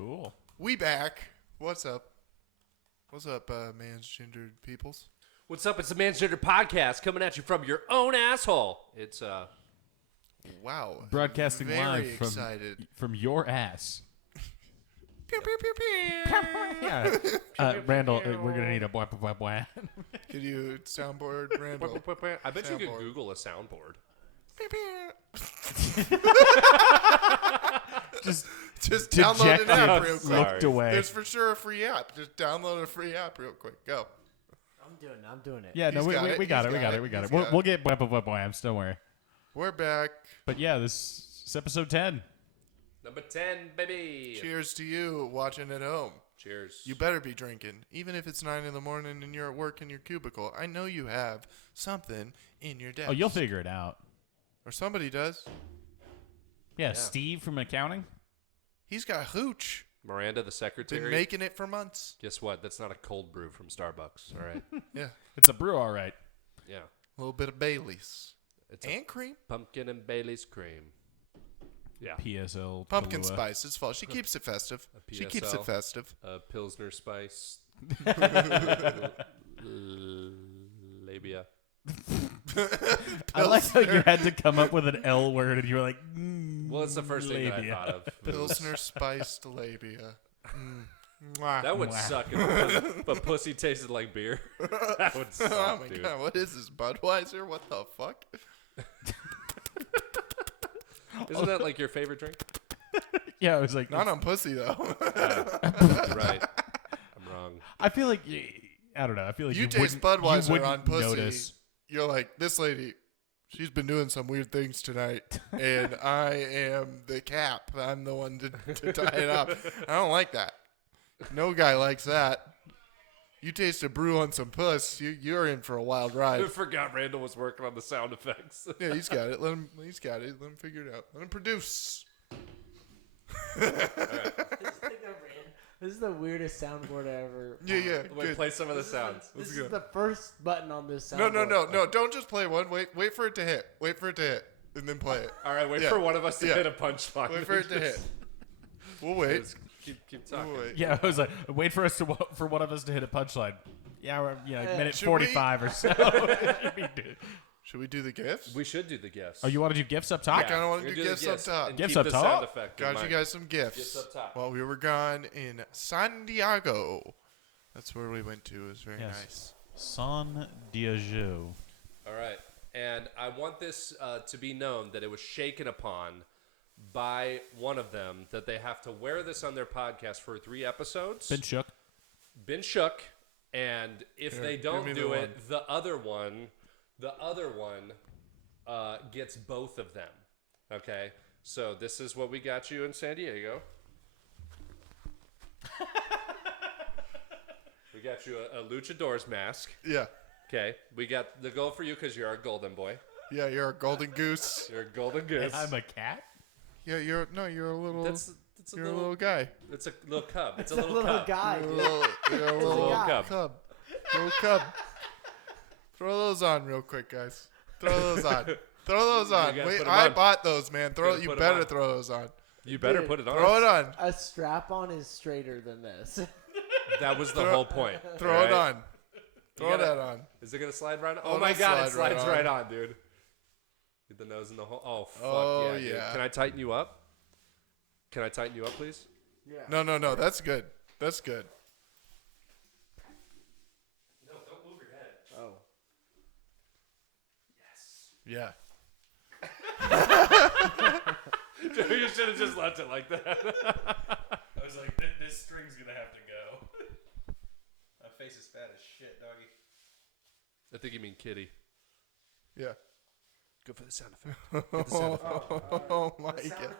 Cool. We back. What's up? What's up, mansgendered peoples? What's up? It's the Mansgender Podcast coming at you from your own asshole. It's Wow. Broadcasting Very live excited. from your ass. Pew, pew, pew, pew. Yeah. Randall, we're going to need a blah, blah, blah, blah. Could you soundboard, Randall? I bet you could Soundboard. Google a soundboard. Pew, pew. Just download an app real quick. looked away. There's for sure a free app. Just download a free app real quick. Go. I'm doing it. Yeah, no, we got it. We got it. We'll get blah, blah, blah, blah. Don't worry. We're back. But yeah, this is episode 10. Number 10, baby. Cheers to you watching at home. Cheers. You better be drinking. Even if it's 9 in the morning and you're at work in your cubicle, I know you have something in your desk. Oh, you'll figure it out. Or somebody does. Yeah, Steve from accounting. He's got hooch. Miranda, the secretary. Been making it for months. Guess what? That's not a cold brew from Starbucks. All right. Yeah. It's a brew, all right. Yeah. A little bit of Bailey's. It's And cream. pumpkin and Bailey's cream. Yeah. PSL. Pumpkin Kahlua. spice. It's fall. She keeps it festive. A She keeps it PSL. festive. Pilsner spice. Labia. I like how you had to come up with an L word and you were like, Well, it's the first thing that I labia. thought of. Pilsner spiced labia. Mwah. That would suck if but pussy tasted like beer. That would suck, Oh my dude. god, what is this, Budweiser? What the fuck? Isn't that like your favorite drink? Yeah, I was like, Not on pussy, though. Right. I'm wrong. I feel like, I don't know. I feel like You you taste wouldn't- Budweiser you wouldn't on pussy. Notice. You're like, this lady, she's been doing some weird things tonight, and I am the cap. I'm the one to tie it up. I don't like that. No guy likes that. You taste a brew on some puss, you're in for a wild I ride. forgot Randall was working on the sound effects. Yeah, he's got it. He's got it. Let him figure it out. Let him produce. This is the weirdest soundboard I ever. Yeah. Wait, Good. play some of the sounds. This go. is the first button on this soundboard. No. Don't just play one. Wait for it to hit. Wait for it to hit, and then play it. All right, wait Yeah. for one of us to Yeah. hit a punchline. Wait for it to hit. We'll wait. Just keep talking. We'll wait. Yeah, I was like, wait for one of us to hit a punchline. Yeah, we're, minute Should 45 or so. Should we do the gifts? We should do the gifts. Oh, you want to do gifts up top? I kinda wanna we're do gonna gifts up top. and Gifts keep up the top? sound effect in Got you mind. guys some gifts. Gifts up top. While we were gone in San Diego. That's where we went to. It was very Yes. nice. San Diego. All right, and I want this to be known that it was shaken upon by one of them that they have to wear this on their podcast for 3 episodes. Been shook. Been shook, and if Here, they give don't me the do it, one. the other one gets both of them. Okay, so this is what we got you in San Diego. We got you a Luchador's mask. Yeah. Okay, we got the goal for you because you're a golden boy. Yeah, you're a golden goose. You're a golden goose. I'm a cat? Yeah, you're a little. That's you're a little guy. It's a little cub. It's a It's a little cub. guy, You're a dude. little guy. Cub. Little cub. Throw those on real quick, guys. Throw those on. Throw those on. gotta Wait, put 'em I on. bought those, man. gotta You put 'em better on. throw those on. You better Dude, put it on. Throw it on. A strap-on is straighter than this. That was the whole point. Throw it Alright? on. Throw gotta- that on. Is it gonna slide right on? Oh, Oh my it'll god, it slide right slides on. right on, dude. Get the nose in the hole. Oh fuck Oh, yeah, dude. yeah. Can I tighten you up? Can I tighten you up, please? Yeah. No. That's good. That's good. No, don't move your head. Oh. Yeah. You should have just left it like that. I was like, this string's going to have to go. My face is fat as shit, doggy. I think you mean kitty. Yeah. Go for the sound effect. Oh my god.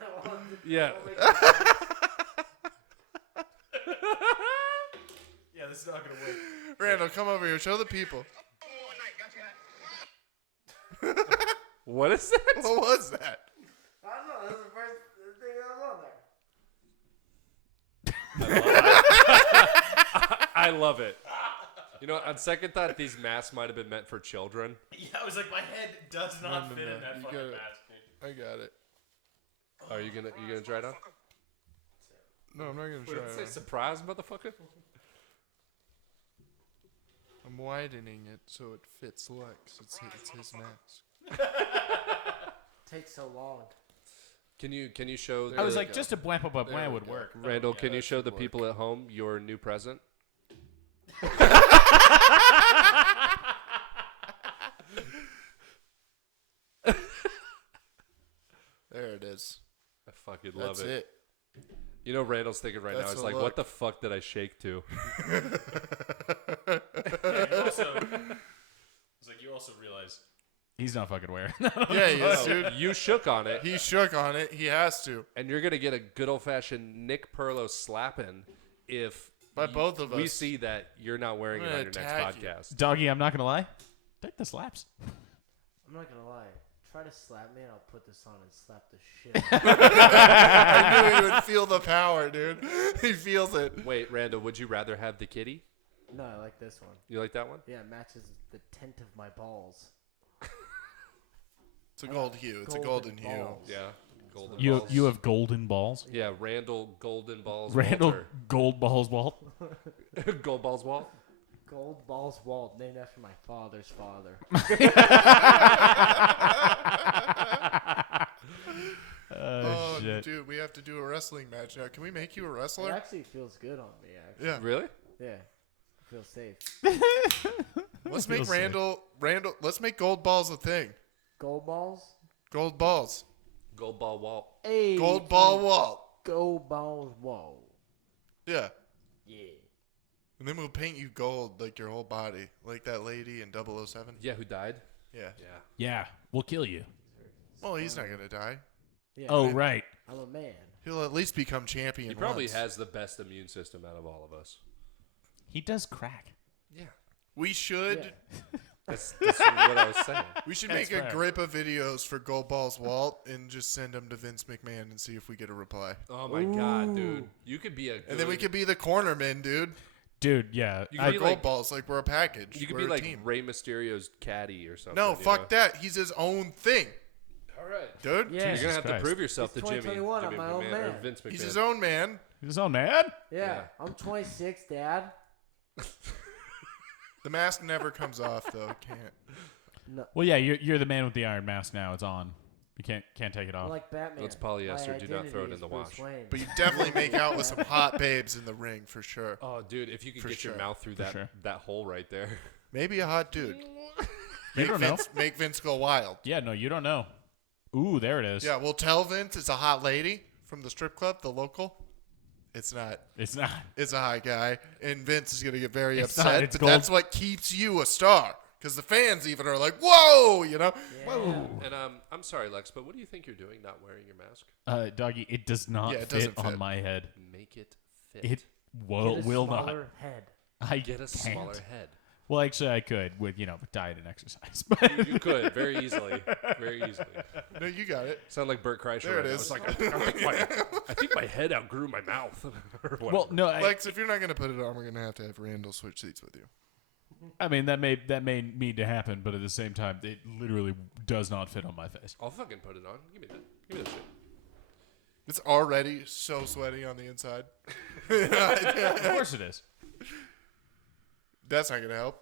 Yeah. Yeah, this is not going to work. Randall, come over here. Show the people. What is that? What was that? I don't know. This is the first thing that was on there. I love it. You know, on second thought, these masks might have been meant for children. Yeah, I was like, my head does not No. fit in that You fucking got it. mask, dude. I got it. Are you gonna try it on? No, I'm not gonna What try did it say? it. Surprise, motherfucker. I'm widening it so it fits Lex. It's his mask. Takes so long. Can you show? There I was we like, go. just a blamp There we would go. work. Randall, can you that show should the work. people at home your new present? There it is. I fucking love That's it. it. You know, Randall's thinking right That's now. It's the like, look. what the fuck did I shake to? Also, it's like you also realize He's not fucking wearing. Yeah, he is, dude. You shook on it, He shook on it. He has to. and you're gonna get a good old fashioned Nick Perlo slapping if By both of we us. see that you're not wearing I'm it on gonna your next attack you. podcast. Doggy, I'm not gonna lie. Take the slaps. I'm not gonna lie. Try to slap me and I'll put this on and slap the shit out of you. I knew he would feel the power, dude. He feels it. Wait, Randall, would you rather have the kitty? No, I like this one. You like that one? Yeah, it matches the tint of my balls. It's a gold hue. It's a golden hue. balls. Yeah, golden You balls. you have golden balls. Yeah, Randall Golden Balls. Randall Walter. Gold Balls Walt. Gold Balls Walt. Gold balls Walt, named after my father's father. Oh, Shit. dude, we have to do a wrestling match now. Can we make you a It wrestler? actually feels good on me, actually. Yeah. Really? Yeah. I feel safe. Let's make Feels safe. Randall. Let's make gold balls a thing. Gold balls? Gold balls. Gold Ball Walt. Hey. Gold ball Walt. Gold balls Walt. Yeah. Yeah. And then we'll paint you gold, like your whole body, like that lady in 007. Yeah, who died? Yeah. Yeah. Yeah, we'll kill you. Well, he's not gonna die. Yeah. Oh right. I'm a man. He'll at least become champion. He probably once. has the best immune system out of all of us. He does crack. Yeah. We should. Yeah. That's what I was saying. We should That's make a fair. grip of videos for Gold Balls Walt and just send them to Vince McMahon and see if we get a reply. Oh my god, dude. You could be a good, And then we could be the cornermen, dude. Dude, yeah. You Our could be Gold like Balls, like we're a package. you could We're be a like team. Rey Mysterio's caddy or something. No, you fuck know? that. He's his own thing, All right. dude. Yeah. You're Jesus gonna have Christ. to prove yourself It's to Jimmy 2021, I'm my own McMahon or man. Vince McMahon. He's his own man. He's on man. Yeah. Yeah. I'm 26, Dad. The mask never comes off though. It can't. No. Well, yeah, you're the man with the iron mask now. It's on. You can't take it I'm off. like Batman. It's polyester. My Do not throw it identity in the is Bruce wash. Wayne. But you definitely make out with some hot babes in the ring for sure. Oh, dude, if you could For get your sure. mouth through For that sure. that hole right there. Maybe a hot dude. You don't know. Make Vince go wild. Yeah, no, you don't know. Ooh, there it is. Yeah, we'll tell Vince it's a hot lady from the strip club, the local. It's not. It's not. It's a hot guy, and Vince is gonna get very It's upset. not, it's but gold. that's what keeps you a star, because the fans even are like, "Whoa," you know. Yeah. And I'm sorry, Lex, but what do you think you're doing not wearing your mask? Doggy, it does not Yeah, it fit doesn't on fit. my head. Make it fit. It Get will a not. smaller head. I Get a can't. smaller head. Well, actually, I could with diet and exercise. But You could very easily, very easily. No, you got it. Sound like Bert Kreischer. There right it now. is. It's like I think my head outgrew my mouth. Or well, whatever. no, Lex, if you're not gonna put it on, we're gonna have to have Randall switch seats with you. I mean that may need to happen, but at the same time, it literally does not fit on my face. I'll fucking put it on. Give me that. Give me that shit. It's already so sweaty on the inside. Of course it is. That's not gonna help.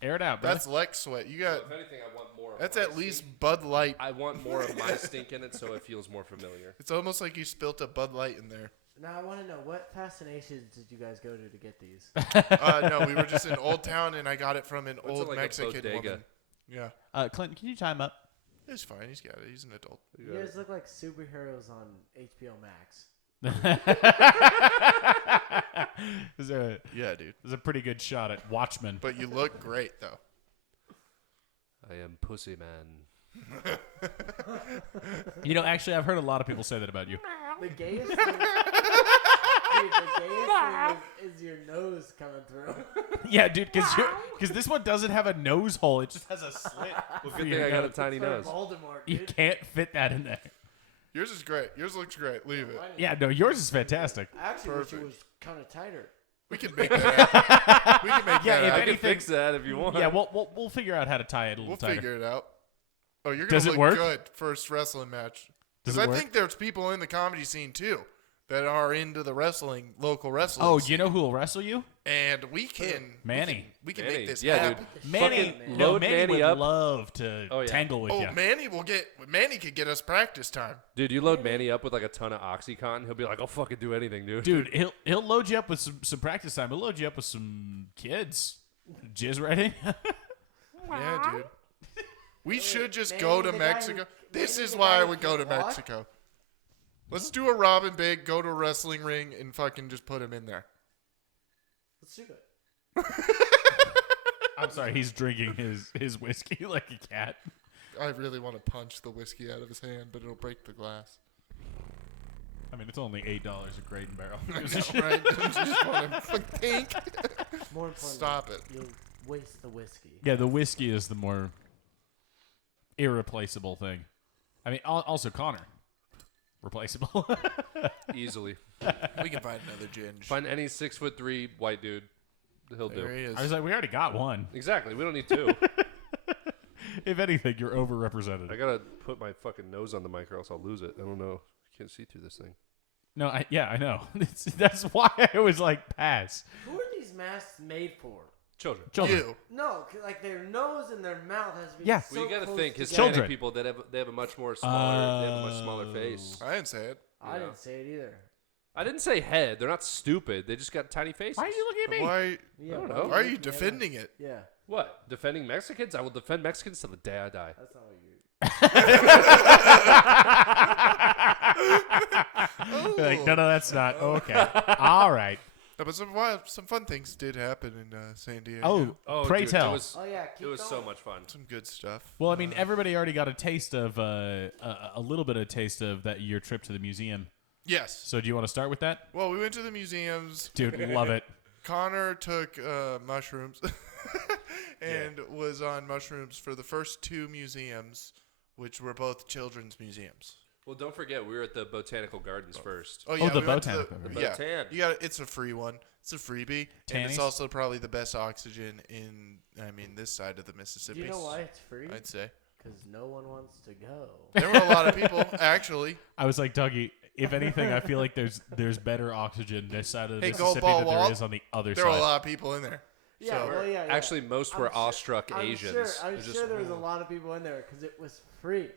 Air it out, brother. That's Lex sweat. You got. If anything, I want more. Of That's my at least stink. Bud Light. I want more of my stink in it, so it feels more familiar. It's almost like you spilt a Bud Light in there. Now I want to know, what fascinations did you guys go to get these? No, we were just in Old Town, and I got it from an What's it old like, a Mexican bodega? woman. Yeah, Clinton, can you time up? it's fine. He's got it. He's an adult. You guys look like superheroes on HBO Max. Yeah, dude. There's a pretty good shot at Watchmen. But you look great, though. I am Pussy Man. Actually, I've heard a lot of people say that about you. The gayest thing, dude, the gayest thing is your nose coming through. Yeah, dude, because this one doesn't have a nose hole; it just has a slit. Well, good thing I got a tiny It's like nose. Voldemort, You dude. can't fit that in there. Yours is great. Yours looks great. Leave it. Yeah, no, yours is fantastic. I actually wish it Perfect. was kind of tighter. We can make that happen. We can make Yeah, that if I happen. can anything- fix that if you want. Yeah, we'll figure out how to tie it a little We'll tighter. figure it out. Oh, you're Does gonna it look work? good first wrestling match. Does Because it I work? think there's people in the comedy scene too that are into the local wrestling. Oh, you know who will wrestle you? And we can Manny. We can Manny. make this Yeah, happen. dude. Manny, Fucking no, load Manny Manny would up. love to Oh, yeah. tangle with Oh, you. Manny could get us practice time. Dude, you load Manny up with like a ton of OxyContin, he'll be like, I'll fucking do anything, dude. Dude, he'll load you up with some practice time. He'll load you up with some kids. Jizz ready? Yeah, dude. We should just Manny, go to the guy who- Mexico. This Manny, is the why guy I who would go to can walk? Mexico. Let's do a Robin Big, go to a wrestling ring, and fucking just put him in there. Let's do it. I'm sorry, he's drinking his whiskey like a cat. I really want to punch the whiskey out of his hand, but it'll break the glass. I mean, it's only $8 a Crate and Barrel. I know, right? I just want to think. More importantly, Stop it. You'll waste the whiskey. Yeah, the whiskey is the more irreplaceable thing. I mean, also Connor, replaceable. Easily. We can find another ginge. Find any 6'3" white dude, he'll do. There he is. I was like, we already got one. Exactly. We don't need two. If anything, you're overrepresented. I gotta put my fucking nose on the mic or else I'll lose it. I don't know. I can't see through this thing. No, I know. That's why I was like, pass. Who are these masks made for? Children. Children. You. No, 'cause, like their nose and their mouth has to be Yeah. so Well, you gotta close think together. Hispanic Children. people that they have a much more smaller they have a much smaller face. I didn't say it. I didn't say it either. I didn't say head. They're not stupid. They just got tiny faces. Why are you looking at me? Why? Yeah, I don't why know. Why are you looking at defending it? Yeah, What? Defending Mexicans? I will defend Mexicans till the day I die. that's not what you. Like, no, that's not. Okay. All right. No, but some fun things did happen in San Diego. Oh, pray dude, tell. It was, Oh yeah, keep it was so going. much fun. Some good stuff. Well, I mean, everybody already got a taste of a little bit of taste of that your trip to the museum. Yes. So, do you want to start with that, Well, we went to the museums. dude? Love it. Connor took mushrooms and was on mushrooms for the first two museums, which were both children's museums. Well, don't forget, we were at the Botanical Gardens first. Oh yeah, the we went to Botanical Garden. yeah, Botan. you got it's a free one. It's a freebie, and it's Tannies? also probably the best oxygen in this side of the Mississippi. You know why it's free? I'd say Because no one wants to go. there were a lot of people actually. I was like, Dougie. If anything, I feel like there's better oxygen this side of the Hey, Gold Mississippi Ball than there Walt, is on the other There were a side. lot of people in there. Yeah, So- well, yeah. Actually, most were awestruck I'm Asians. Sure, I'm They're just- sure there was a lot of people in there because it was free.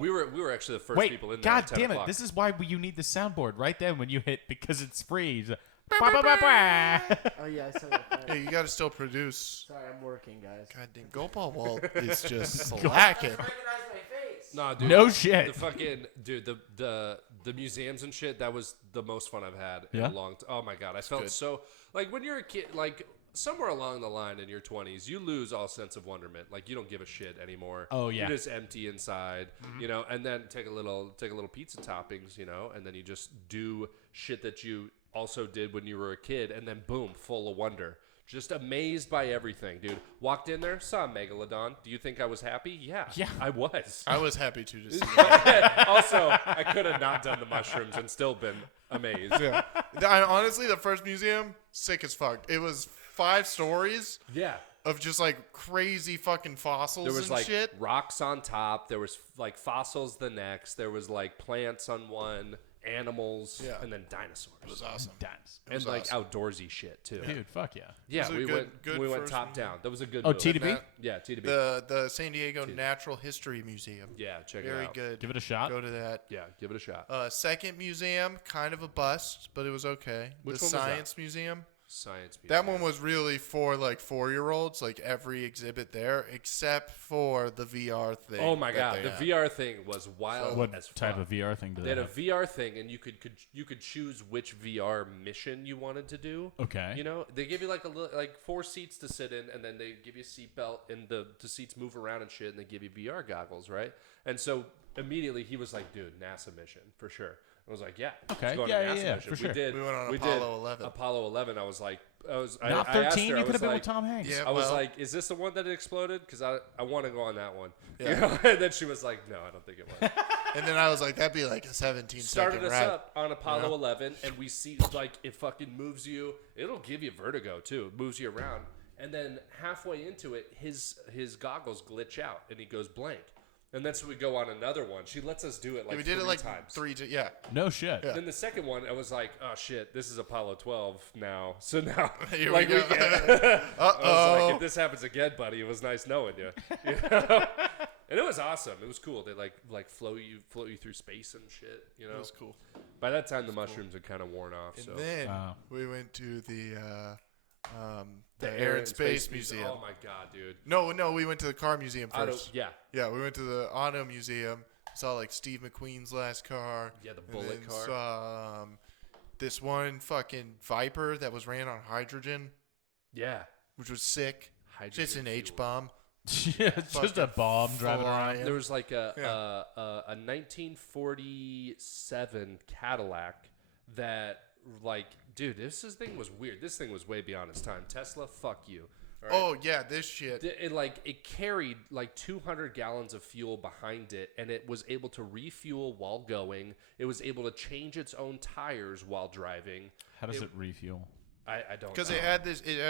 we were actually the first Wait, people in there. God at 10 damn it! o'clock. This is why you need the soundboard right then when you hit because it's free. It's like, "Bah, bah, bah, bah." Oh yeah, I said that. Hey, you got to still produce. Sorry, I'm working, guys. God damn, Gold Ball Walt is just slacking. Recognize my face. Nah, dude. No shit. The fucking dude, the museums and shit. That was the most fun I've had in Yeah? a long. Oh my god, I felt good. so like when you're a kid, like somewhere along the line in your 20s, you lose all sense of wonderment. Like you don't give a shit anymore. Oh, yeah. you're just empty inside, you know. And then take a little pizza toppings, you know, and then you just do shit that you also did when you were a kid, and then boom, full of wonder. Just amazed by everything, dude. Walked in there, saw a megalodon. Do you think I was happy? Yeah, I was. I was happy to just. See that. Also, I could have not done the mushrooms and still been amazed. Yeah. Honestly, the first museum, sick as fuck. It was 5 stories Yeah. of just like crazy fucking fossils There was and like shit. rocks on top. There was like fossils the next. There was like plants on one, animals, Yeah. and then dinosaurs. It was awesome. Dance. And was like awesome. outdoorsy shit too. Dude, fuck yeah. Yeah, It was a we good went first top museum. down. That was a good Oh, move. T to B? That- Yeah, T to B. The San Diego Natural History Museum. Yeah, check it Very out. good. Give it a shot. Go to that. Yeah, give it a shot. Second museum, kind of a bust, but it was okay. Which the one was that? Science Museum. Science museum. That one was really for like 4-year-olds, like every exhibit there, except for the VR thing. Oh my that god, they the had. VR thing was wild What as type fuck. of VR thing do They they had a have? VR thing, and you could choose which VR mission you wanted to do. Okay. You know, they give you like like 4 seats to sit in, and then they give you a seatbelt, and the seats move around and shit, and they give you VR goggles, right? And so immediately he was like, "Dude, NASA mission for sure." I was like, "Yeah, Okay. let's go on Yeah, a yeah, NASA yeah, mission." for sure. We did. We went on did Apollo 11. Apollo 11. I was like, Not I asked 13. her, You I could have was been like, with Tom Hanks. Yeah. I was well- like, "Is this the one that exploded?" Because I want to go on that one. Yeah. You know? And then she was like, "No, I don't think it was." And then I was like, that'd be like a 17 Started second us ride. up on Apollo You know? 11, and we see like it fucking moves you. It'll give you vertigo too. It moves you around, and then halfway into it, his goggles glitch out, and he goes blank. And then so we go on another one. She lets us do it like we did three it like times. yeah. No shit. Yeah. Then the second one, I was like, oh shit, this is Apollo 12 now. So now, Here like, we go. I was like, if Uh-oh. this happens again, buddy, it was nice knowing you. You know? And it was awesome. It was cool. They like float you through space and shit. You know, It was cool. By that time, the mushrooms had kind of worn off. And So then Wow. we went to the Air and Space Museum. Oh my god, dude! No, we went to the car museum first. Yeah, Yeah, we went to the auto museum. Saw like Steve McQueen's last car. Yeah, the and bullet then car. Saw this one fucking Viper that was ran on hydrogen, yeah. which was sick. Hydrogen Just an fuel. H bomb. Yeah, it's just a bomb driving around. There was like a Yeah. 1947 Cadillac that, like, dude, this thing was weird. This thing was way beyond its time. Tesla, fuck you. All right? Oh yeah, this shit. It carried like 200 gallons of fuel behind it, and it was able to refuel while going. It was able to change its own tires while driving. How does it refuel? I don't know. Because it had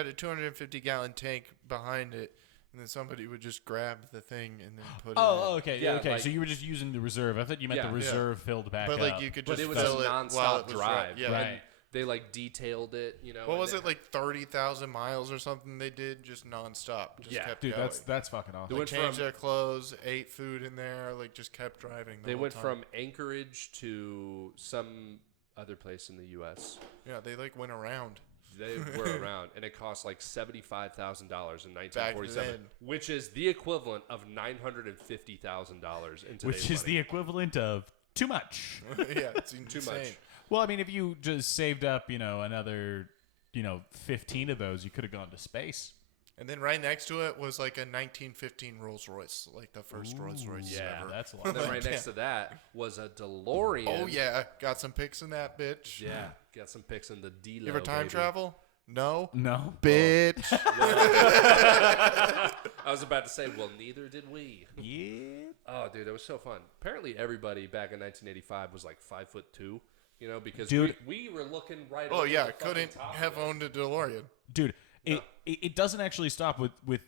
a 250-gallon tank behind it, and then somebody would just grab the thing and then put it in. Oh, okay. Yeah, okay. like- So you were just using the reserve. I thought you meant Yeah. the reserve filled back But up. like you could But just it was fill a it while nonstop it was drive. Yeah. Right. And they like detailed it, you know. What and was they- it, like 30,000 miles or something they did just nonstop? Just Yeah. kept Dude, going. that's fucking awesome. They Like went changed from- their clothes, ate food in there, like just kept driving. The They whole went time. from Anchorage to some other place in the U.S. Yeah, they like went around. They were around, and it cost like $75,000 in 1947, then. which is the equivalent of $950,000 in today's Which is money. the equivalent of too much. Yeah, it's Too insane. much. Well, I mean, if you just saved up, another, 15 of those, you could have gone to space. And then right next to it was like a 1915 Rolls Royce, like the first Rolls Royce Yeah, ever. That's a lot. And then right next to that was a DeLorean. Oh yeah, got some pics in that bitch. Yeah, got some pics in the D-Lo. You ever time baby. travel? No. No. Bitch. I was about to say, well, neither did we. Yeah. Oh, dude, it was so fun. Apparently, everybody back in 1985 was like 5'2", because Dude. we were looking right. Oh over yeah, the fucking couldn't top of have it. owned a DeLorean. Dude, it doesn't actually stop with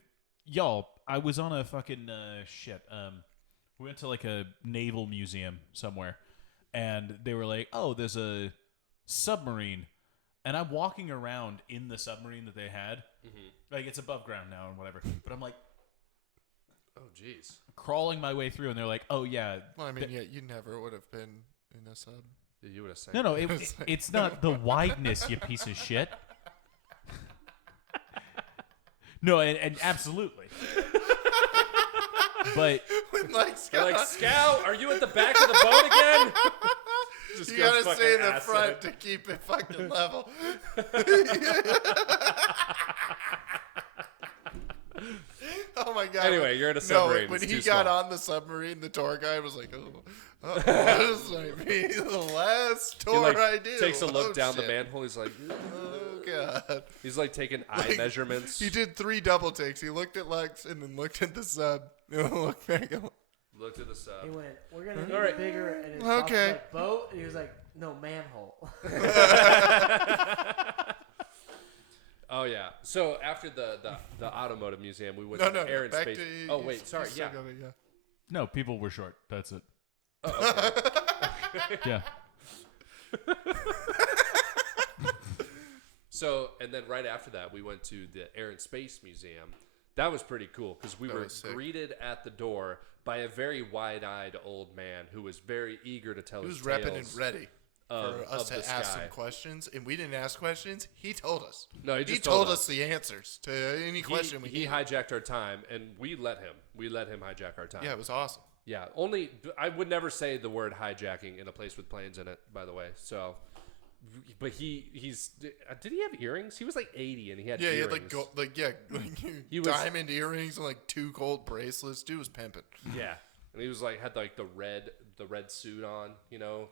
y'all. I was on a fucking we went to like a naval museum somewhere, and they were like, "Oh, there's a submarine," and I'm walking around in the submarine that they had. Like it's above ground now and whatever, but I'm like Oh, jeez. crawling my way through, and they're like, "Oh yeah." Well, I mean, yeah, you never would have been in a sub. You would have said. No, it's not the wideness, you piece of shit. No, and absolutely. But When like You're Scott, like, Scout, are you at the back of the boat again? Just you goes gotta stay in fucking the acid. front to keep it fucking level. Oh my god! Anyway, you're in a No, submarine. when It's he too got small. on the submarine, the tour guide was like, "Oh, this might be the last He tour like I do." takes a look Oh, down the shit. manhole. He's like, Oh god! he's like taking eye Like, measurements. He did 3 double takes. He looked at Lex and then looked at the sub. And looked back. Looked at the sub. He went, "We're gonna need All right. it bigger," and his Okay. like, boat, and he was like, "No, manhole." Oh yeah. So after the automotive museum, we went No, to no. Air and Back Space. to. Oh you- wait, sorry. you still Yeah. gotta- yeah. no, people were short. That's it. Oh, okay. Yeah. So and then right after that, we went to the Air and Space Museum. That was pretty cool because we That were was sick. greeted at the door by a very wide-eyed old man who was very eager to tell He his was repping and tales ready of, for us of to the ask sky. some questions, and we didn't ask questions. He told us. No, he He just told us the answers to any question we he needed. hijacked our time, and we let him. We let him hijack our time. Yeah, it was awesome. Yeah, only I would never say the word hijacking in a place with planes in it. By the way, so, but he's did he have earrings? He was like 80 and he had Yeah, he earrings. had like He was- diamond earrings and like 2 gold bracelets. Dude was pimping. Yeah, and he was like had like the red suit on,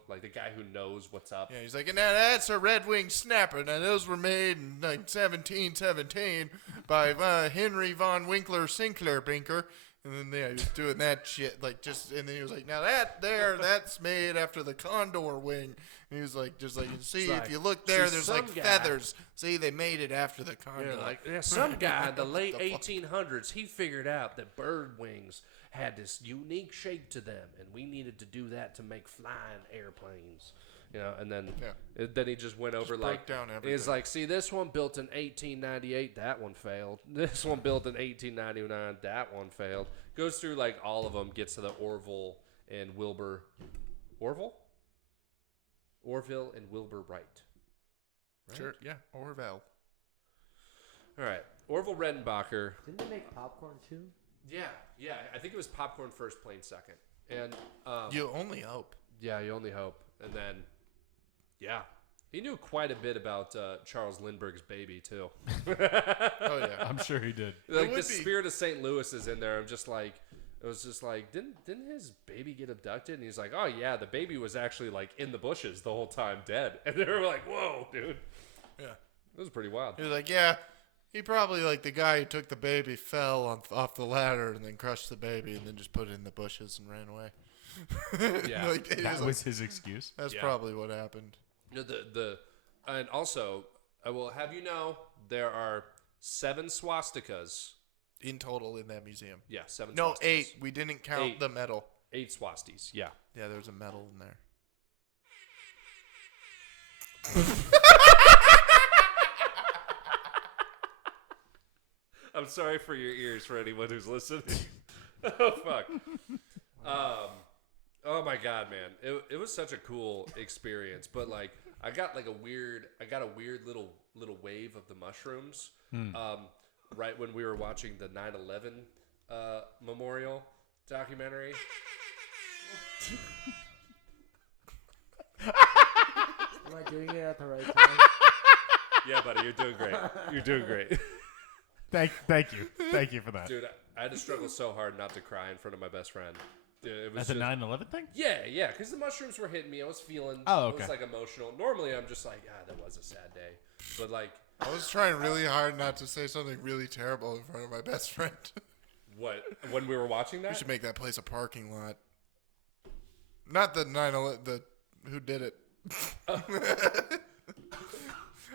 like the guy who knows what's up. Yeah, he's like, and now that's a Red Wing Snapper. Now those were made in like 1717 by Henry von Winkler Sinclair Binker. And then he was doing that shit, like and then he was like, now that's made after the condor wing. And he was like, see, like, if you look there, see, there's some like guy- feathers. See, they made it after the condor. Yeah, like some guy in the late 1800s, he figured out that bird wings had this unique shape to them, and we needed to do that to make flying airplanes. And then then he just went over broke down everything. He's like, see, this one built in 1898, that one failed. This one built in 1899, that one failed. Goes through like all of them, gets to the Orville and Wilbur Wright. Sure, yeah, Orville. All right, Orville Redenbacher. Didn't they make popcorn too? Yeah. I think it was popcorn first, plain second. And You only hope. yeah, you only hope. And then, yeah, he knew quite a bit about Charles Lindbergh's baby too. Oh yeah. I'm sure he did. Like the would be. spirit of St. Louis is in there. It was just like, didn't his baby get abducted? And he's like, oh yeah, the baby was actually like in the bushes the whole time, dead. And they were like, whoa, dude. Yeah. It was pretty wild. He was like, yeah, he probably, like, the guy who took the baby fell off the ladder and then crushed the baby and then just put it in the bushes and ran away. Yeah. Like, he That like, was his excuse. that's Yeah. probably what happened. And also, I will have you know, there are 7 swastikas. In total in that museum. Yeah, 7 No, swastikas. 8. We didn't count 8. the medal. 8 swastis, yeah. Yeah, there's a medal in there. I'm sorry for your ears for anyone who's listening. Oh, fuck. Oh my God, man. It was such a cool experience, but like I got a weird little wave of the mushrooms. Right when we were watching the 9/11 memorial documentary. Am I doing it at the right time? Yeah, buddy, you're doing great. You're doing great. Thank you for that. Dude, I had to struggle so hard not to cry in front of my best friend. Dude, it was At the just- 9/11 thing? Yeah, because the mushrooms were hitting me. I was feeling. Oh, It was okay. like emotional. Normally, I'm just like, that was a sad day. But like, I was trying really hard not to say something really terrible in front of my best friend. what? When we were watching We that? should make that place a parking lot. Not the 9/11. Who did it? I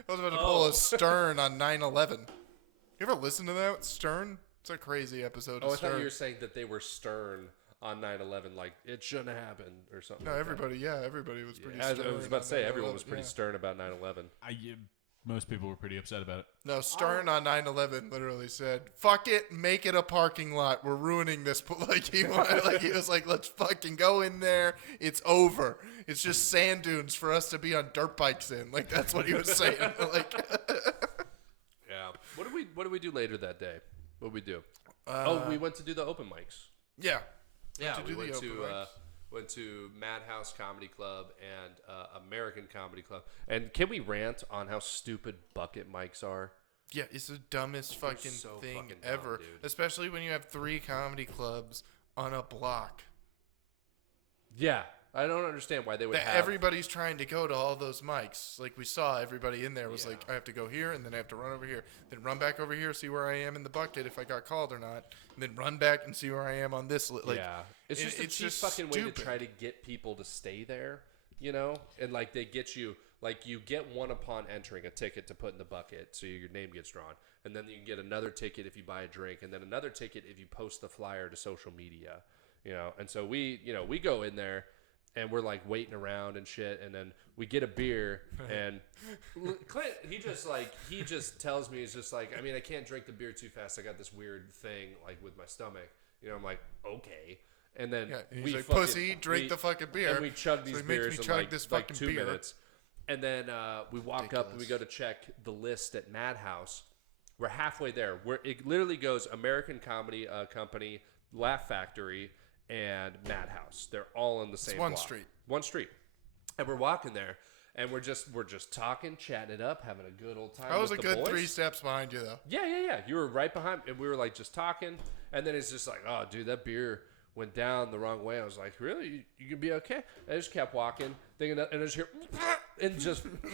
was about to pull a Stern on 9/11. You ever listen to that Stern? It's a crazy episode Oh, I of thought Stern. you were saying that they were stern on 9/11, like it shouldn't have happened or something. No, like everybody was pretty that. stern. I was about to say everyone was on pretty 9/11, stern about 9/11. Most people were pretty upset about it. yeah. No, Stern on 9/11 literally said, "Fuck it, make it a parking lot. We're ruining this." Like he was like, "Let's fucking go in there. It's over. It's just sand dunes for us to be on dirt bikes in." Like that's what he was saying. Like, Yeah. What did we do later that day? What did we do? We went to do the open mics. yeah. Yeah, to we do the went open to mics. went to Madhouse Comedy Club and American Comedy Club. And can we rant on how stupid bucket mics are? Yeah, it's the dumbest fucking so thing fucking dumb, ever. dude. Especially when you have 3 comedy clubs on a block. Yeah, I don't understand why they would That have. everybody's trying to go to all those mics. Like we saw, everybody in there was Yeah. like, I have to go here, and then I have to run over here, then run back over here, see where I am in the bucket if I got called or not, and then run back and see where I am on this. Like, yeah, it's just a it's cheap just fucking way to stupid. try to get people to stay there, you know? And like they get you, like you get one upon entering a ticket to put in the bucket, so your name gets drawn, and then you can get another ticket if you buy a drink, and then another ticket if you post the flyer to social media, you know? And so we go in there. And we're like waiting around and shit, and then we get a beer, and Clint, he just tells me, he's just like, I mean, I can't drink the beer too fast. I got this weird thing like with my stomach, you know. I'm like, okay, and then yeah, and we he's like, fucking, pussy, drink the fucking beer. and we chug So these he makes me beers in chug like, this like fucking 2 beer. minutes, and then we walk up and we Ridiculous. go to check the list at Madhouse. We're halfway there. It literally goes American Comedy Company, Laugh Factory, and Madhouse. They're all in the same one block. street. One street. And we're walking there, and we're just talking, chatting it up, having a good old time. I was a with the good boys. 3 steps behind you, though. Yeah. You were right behind, and we were like just talking, and then it's just like, oh, dude, that beer went down the wrong way. I was like, really? You can be okay? I just kept walking, thinking that, and I just hear, and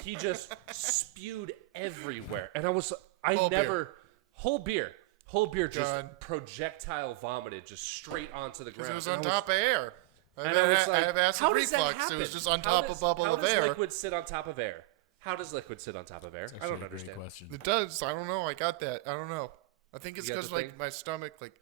he just spewed everywhere, and I Whole never, whole beer. Whole beer just Gone. projectile vomited just straight onto the Because ground. it was And on I top of air. and I was like, I have acid how does that reflux. happen? It was just on How top does- of bubble how of does air. liquid sit on top of air? How does liquid sit on top of air? It's I actually don't a great understand. question. It does. I don't know. I got that. I don't know. I think it's You got because the like thing? my stomach, like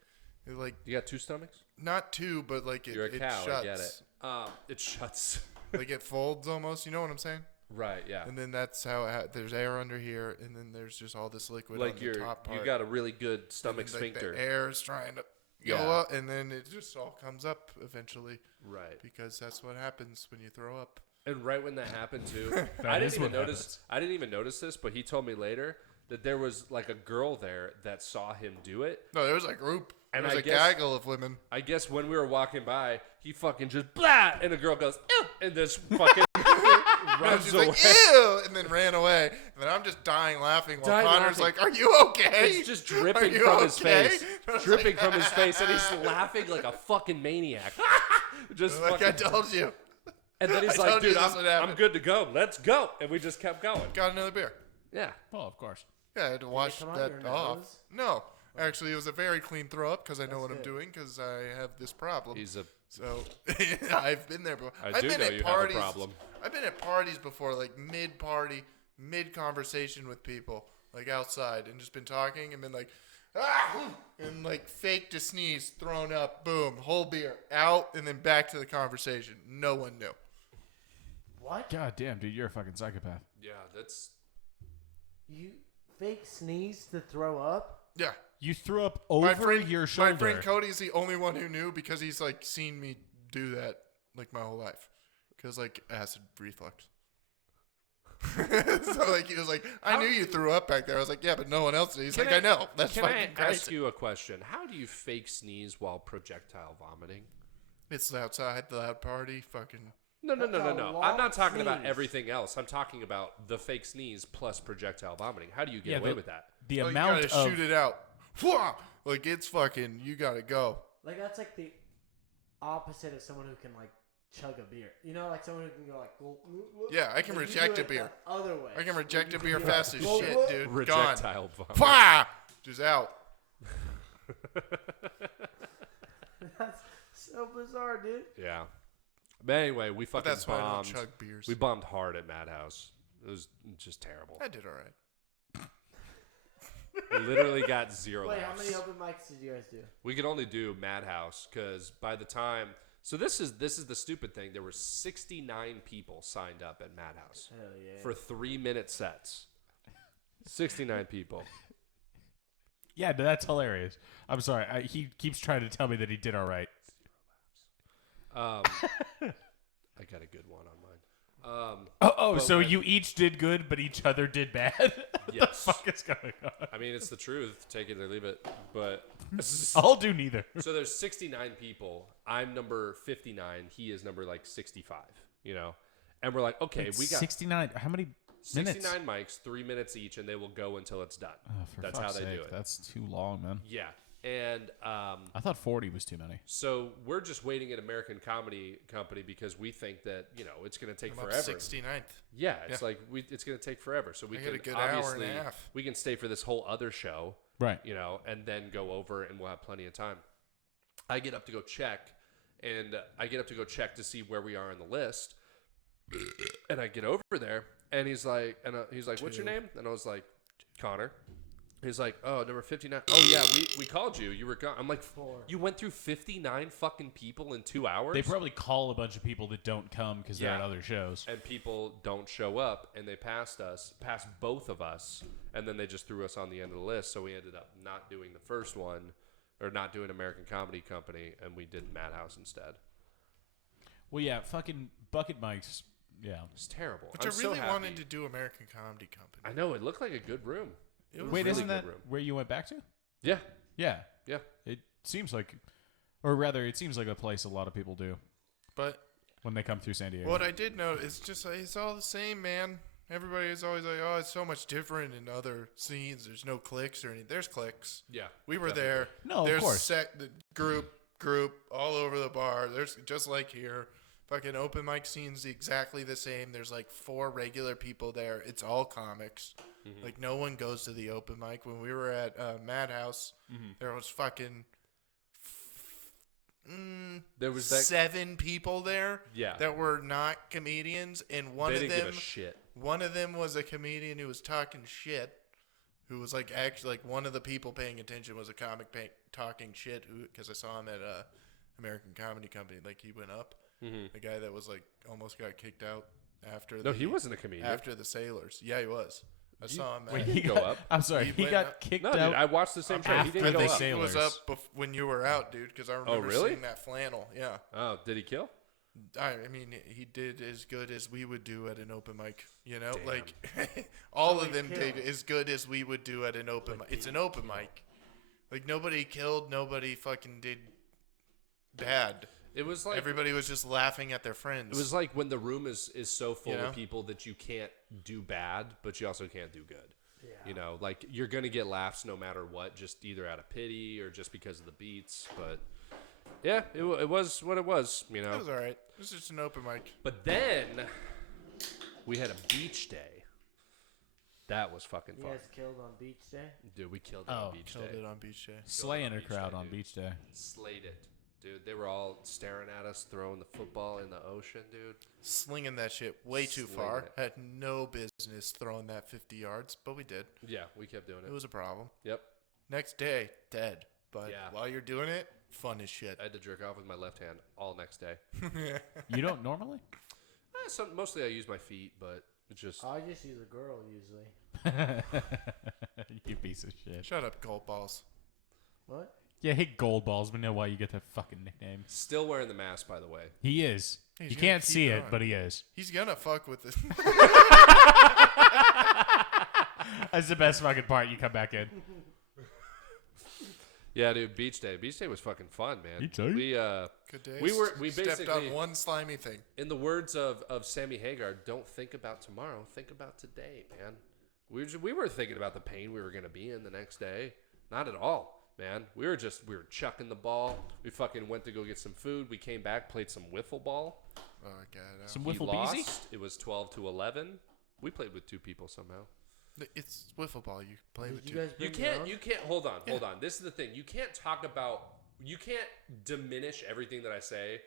You got 2 stomachs? not two, but like You're a it cow. shuts. I get it. It shuts. Like it folds almost. You know what I'm saying? Right. Yeah. And then that's how there's air under here, and then there's just all this liquid Like on the top part. you got a really good And stomach then, like, sphincter. the air is trying to go Yeah. up, and then it just all comes up eventually Right. because that's what happens when you throw up. And right when that happened too, That I is didn't even what notice. happens. I didn't even notice this, but he told me later that there was like a girl there that saw him do it. No, there was a group. There And was I a guess- gaggle of women. I guess when we were walking by, he fucking just blah, and a girl goes, ew, and this fucking And runs she's away. like, ew, and then ran away. And then I'm just dying laughing while Dying Connor's laughing. like, are you okay? It's just Are dripping you from his okay? face, I was dripping like, from his face, and he's laughing like a fucking maniac. Just like I fucking, told you. and then he's I like, told you dude, this would I'm happen." good to go. Let's go, and we just kept going. Got another beer. Yeah. Well, of course. Yeah, I had to wash come out that your off. nose? No. Actually, it was a very clean throw up because I know That's what I'm good. doing because I have this problem. He's a. So I've been there before. I I've do been know at you have a parties. problem. I've been at parties before, like mid-party, mid-conversation with people, like outside, and just been talking and been like, ah, and like faked a sneeze, thrown up, boom, whole beer out, and then back to the conversation. No one knew. What? God damn, dude, you're a fucking psychopath. Yeah, that's. You fake sneeze to throw up? Yeah. You threw up over your shoulder. My friend Cody's the only one who knew because he's like seen me do that like my whole life. Because like acid reflux. So like he was like, I knew you threw up back there. I was like, yeah, but no one else did. He's like, I know. That's Can fucking I ask crazy. you a question? How do you fake sneeze while projectile vomiting? It's outside the loud party. Fucking. No. That's a I'm not long talking about sneeze. everything else. I'm talking about the fake sneeze plus projectile vomiting. How do you get Yeah, away the- with that? The Like, amount you gotta of shoot it out. Whoa! Like it's fucking. You gotta go. Like that's like the opposite of someone who can like chug a beer. You know, like someone who can go like. Yeah, I can Like, you reject do a it beer. the other way. I can reject a You beer do fast it as like, shit, dude. Gone. Projectile vomiting. Pah! Just out. That's so bizarre, dude. Yeah. But anyway, we But fucking that's why I don't bombed. chug beers. We bombed hard at Madhouse. It was just terrible. I did all right. We literally got 0 Wait, how laughs. many open mics did you guys do? We could only do Madhouse because by the time, so this is the stupid thing. There were 69 people signed up at Madhouse Hell yeah. for 3-minute sets. 69 people. Yeah, that's hilarious. I'm sorry. He keeps trying to tell me that he did all right. I got a good one on mine. Oh, But so when- you each did good, but each other did bad? What the Yes. fuck is going on? I mean, it's the truth. Take it or leave it. But I'll do neither. so there's 69 people. I'm number 59. He is number like 65. You know, and we're like, okay, we got 69. How many minutes? 69 mics, 3 minutes each, and they will go until it's done. Oh, for That's how fuck's they sake, do it. That's too long, man. Yeah, and I thought 40 was too many. so we're just waiting at American Comedy Company because we think that it's going to take I'm up forever. 69th. Yeah, it's like it's going to take forever. So we I can got a good hour and a obviously half. we can stay for this whole other show, Right. and then go over, and we'll have plenty of time. I get up to go check, and I get up to go check to see where we are on the list, and I get over there, and he's like, "What's your name?" And I was like, "Connor." He's like, "Oh, number 59. Oh yeah, we called you. You were gone." I'm like, "You went through 59 fucking people in 2 hours?" They probably call a bunch of people that don't come because they're Yeah. at other shows. And people don't show up, and they passed both of us, and then they just threw us on the end of the list. So we ended up not doing the first one, or not doing American Comedy Company, and we did Madhouse instead. Well, yeah, fucking bucket mics. Yeah. It's terrible. Which I'm I really so happy. wanted to do American Comedy Company. I know, it looked like a good room. It was Wait, really isn't good that room. where you went back to? Yeah, Yeah. yeah. It seems like, or rather, it seems like a place a lot of people do But when they come through San Diego. what I did know is just like, it's all the same, man. Everybody is always like, oh, it's so much different in other scenes. There's no clicks or anything. There's clicks. Yeah. We were definitely. there. No, of There's course. the group all over the bar. There's just like here. Fucking open mic scenes exactly the same. There's like 4 regular people there. It's all comics. Like, no one goes to the open mic. When we were at Madhouse, there was fucking There was that 7 people there Yeah. that were not comedians, and They didn't give a shit. one of them was a comedian who was talking shit, who was like actually like one of the people paying attention was a comic talking shit, because I saw him at American Comedy Company. Like, he went up, the guy that was like almost got kicked out after. No, he wasn't a comedian. After the Sailors. Yeah, he was. I saw him. Wait, at, he go got, up. I'm sorry, He he went got up. kicked No, out. dude, I watched the same show. He after didn't go the up. He was Sailors. up when you were out, dude, because I remember really? seeing that flannel. Yeah. Oh, did he kill? I mean, he did as good as we would do at an open mic. You know, Damn. like all So of he them did killed. as good as we would do at an open mic. It's an open mic. Like, nobody killed, nobody fucking did bad. It was like Everybody was just laughing at their friends. it was like when the room is so full You know? of people that you can't do bad, but you also can't do good. Yeah. You know, like you're gonna get laughs no matter what, just either out of pity or just because of the beats. But yeah, it was what it was. You It know. was all right. It was just an open mic. But then we had a beach day. That was fucking You fun, guys killed on beach day? dude. We killed it Oh, on beach Killed day. it on beach day. Slaying a Beach crowd day, on dude. beach day. Slayed it, dude. They were all staring at us, throwing the football in the ocean, dude. Slinging that shit way too Slinging far. it. Had no business throwing that 50 yards, but we did. Yeah, we kept doing it. It was a problem. Yep. Next day, dead. But Yeah. while you're doing it, fun as shit. I had to jerk off with my left hand all next day. You don't normally? Mostly I use my feet, but it's just I just use a girl usually. You piece of shit. Shut up, gold balls. What? Yeah, hey, Gold Balls. We know why you get that fucking nickname. still wearing the mask, by the way. He is. He's You gonna can't keep see it it, on. but he is. He's gonna fuck with this. That's the best fucking part. You come back in. Yeah, dude, beach day. Beach day was fucking fun, man. Beach day? We Good day. We stepped basically on one slimy thing. in the words of Sammy Hagar, don't think about tomorrow, think about today, man. We were thinking about the pain we were gonna be in the next day. Not at all, man. We were chucking the ball. We fucking went to go get some food. We came back, played some wiffle ball. Oh god. Some We wiffle beezy? lost. It was 12-11. We played with 2 people somehow. It's wiffle ball. You play with Did two. you guys You bring your can't. own? You can't. Hold on. This is the thing. You can't talk about. You can't diminish everything that I say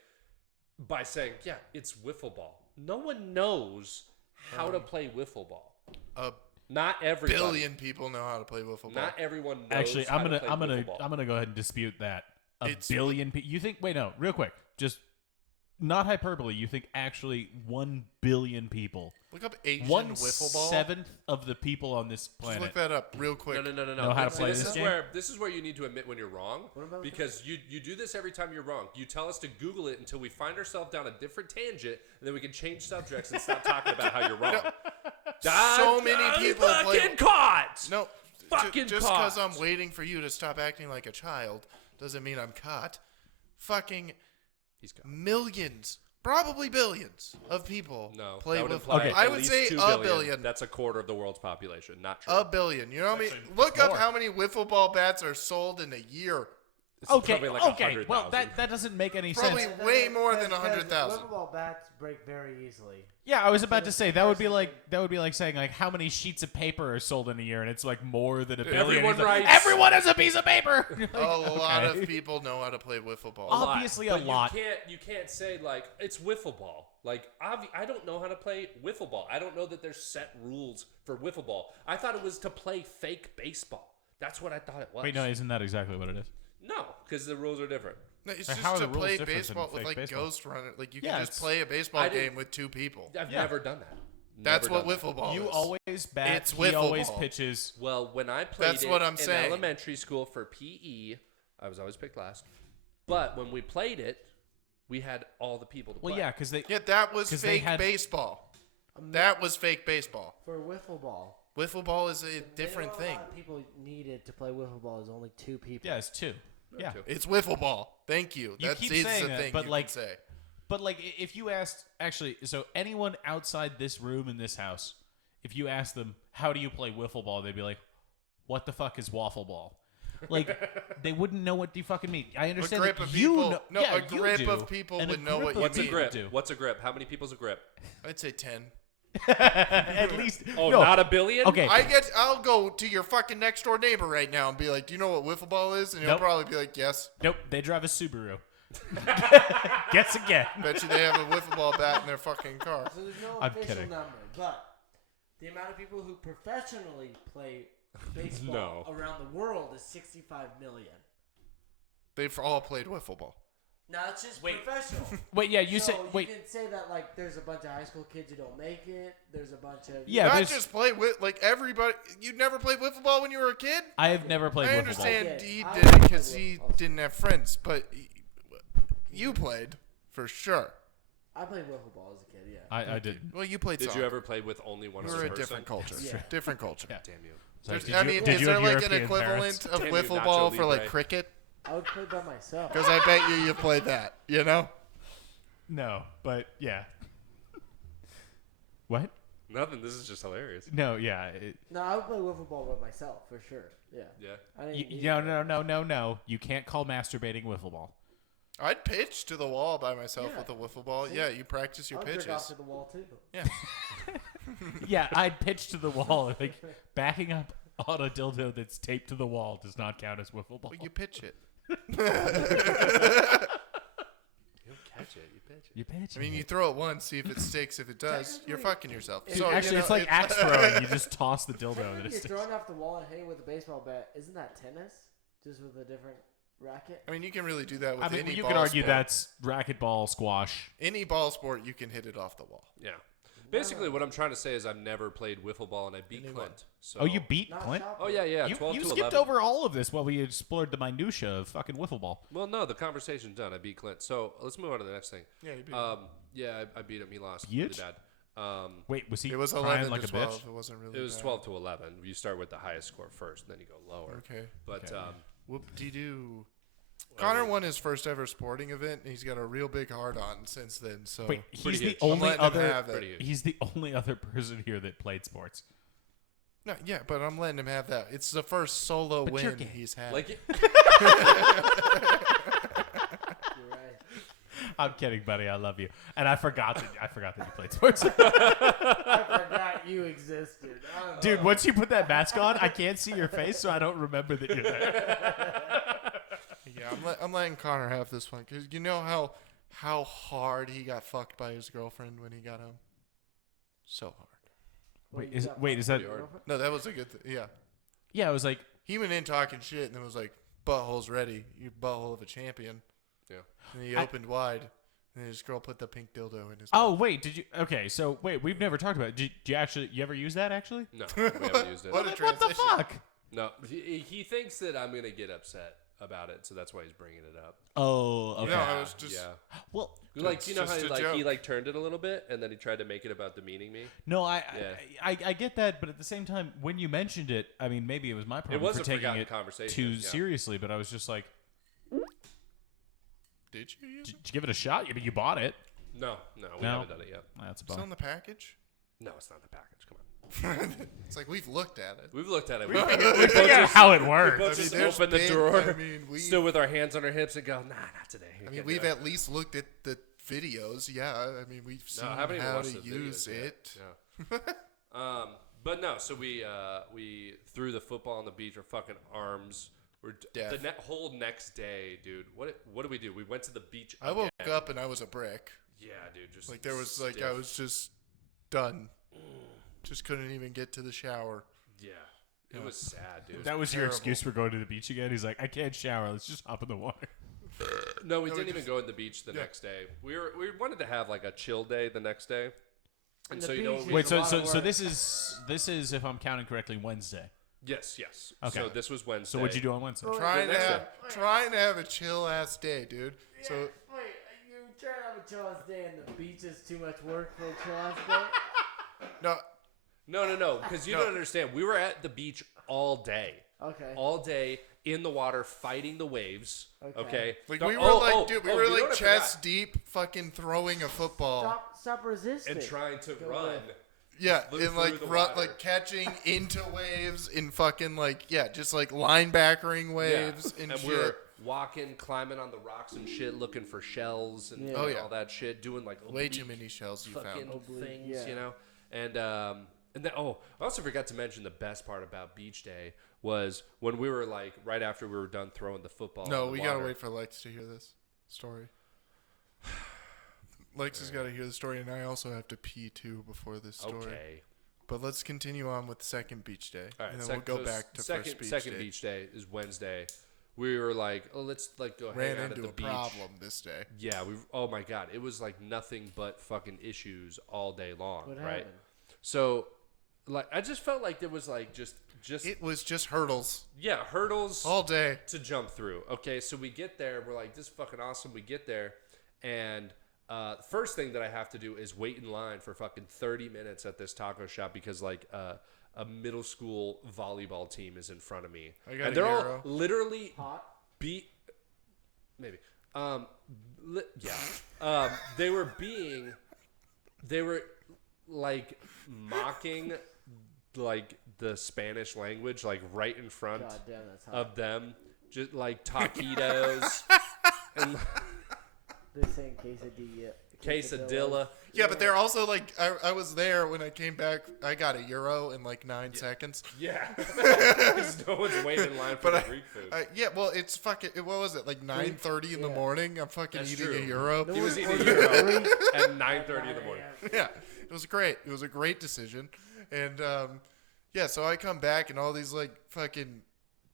by saying, "Yeah, it's wiffle ball." No one knows how to play wiffle ball. A Not everybody. billion people know how to play wiffle ball. Not everyone knows. Actually, how I'm to gonna play I'm gonna wiffle ball. I'm gonna go ahead and dispute that. A It's- billion people. You think? Wait, no. Real quick. Just not hyperbole. You think actually 1 billion people, Look up Asian 1/7 wiffle ball. of the people on this Just planet. look that up real quick. No. Know how to See, play this this is game? where this is where you need to admit when you're wrong, What about because you do this every time you're wrong. You tell us to Google it until we find ourselves down a different tangent, and then we can change subjects and stop talking about how you're wrong. So many people play. fucking caught. No, Fucking just caught. because I'm waiting for you to stop acting like a child doesn't mean I'm caught. Fucking He's got. millions, probably billions of people No, play that would wiffle imply ball. Okay. I at would least say 2 a billion. That's a quarter of the world's population. Not true. A billion. You know what I mean? Actually, Look up more. how many wiffle ball bats are sold in a year. It's Okay. probably like Okay. 100,000. Well, that doesn't make any Probably sense. way more than Because 100,000. Wiffle ball bats break very easily. Yeah, I was about to say that would be like saying like how many sheets of paper are sold in a year, and it's like more than a billion. Everyone He's like, writes- Everyone has a piece of paper. A lot okay. of people know how to play wiffle ball. lot. Obviously But a lot. You can't say like it's wiffle ball. Like I don't know how to play wiffle ball. I don't know that there's set rules for wiffle ball. I thought it was to play fake baseball. That's what I thought it was. Wait, no, isn't that exactly what it is? No, because the rules are different. No, it's How just are to the rules play different than baseball with fake like baseball? Ghost Runner. Like you Yeah, can it's- just play a baseball I didn't- game with 2 people. I've Yeah. never done that. That's Never what done that. wiffle ball You is. always bat. It's He wiffle always ball. pitches. Well, when I played That's what I'm in saying. elementary school for PE, I was always picked last. But when we played it, we had all the people to play. Well, yeah, because they. Yeah, that was 'Cause they fake had- baseball. That was fake baseball. For wiffle ball. Wiffle ball is a The different minimum thing. amount of people needed to play wiffle ball is only 2 people. Yeah, it's 2. Yeah. Two. It's wiffle ball. Thank you. You That's keep is saying the that, thing but you like- can say. But like, if you asked, actually, so anyone outside this room in this house, if you asked them how do you play wiffle ball, they'd be like, "What the fuck is waffle ball?" Like, they wouldn't know what you fucking mean. I understand grip that of you people- know. no, yeah, a you grip do, of people and a would know grip what of you What's a mean. people grip? do. What's a grip? How many people's a grip? I'd say 10. At least. Oh, no. not a billion? Okay. I'll go to your fucking next door neighbor right now and be like, do you know what wiffle ball is? And he'll Nope. probably be like, yes. Nope. They drive a Subaru. Guess again. Bet you they have a wiffle ball bat in their fucking car. So there's no I'm official kidding. number, but the amount of people who professionally play baseball No. around the world is 65 million. They've all played wiffle ball. Now it's just professional. Wait, yeah, you so say. Wait. You can say that like there's a bunch of high school kids who don't make it. There's a bunch of Yeah, Not there's- just play like everybody. You never played wiffle ball when you were a kid? I have never played I wiffle ball. understand ball. he I did did. it because I he will also. didn't have friends, but you played for sure. I played wiffle ball as a kid. Yeah. I didn't. Well, you played Did soccer. you ever play with only one You other were a person? different culture. Yeah. Different culture. Yeah. Damn you. It's like, I mean, is there have like an European equivalent parents? of Damn you, wiffle Nacho ball for like Libre. cricket? I would play by myself. Because I bet you played that. You know? No, but yeah. What? Nothing. This is just hilarious. No, yeah. No, I would play wiffle ball by myself for sure. Yeah. Yeah. I didn't need No. You can't call masturbating wiffle ball. I'd pitch to the wall by myself Yeah. with a wiffle ball. See? Yeah, you practice your I'll jerk off pitches. to the wall too. Yeah. Yeah, I'd pitch to the wall. Like backing up on a dildo that's taped to the wall does not count as wiffle ball. Well, you pitch it. You don't catch it. You pitch it. You pitch. I mean, you throw it once, see if it sticks. If it does, you're fucking yourself. Dude, So, actually, you know, it's like axe throwing. You just toss the dildo and Technically, it you're sticks. throwing off the wall and hitting with a baseball bat. Isn't that tennis? Just with a different racket? I mean, you can really do that with I mean, any you ball could argue sport. that's racquetball, squash. Any ball sport, you can hit it off the wall. Yeah. Basically, what I'm trying to say is I've never played wiffle ball, and I beat Anyone. Clint. So. Oh, you beat Not Clint? shot Oh put. yeah. You 12 to skipped 11. over all of this while we explored the minutia of fucking wiffle ball. Well, no, the conversation's done. I beat Clint. So let's move on to the next thing. Yeah, you beat Yeah, I beat him. He lost Bitch. really bad. Wait, was he It was crying 11 like to a 12. bitch? It wasn't really It was bad. 12 to 11. You start with the highest score first, and then you go lower. Okay. But Okay. Whoop-de-doo. Connor won his first ever sporting event, and he's got a real big heart on since then. So Wait, he's Pretty the huge. I'm only letting him other. have it. Pretty huge. He's the only other person here that played sports. No, yeah, but I'm letting him have that. It's the first solo But you're win gay. he's had. Like, You're right. I'm kidding, buddy. I love you, and I forgot that you played sports. I forgot you existed. Dude, once you put that mask on, I can't see your face, so I don't remember that you're there. Yeah, I'm letting Connor have this one because you know how hard he got fucked by his girlfriend when he got home. So hard. Wait, You is got that? pretty hard. No, that was a good thing. Yeah, Yeah, I was like, he went in talking shit and then was like, "Butthole's ready. You butthole of a champion." yeah. And he I- opened wide, and his girl put the pink dildo in his. oh wait, did you? Okay, so wait, we've never talked about it. Did you actually? You ever use that actually? No, we haven't used it. What a What the transition. fuck? No, he thinks that I'm gonna get upset about it, so that's why he's bringing it up. Oh, okay. No, I was just. Yeah. Well, Like, It's you know how just a he joke. like turned it a little bit, and then he tried to make it about demeaning me. no, Yeah. I get that, but at the same time, when you mentioned it, I mean, maybe it was my problem was for a taking forgotten it conversation, too yeah. seriously, but I was just like, Did you use did it? you give it a shot? I mean, you bought it. No, we No. haven't done it yet. That's a It's on bummer. the package. No, it's not in the package. Come on. It's like we've looked at it. We've looked at it. We figured out how it works. both just there's open the been- drawer, I mean, we. still with our hands on our hips, and go, nah, not today. I mean, we've at least looked at the videos. Yeah, I mean, we've seen I haven't even how watched to the use videos yet. it. Yeah. But no, so we threw the football on the beach. Our fucking arms were Death. the whole next day, dude. What did we do? We went to the beach. I woke again. up and I was a brick. Yeah, dude. Just Like there was like I stiff. was just done. Just couldn't even get to the shower. Yeah, it was sad, dude. That was your terrible. excuse for going to the beach again. He's like, I can't shower. Let's just hop in the water. No, we No, we didn't even just- go to the beach the yeah. next day. We wanted to have like a chill day the next day, and the so you know. beach we- Wait, a so lot so of so work. this is if I'm counting correctly Wednesday. yes. Okay. So this was Wednesday. So what'd you do on Wednesday? Trying to next have a chill ass day, dude. So Wait, you trying to have a chill ass day and the beach is too much work for a chill ass day? no, No, because you No. don't understand. We were at the beach all day. Okay. All day in the water fighting the waves. Okay. Okay. like No- we were oh, like, oh, dude, we oh, were you know like what I chest forgot? deep, fucking throwing a football. Stop resisting. And trying to Go run. ahead. Yeah, Flew and through like the run, water. like catching into waves in fucking like just like linebackering waves Yeah. and And shit. we were walking, climbing on the rocks and shit, looking for shells and Yeah. Oh, yeah. all that shit, doing like Way too oblique many shells you fucking found. Oblique, things, yeah. you know. And then I also forgot to mention the best part about beach day was when we were like right after we were done throwing the football. No, in the we water. gotta wait for Lex to hear this story. Lex has got to hear the story, and I also have to pee too before this story. Okay. But let's continue on with second beach day, All right. and then we'll go back to second, first beach second day. beach day is Wednesday. We were like, oh, let's like go hang Ran out at into the a beach. problem this day. Yeah, oh my god, it was like nothing but fucking issues all day long, What right? happened? So, like, I just felt like there was like just It was just hurdles hurdles all day. to jump through. Okay, so we get there, we're like, this is fucking awesome. We get there, and first thing that I have to do is wait in line for fucking 30 minutes at this taco shop because like a middle school volleyball team is in front of me, I got and a they're all euro. literally Hot? maybe they were like mocking like the Spanish language like right in front God damn, that's hot. of them, just like taquitos and They're saying quesadilla. quesadilla. Yeah, but they're also like, I was there when I came back. I got a euro in like 9 seconds. Yeah, because no one's waiting in line for But the Greek food. Yeah, well, it's fucking. What was it, like 9:30 in the Yeah. morning? I'm fucking That's eating true. a euro. He was eating a ordered euro Greek at 9:30 in the morning. Yeah, it was great. It was a great decision. And yeah, so I come back and all these like fucking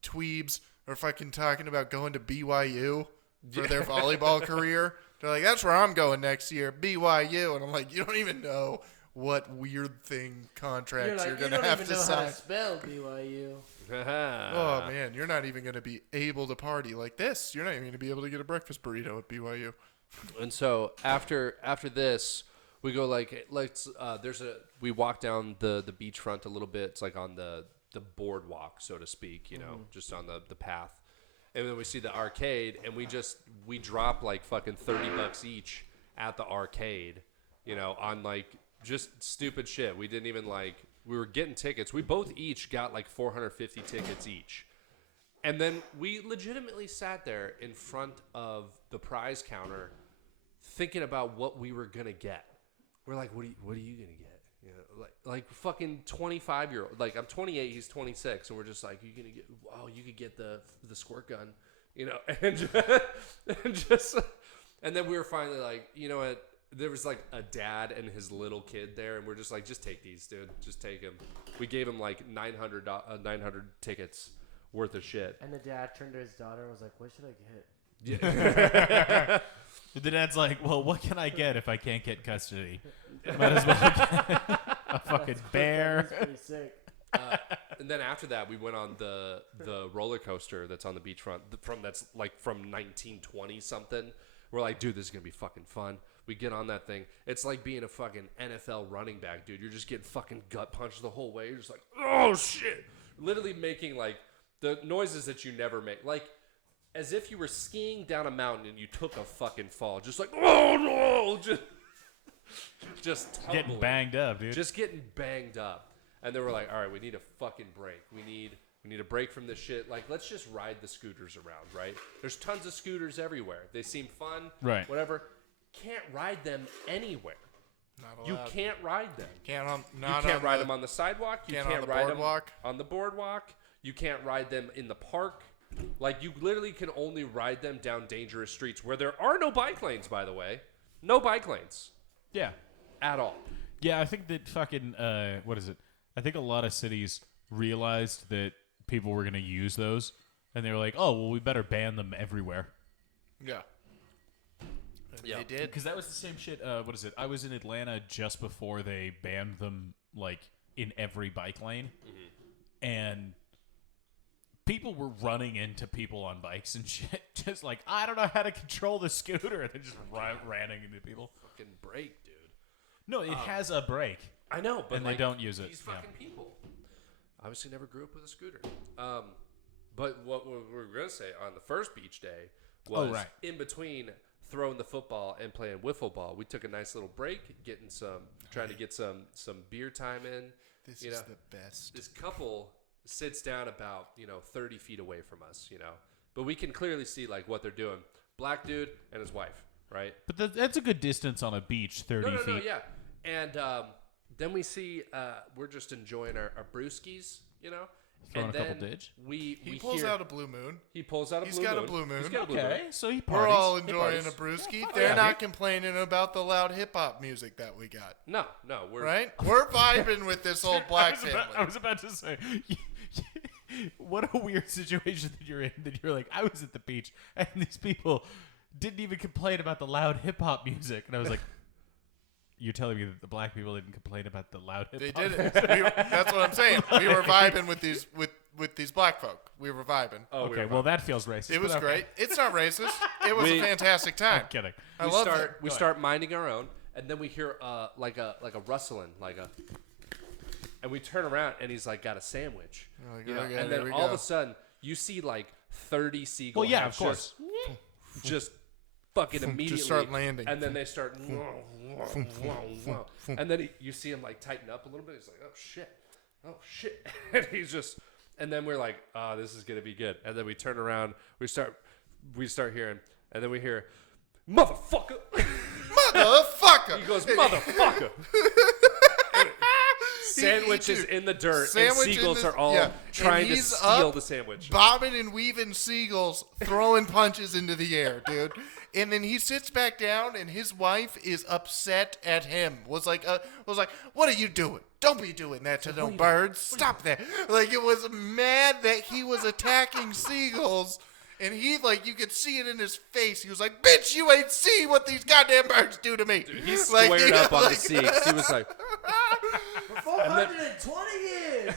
tweebs are fucking talking about going to BYU for their volleyball career. They're like, that's where I'm going next year, BYU. And I'm like, you don't even know what weird thing contracts you're going to have to know how sign. to spell BYU. Oh, man, you're not even going to be able to party like this. You're not even going to be able to get a breakfast burrito at BYU. And so after this, we go like we walk down the beachfront a little bit. It's like on the boardwalk, so to speak, you know, just on the path. And then we see the arcade, and we drop like fucking $30 each at the arcade, you know, on like just stupid shit. We didn't even like, we were getting tickets. We both each got like 450 tickets each. And then we legitimately sat there in front of the prize counter thinking about what we were going to get. We're like, what are you going to get? You know, like fucking 25-year-old. Like, I'm 28, he's 26, and we're just like, you could get the squirt gun, you know, and then we were finally like, you know what? There was like a dad and his little kid there, and we're just like, just take these, dude. Just take them. We gave him like 900 tickets worth of shit. And the dad turned to his daughter and was like, what should I get? Yeah. The dad's like, well, what can I get if I can't get custody? Might as well get a fucking bear. That's pretty sick. And then after that, we went on the roller coaster that's on the beachfront. That's like from 1920 something. We're like, dude, this is gonna be fucking fun. We get on that thing. It's like being a fucking NFL running back, dude. You're just getting fucking gut punched the whole way. You're just like, oh shit, literally making like the noises that you never make, like as if you were skiing down a mountain and you took a fucking fall. Just like, oh no, just tumbling. Getting banged up, dude. Just getting banged up. And then we're like, all right, we need a fucking break. We need a break from this shit. Like, let's just ride the scooters around, right? There's tons of scooters everywhere. They seem fun, Right. whatever. Can't ride them anywhere. Not You allowed. can't ride them. You You can't ride them on the sidewalk. You can't can't on the ride boardwalk. them on the boardwalk. You can't ride them in the park. Like, you literally can only ride them down dangerous streets where there are no bike lanes, by the way. No bike lanes Yeah. at all. Yeah, I think that fucking, what is it? I think a lot of cities realized that people were going to use those, and they were like, oh, well, we better ban them everywhere. Yeah. Yeah. They did. Because that was the same shit, what is it? I was in Atlanta just before they banned them, like, in every bike lane, and people were running into people on bikes and shit, just like, I don't know how to control the scooter, and they just ran into people. Fucking break, dude. No, it has a brake. I know, but And like, they don't use it, These yeah. fucking people. Obviously, never grew up with a scooter. But what we were gonna say on the first beach day was right. in between throwing the football and playing wiffle ball, we took a nice little break, trying to get some beer time in. This you is know, the best. this couple sits down about 30 feet away from us, but we can clearly see like what they're doing. Black dude and his wife, right? But that's a good distance on a beach, 30 No, feet. yeah. And then we see we're just enjoying our brewskis, you know. Throwing and a couple then dig. we pulls hear out a blue moon. he pulls out a He's blue got moon. a blue moon. He's got a blue moon. Okay, so he We're parties. all He enjoying a parties. brewski. fuck They're yeah. not complaining about the loud hip hop music that we got, No, we're right? We're vibing with this old black family. I was about to say, what a weird situation that you're in. That you're like, I was at the beach, and these people didn't even complain about the loud hip hop music, and I was like, you're telling me that the black people didn't complain about the loud hip hop? They did it. That's what I'm saying. We were vibing with these black folk. We were vibing. oh, Okay, well that feels racist. It was but okay. great. It's not racist. It was We- a fantastic time. I'm kidding. I we love start it. we start minding our own, and then we hear like a rustling, and we turn around, and he's like got a sandwich, Like, you know? okay, And there then we all of go. a sudden you see like 30 seagull Well, yeah, heads of course. just fucking immediately start landing. and then they start and then you see him like tighten up a little bit. He's like, oh shit, and he's just, and then we're like, oh, this is gonna be good. And then we turn around, we start hearing, and then we hear, motherfucker. Motherfucker. He goes, motherfucker. Sandwich is dude, in the dirt, and sandwich in seagulls the- are all yeah, trying and to he's steal up, the sandwich. Bobbing and weaving seagulls, throwing punches into the air, dude. And then he sits back down, and his wife is upset at him. Was like, "What are you doing? Don't be doing that to no birds. Stop that!" Like, it was mad that he was attacking seagulls, and he, like, you could see it in his face. He was like, "Bitch, you ain't see what these goddamn birds do to me." He Like, squared up on the seats. He was like, For 420 years.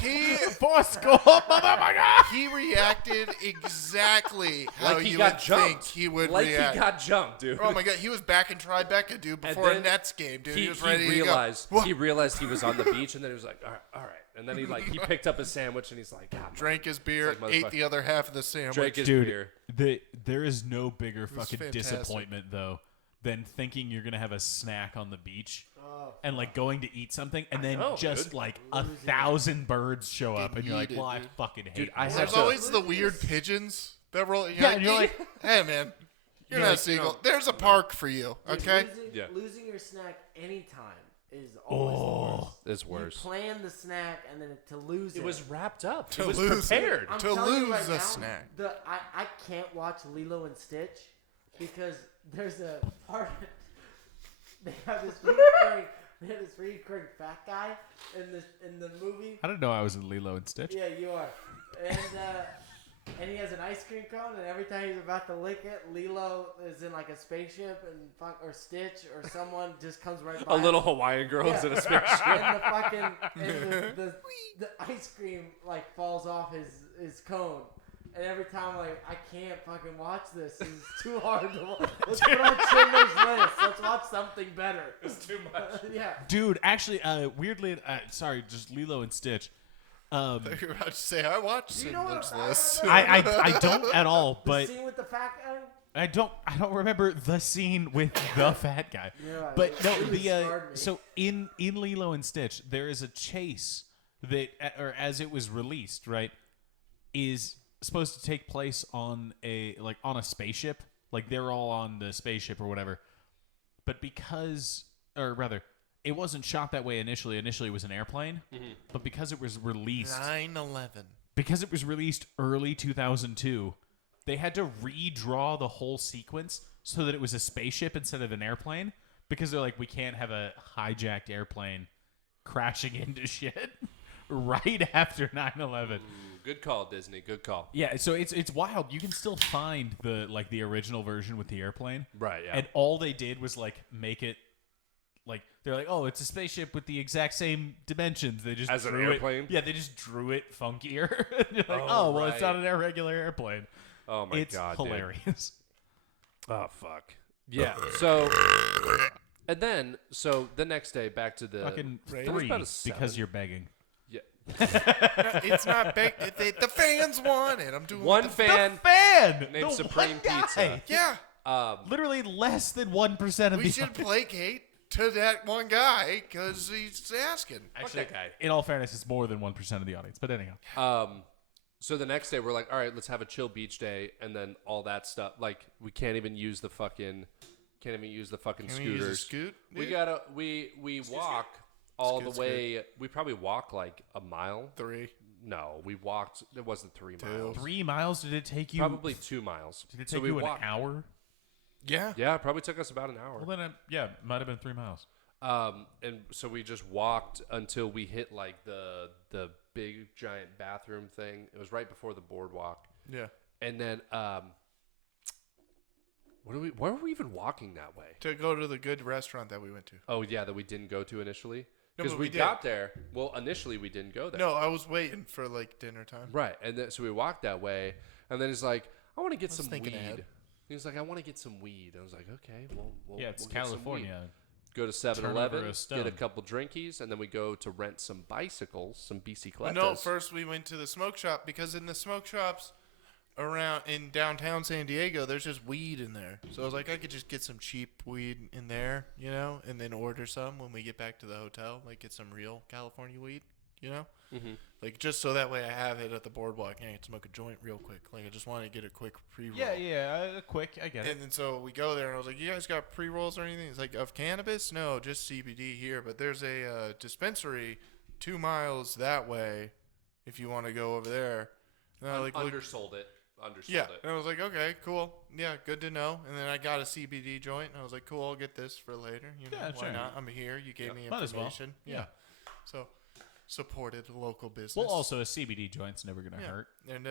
he For school, motherfucker! he reacted exactly how like he you got would jumped. think he would like react. he got jumped, dude. Oh my god, he was back in Tribeca, dude, And before a then Nets game, dude. He, He was ready realized to go. he realized he was on the beach, and then he was like, all right. And then he picked up his sandwich, and he's like, God, Drank his beer, It's like, ate motherfucker. the other half of the sandwich. drank his Dude, beer. there is no bigger was fucking fantastic. disappointment though than thinking you're gonna have a snack on the beach Oh, and like going to eat something and then know, just dude. like 1,000 birds show up and you're like, Yeeted, well, I dude. fucking hate Dude, this. I had There's to- always the weird pigeons that roll. Yeah, and you're like, hey man, you're You're not a like, seagull. There's a park for you, dude, okay? Yeah. Losing your snack anytime is always the worst. It's You worse. plan the snack and then to lose it. It was wrapped up. To it was lose it. prepared. I'm to telling you lose right a now, snack. I can't watch Lilo and Stitch because there's a part they have this recurring fat guy in the movie. I didn't know I was in Lilo and Stitch. Yeah, you are. And he has an ice cream cone, and every time he's about to lick it, Lilo is in like a spaceship, or Stitch or someone just comes right by. A little Hawaiian girl is in a spaceship. And the fucking the ice cream like falls off his cone. And every time, like, I can't fucking watch this. It's too hard to watch. Let's put on Schindler's List. Let's watch something better. It's too much. Yeah. Dude, actually, weirdly, sorry, just Lilo and Stitch. You're about to say I watched You know what? Schindler's List. I don't at all, The but scene with the fat guy? I don't remember the scene with the fat guy. Yeah, But it no, really the scarred me. so in Lilo and Stitch, there is a chase that, or as it was released, right, is supposed to take place on a spaceship. Like they're all on the spaceship or whatever. But because, or rather, it wasn't shot that way initially. Initially, it was an airplane. But because it was released, 9/11. because it was released early 2002, they had to redraw the whole sequence so that it was a spaceship instead of an airplane, because they're like, we can't have a hijacked airplane crashing into shit right after 9/11. Good call, Disney. Good call. Yeah, so it's wild. You can still find the original version with the airplane. Right, yeah. And all they did was like make it like they're like, oh, it's a spaceship with the exact same dimensions. They just As an drew it- airplane? Yeah, they just drew it funkier. And you're like, Oh, oh, well, it's not right. an regular airplane. Oh my It's god, dude. hilarious. Oh fuck. Yeah. So, and then the next day back to the Fucking it was 3 about a 7. because you're begging. Yeah. It's not big. The fans want it. I'm doing One what fan Fan named the Supreme one guy. Pizza. Yeah, Literally less than 1% of we the should audience. placate to that one guy because he's asking. Actually, that guy. in all fairness, it's more than 1% of the audience. But anyhow. So the next day we're like, all right, let's have a chill beach day, and then all that stuff. Like we can't even use the Can't even use the fucking Can we use a scooters. scoot? We dude? gotta we walk all Scoot, the way. We probably walk like a mile. 3. No, we walked. It wasn't 3 2. miles. 3 miles? Did it take you? Probably 2 miles. Did it So take we you an walked. hour? Yeah. Yeah, it probably took us about an hour. Well, then, yeah, might have been 3 miles. And so we just walked until we hit like the big giant bathroom thing. It was right before the boardwalk. Yeah. And then why were we even walking that way? To go to the good restaurant that we went to. Oh yeah, that we didn't go to initially. No, Because but we we did. got there. Well, initially we didn't go there. No, I was waiting for like dinner time. Right. And then so we walked that way, and then he's like, I want to get was some thinking weed. ahead. He was like, I want to get some weed. I was like, okay, well Yeah, it's we'll get some weed. California. Go to Turn 7-Eleven, over a get a stone. couple drinkies, and then we go to rent some bicycles, some bicicletas. No, first we went to the smoke shop because in the smoke shops around in downtown San Diego, there's just weed in there. So I was like, I could just get some cheap weed in there, you know, and then order some when we get back to the hotel, like get some real California weed, you know, like just so that way I have it at the boardwalk and I can smoke a joint real quick. Like I just want to get a quick pre-roll. Yeah, quick. I get it. And then so we go there and I was like, you guys got pre-rolls or anything? It's like, of cannabis? No, just CBD here. But there's a dispensary 2 miles that way if you want to go over there. And I Undersold it. yeah. it. And I was like, okay, cool. Yeah, good to know. And then I got a CBD joint and I was like, cool, I'll get this for later. You know, Yeah, why sure. not? I'm here. You gave me Might as well. information. Yeah. So supported local business. Well, also a CBD joint's never gonna Yeah. hurt. And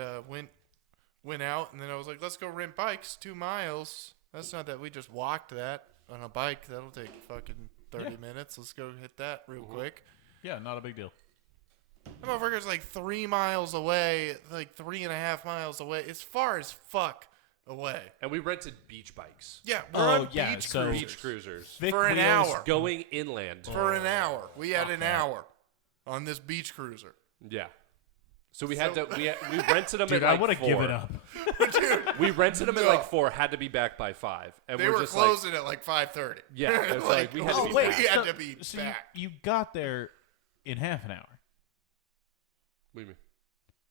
went out, and then I was like, let's go rent bikes 2 miles. That's not that we just walked that on a bike. That'll take fucking 30 minutes. Let's go hit that real quick. Yeah, not a big deal. That motherfucker's like 3 miles away, like 3.5 miles away. It's far as fuck away. And we rented beach bikes. Yeah, we're Oh, on yeah, beach so- cruisers. Beach cruisers. Thick For an wheels. hour. Going inland. For an hour. We had an Okay. hour on this beach cruiser. Yeah. So we had to we rented them Dude, at like I would have 4. given up. Dude, We rented them at No. like 4, had to be back by 5. And they we're were just closing at like 5:30. Yeah, it's like we had to be wait, back. we had to be So back. you got there in half an hour. What do you mean?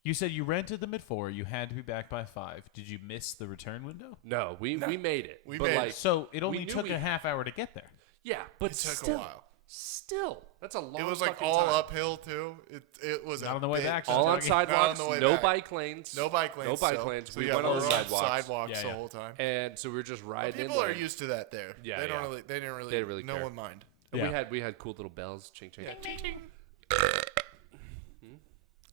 You said you rented them at 4. You had to be back by 5. Did you miss the return window? No, we made it. We but made it. like So it only knew took we- a half hour to get there. yeah, but It took still, a while. Still, that's a long. It was like fucking all time. uphill too. It was Not a on the way bit. back, All on Not sidewalks, the way no back. bike lanes. No bike lanes. No bike still. lanes. So We yeah, went on we're the sidewalks. Yeah, the yeah. whole time. And so we were just riding People in. are like- used to that there. Yeah, they don't yeah. really. They didn't really. They didn't really no care. one mind. And Yeah. we had cool little bells. Ching ching. Yeah. Ching ching.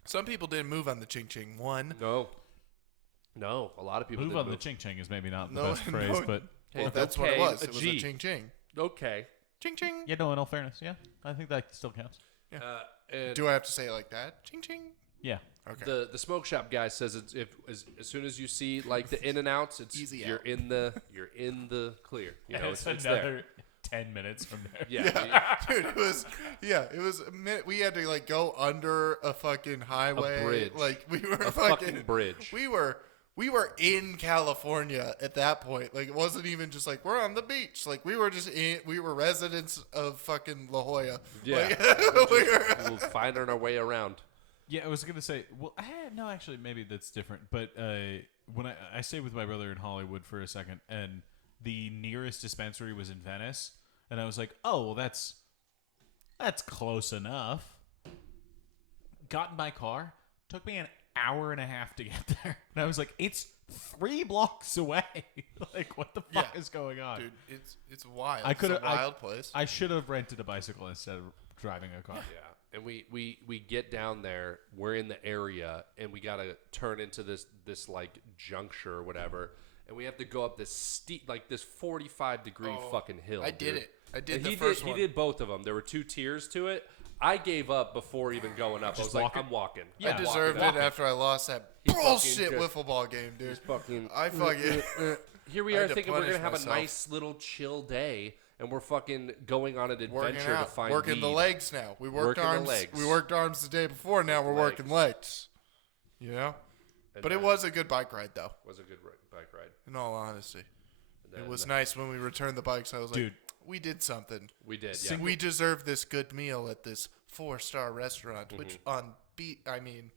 Some people didn't move on the ching ching one. No, a lot of people Move didn't on the ching ching is maybe not the No, best phrase, no. but Hey, Well, that's what it okay, was. a It was G. a ching ching. Okay. Ching ching. yeah, no, in all fairness, yeah, I think that still counts. And Do I have to say it like that? Ching ching. Yeah. Okay. the smoke shop guy says it's as soon as you see like the in and outs, it's Easy you're out. in the clear. You know, it's it's there. another 10 minutes from there. Yeah. Dude, it was a minute. We had to like go under a fucking highway. bridge. Like we were A fucking fucking bridge. We were in California at that point. Like it wasn't even just like we're on the beach. Like we were we were residents of fucking La Jolla. Yeah. Like, we were, We'll finding our way around. Yeah, I was gonna say. Well, no, actually, maybe that's different. But when I stayed with my brother in Hollywood for a second, and the nearest dispensary was in Venice, and I was like, "Oh, well, that's close enough." Got in my car. Took me an hour and a half to get there, and I was like, "It's 3 blocks away." Like, what the fuck Yeah. is going on? dude, it's wild. I coulda- It's a wild place. I should have rented a bicycle instead of driving a car. Yeah. And we get down there, we're in the area, and we gotta turn into this like juncture or whatever, and we have to go up this steep, like this 45-degree fucking hill. I did dude. it. I did And the he first did, one. He did both of them. There were 2 tiers to it. I gave up before even going up. I was like, walking? I'm walking. Yeah. I I'm deserved walking. it after I lost that He fucking bullshit just- wiffle ball game, dude. Fucking. I fucking. Here we I are had to thinking we're gonna punish have myself. a nice little chill day, and we're fucking going on an Working adventure to out, find working the weed. legs now. We worked Working the arms. legs. We worked arms the day before. Now we're working legs. You know, And but it then- was a good bike ride, though. was a good bike ride. In all honesty, And it then was nice when we returned the bikes. I was Dude. like, we did something. We did. Yeah. We deserve this good meal at this 4-star restaurant, which I mean,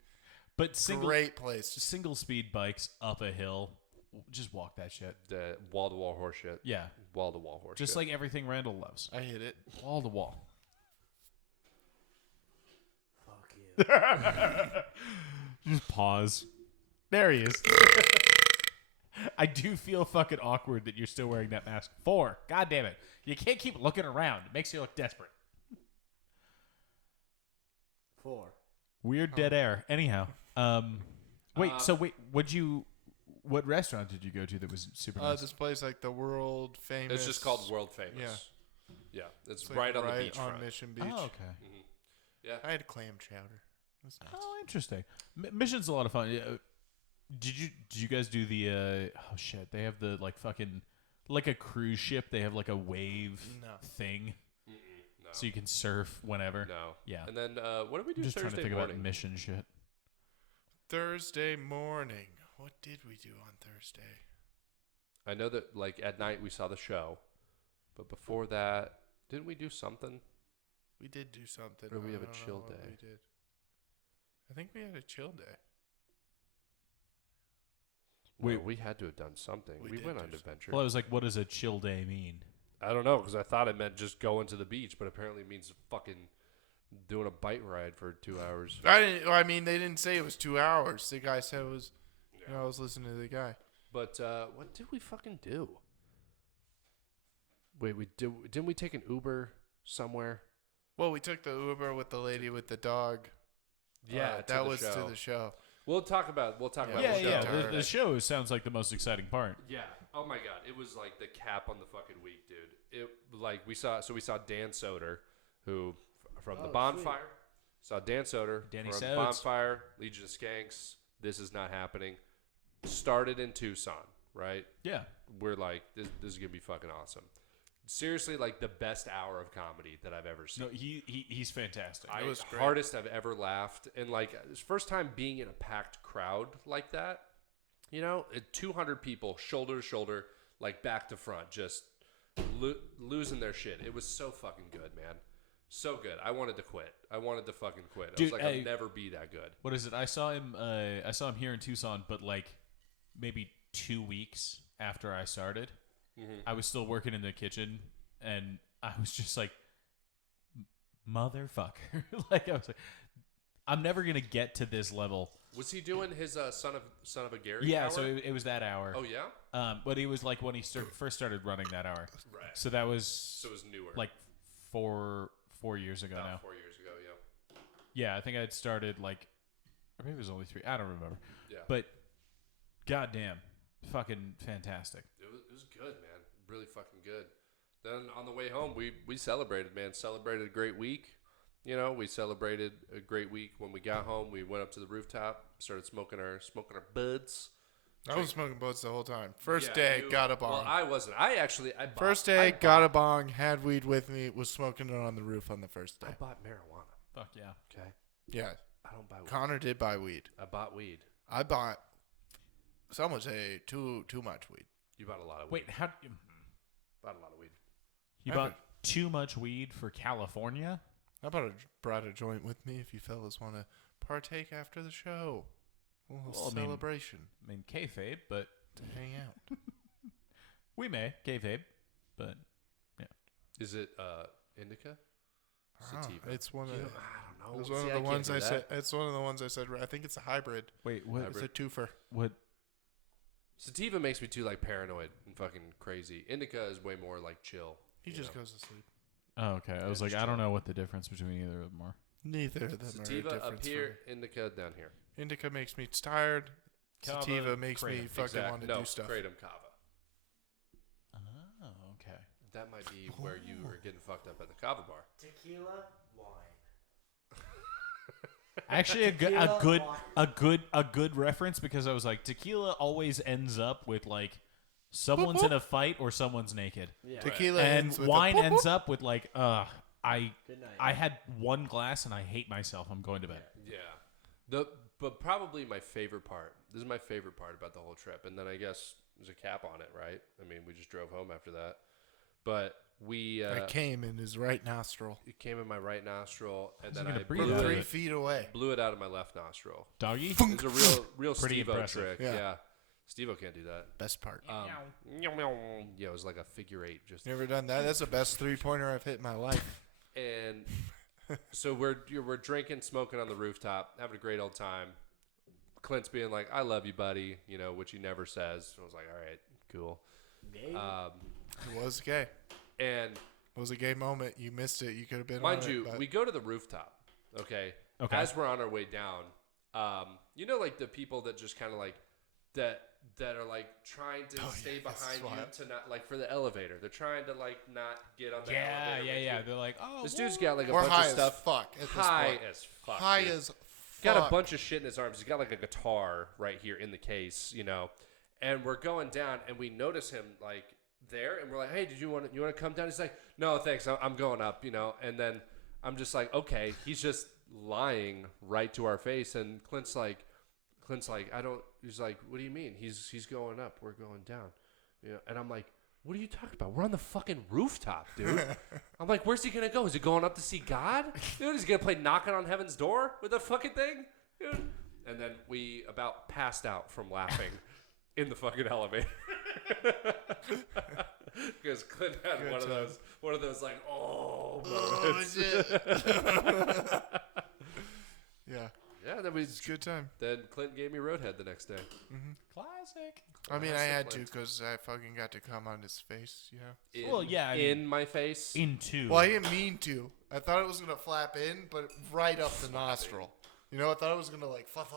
But single great place. speed bikes up a hill just walk that shit. The wall-to-wall horse shit. Yeah, Wall-to-wall horse just shit. like everything Randall loves. I hit it. Wall to wall. Fuck you. Just pause. There he is. I do feel fucking awkward that you're still wearing that mask. 4. God damn it. You can't keep looking around. It makes you look desperate. 4. Weird dead air. Anyhow. What restaurant did you go to that was super nice? This place like the world famous. It's just called World Famous. Yeah. Yeah. It's like right on the right beachfront. on Mission Beach. Oh, okay. Yeah. I had clam chowder. It was nice. Oh, interesting. Mission's a lot of fun. Did you guys do the oh shit, they have the like fucking like a cruise ship, they have like a wave thing No. so you can surf whenever. No. Yeah. And then what did we do I'm just trying to Thursday think morning? about mission shit. Thursday morning. What did we do on Thursday? I know that like at night we saw the show, but before that, didn't we do something? We did do something. Or we have a I don't know chill what day. We did. I think we had a chill day. Wait, Wait. we had to have done something. We We did went do on something. adventure. Well, I was like, what does a chill day mean? I don't know because I thought it meant just going to the beach, but apparently it means fucking doing a bike ride for 2 hours. I mean, they didn't say it was 2 hours. The guy said it was. You know, I was listening to the guy. But what did we fucking do? Wait, didn't we take an Uber somewhere? Well, we took the Uber with the lady with the dog. Yeah, to that the was show. to the show. We'll talk about Yeah. the Yeah, show. yeah. Alright. The show sounds like the most exciting part. Yeah. Oh my god, it was like the cap on the fucking week, dude. It like we saw Dan Soder, who from the Oh, Bonfire. Saw Dan Soder Danny from Sodes. Bonfire, Legion of Skanks. This is not happening. Started in Tucson, right? Yeah. We're like, this is gonna be fucking awesome. Seriously, like the best hour of comedy that I've ever seen. No, he's fantastic. It was great. Hardest I've ever laughed, and like it's first time being in a packed crowd like that. You know, 200 people, shoulder to shoulder, like back to front, just losing their shit. It was so fucking good, man. So good. I wanted to quit. I wanted to fucking quit. Dude, I was like, I'll never be that good. What is it? I saw him here in Tucson, but like maybe 2 weeks after I started. I was still working in the kitchen, and I was just like, motherfucker. Like I was like, I'm never gonna get to this level. Was he doing his son of a Gary? Yeah, hour? so it was that hour. Oh yeah. But he was like when he first started running that hour. Right. So that was So it was newer. like four years ago now. 4 years ago. Yeah. Yeah, I think I had started like, or maybe it was only 3. I don't remember. Yeah. But goddamn, fucking fantastic. It was good, man. Really fucking good. Then on the way home, we celebrated, man. Celebrated a great week. You know, we celebrated a great week. When we got home, we went up to the rooftop, started smoking our buds. I was smoking boats the whole time. First Yeah, day, you- got a bong. Well, I wasn't. I bought, First I day, bought- got a bong, had weed with me, was smoking it on the roof on the first day. I bought marijuana. Fuck yeah. Okay. Yeah, I don't buy weed. Connor did buy weed. I bought weed. I bought, some would say, too much weed. You bought a lot of weed. Wait, how Bought a lot of weed. you I bought haven't- too much weed for California? I brought a joint with me if you fellas want to partake after the show. A little Well, I mean- celebration I mean, kayfabe, but to hang out. we may kayfabe, but Is it indica? Sativa. It's one of I the, don't know. it was one See, of I the can't ones do I that. said. It's one of the ones I said. I think it's a hybrid. wait, what? It's a twofer. What? Sativa makes me too like paranoid and fucking crazy. Indica is way more like chill. He you just know? goes to sleep. Oh, okay. I was like, just I don't know what the difference between either of them are. Neither of them Sativa are a up difference. here, indica down here. Indica makes me tired. Kava, Sativa makes me kratom. fucking want to no, do stuff. kratom kava. Oh, okay. That might be where you were getting fucked up at the kava bar. Tequila, wine. Actually, Tequila, a good reference because I was like, tequila always ends up with like someone's in a fight or someone's naked, Yeah. Tequila and ends with wine a ends up with like, I Good night. had one glass and I hate myself. I'm going to bed. Yeah. But probably my favorite part. This is my favorite part about the whole trip. And then I guess there's a cap on it, right? I mean, we just drove home after that. But we I came in his right nostril. it came in my right nostril and How's he then gonna I breathe From blew out of 3 it? feet away. blew it out of my left nostril. Doggy. It's a real Pretty Steve-O impressive. trick. Yeah. Yeah. Steve-O can't do that. Best part. Yeah, it was like a figure 8. Just Never done that. That's the best 3-pointer I've hit in my life. and so we're drinking, smoking on the rooftop, having a great old time. Clint's being like, "I love you, buddy," which he never says. I was like, "All right, cool." It was gay. And It was a gay moment. You missed it. You could have been mind on you, it, but we go to the rooftop. Okay. As we're on our way down, like the people that just kind of like that are like trying to stay behind you to not like for the elevator. They're trying to like not get on the elevator. Yeah. They're like, oh, This dude's got like a we're bunch high of stuff. as fuck at this High point. as fuck. High dude. as fuck. Got a bunch of shit in his arms. He's got like a guitar right here in the case, And we're going down, and we notice him like there, and we're like, "Hey, you want to come down?" He's like, "No, thanks. I'm going up," And then I'm just like, "Okay." He's just lying right to our face, and Clint's like, "I don't." He's like, "What do you mean?" He's going up. We're going down. And I'm like, "What are you talking about? We're on the fucking rooftop, dude." I'm like, "Where's he gonna go? Is he going up to see God? Dude, is he gonna play knocking on heaven's door with the fucking thing?" Dude. And then we about passed out from laughing in the fucking elevator. Because Clint had Good one of those like, oh moments. shit. Yeah. Yeah, It's a good time. then Clint gave me Roadhead the next day. classic. I mean, I Classic had to Clint. because I fucking got to come on his face, Well, yeah, I mean- in my face. Into. Well, I didn't mean to. I thought it was going to flap in, but right up the nostril. I thought it was going to like flap.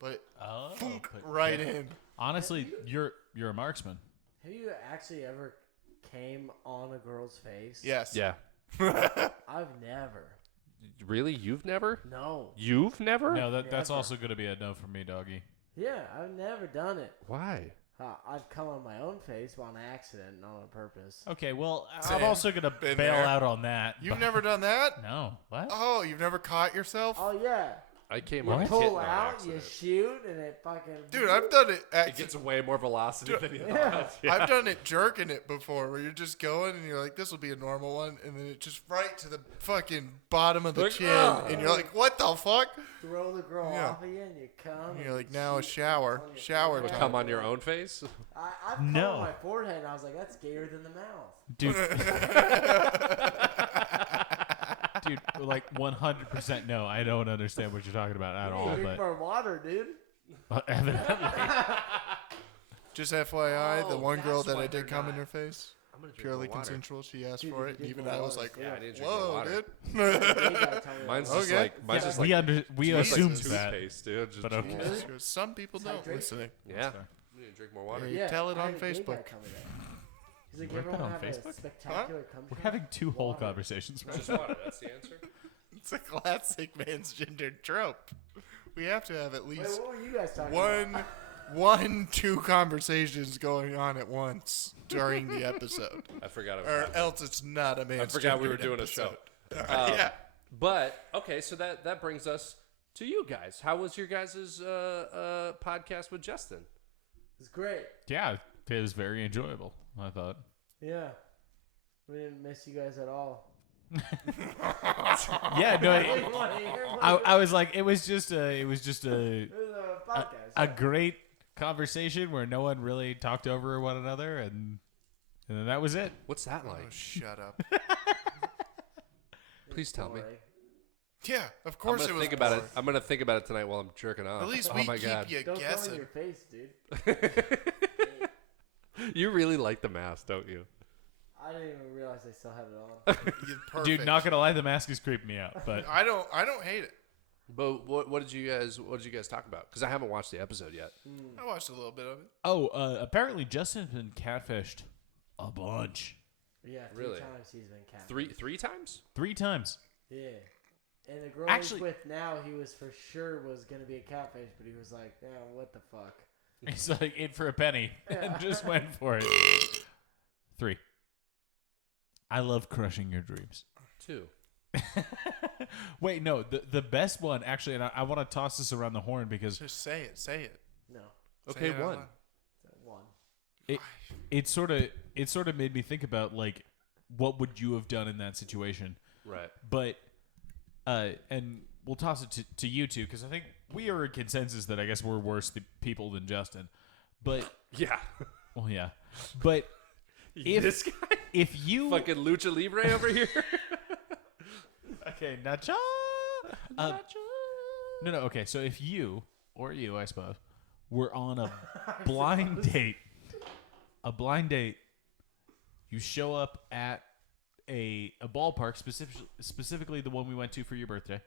But thunk, right in. Honestly, you're a marksman. Have you actually ever came on a girl's face? Yes. Yeah. I've never. Really? You've never? No. You've never? No, that's Never. also going to be a no for me, doggy. Yeah, I've never done it. Why? I've come on my own face on accident, not on purpose. Okay, well, Same. I'm also going to Been bail there. out on that. You've but- never done that? No. What? Oh, you've never caught yourself? Oh yeah. I came You on a pull kitten on out, you accident. shoot, and it fucking. Dude, I've done it. It gets way more velocity than you Yeah. thought. I've done it jerking it before, where you're just going and you're like, this will be a normal one, and then it just right to the fucking bottom of the Like, chin, oh. and you're like, what the fuck? throw the girl Yeah. off of you, and you come. And you're like, you now a shoot shower. on your Shower forehead. time. Come on your own face? I've come No. on my forehead, and I was like, that's gayer than the mouth. Dude. Dude, like 100% no. I don't understand what you're talking about at all, Drink but more water, dude. evidently. Just FYI, the Oh, one girl that's that why I did they're come in not. her face, I'm going to drink purely more water. consensual, she asked Dude, for you it, and did even more I was water, like, yeah. I didn't drink more whoa, water. dude. Gay guy told me Mine's that. just Okay. like, mine's just we like, we mine's like assumed that. toothpaste, dude. Just But okay. drink- Really? Some people don't Hydrate? listening. Yeah. You need to drink more water. Yeah. Tell it I on had a gay guy Facebook. tell me that. He's like, We're you ever put want on to have a Facebook? spectacular cum We're shot? having two whole Water. conversations right Just now. water. That's the answer. It's a classic man's-gendered trope. We have to have at Wait, least what were you guys talking about? two conversations going on at once during the episode, I forgot or about that. else it's not a man's. I forgot we were gendered doing a show. episode. Yeah. But, okay, so that brings us to you guys. How was your guys' podcast with Justin? It's great. Yeah, it was very enjoyable, I thought. Yeah. We didn't miss you guys at all. Yeah, no, Hey, what, here, what? I was like, it was just a It was a podcast. a great conversation where no one really talked over one another, and then that was it. What's that Oh, like? shut up. Please tell me. Boring. Yeah, of I'm course gonna it was. think about it. boring. I'm gonna think about it tonight while I'm jerking off. At least oh we my keep god, you Don't throw it in guessing. your face, dude. you really like the mask, don't you? I didn't even realize they still had it on. You're perfect. Dude, not gonna lie, the mask is creeping me out. But I don't hate it. But what did you guys talk about? Because I haven't watched the episode yet. I watched a little bit of it. oh, apparently Justin's been catfished a bunch, Yeah, Really? 3 times he's been cat. Three times? 3 times. Yeah. And the girl Actually- he's with now, he was for sure was going to be a catfish, but he was like, yeah, what the fuck? He's like in for a penny and just went for it. 3. I love crushing your dreams. 2. Wait, no, the best one actually, and I want to toss this around the horn because Just say it. Say it. No. Say Okay, it out 1. loud. 1. it sort of made me think about like what would you have done in that situation. Right. But and we'll toss it to you two because I think we are in consensus that I guess we're worse people than Justin. But Yeah. well, yeah. But if This guy, if you fucking lucha libre over here. okay, Nacho. No, okay. So if you or you, I suppose, were on a blind date, you show up at a ballpark, specifically the one we went to for your birthday,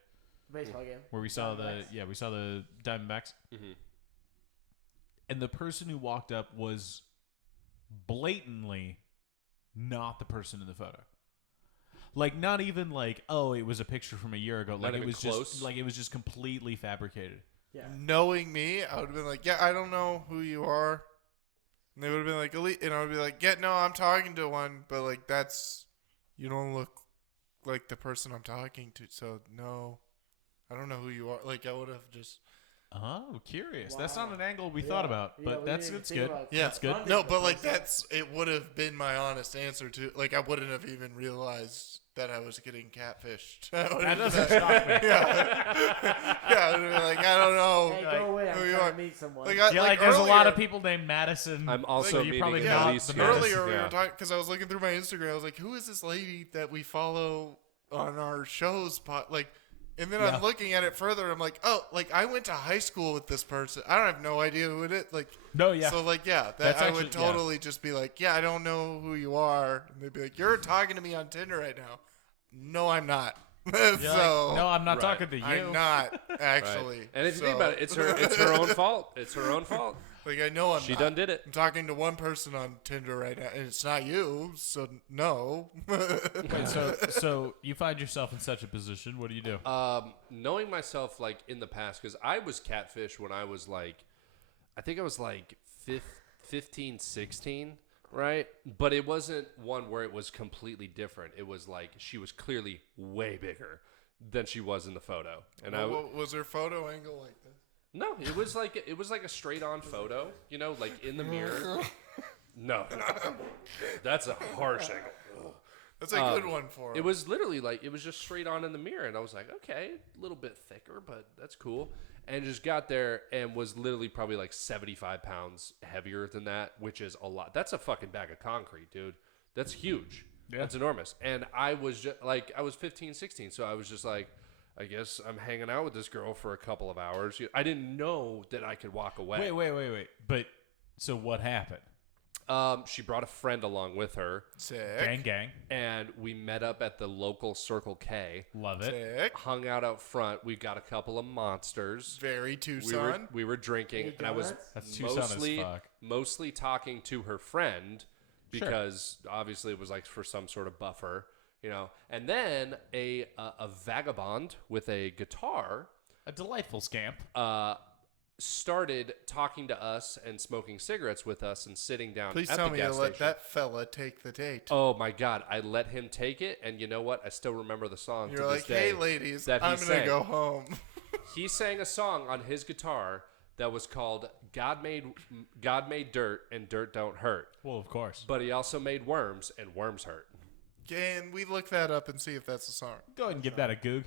Baseball game. where we saw Diamondbacks. we saw the Diamondbacks, and the person who walked up was blatantly not the person in the photo. Like, not even like, oh, it was a picture from a year ago. Like, Not it even was close? just like it was just completely fabricated. Yeah. Knowing me, I would have been like, yeah, I don't know who you are. And they would have been like, elite. And I would be like, yeah, no, I'm talking to one. But, like, you don't look like the person I'm talking to. So, no, I don't know who you are. Like, I would have just. Oh, curious. Wow. That's not an angle we thought about, Yeah, but we that's didn't even it's think good. about Yeah. That's good. confronting No, the but, like, person. it would have been my honest answer to. Like, I wouldn't have even realized that I was getting catfished. That doesn't shock me. Yeah. Yeah, I would have been like, I don't know. Hey, like, go away. I'm who you trying are. to meet someone. Like, Yeah, like there's a lot of earlier- people named Madison. I'm also you're meeting probably Yeah, not Elise the here. Madison. earlier we Yeah. were talking because I was looking through my Instagram. I was like, "Who is this lady that we follow on our shows?" Like, and then Yeah. I'm looking at it further. I'm like, "Oh, like I went to high school with this person. I don't have no idea who it is." Like, No, yeah. So like, yeah, that That's I actually- would yeah. totally just be like, "Yeah, I don't know who you are," and they'd be like, "You're talking to me on Tinder right now." No, I'm not. You're So like, no, I'm not Right. talking to you. I'm not actually. Right. And if you think So- about it, it's her own fault. It's her own fault. Like I know I'm She not. done did it. I'm talking to one person on Tinder right now, and it's not you. So no. Wait, so you find yourself in such a position. What do you do? Knowing myself like in the past, because I was catfish when I was like, I think I was like 15, 16, right? But it wasn't one where it was completely different. It was like she was clearly way bigger than she was in the photo, and Was her photo angle like this? no, it was like a straight on photo, you know, like in the mirror. No, that's a harsh angle. That's a good one for her. It was literally like, it was just straight on in the mirror. And I was like, okay, a little bit thicker, but that's cool. And just got there and was literally probably like 75 pounds heavier than that, which is a lot. That's a fucking bag of concrete, dude. That's huge. Yeah. That's enormous. And I was just like, I was 15, 16. So I was just like, I guess I'm hanging out with this girl for a couple of hours. I didn't know that I could walk away. Wait. But so what happened? She brought a friend along with her. Sick. Gang. And we met up at the local Circle K. Love it. Sick. Hung out out front. We got a couple of monsters. Very We Tucson. were drinking, Hey, and I was donuts? That's Tucson as fuck. mostly talking to her friend because obviously it was like for some sort of buffer, you know. And then a vagabond with a guitar A delightful scamp. started talking to us and smoking cigarettes with us and sitting down Please at tell the me you gas let station. that fella take the date. Oh my God! I let him take it, and you know what? I still remember the song. You're to like, this day hey, ladies, that he I'm gonna sang. go home. He sang a song on his guitar that was called God made dirt and dirt don't hurt. Well, of course. But he also made worms and worms hurt. Can we look that up and see if that's a song? Go ahead and give that a goog.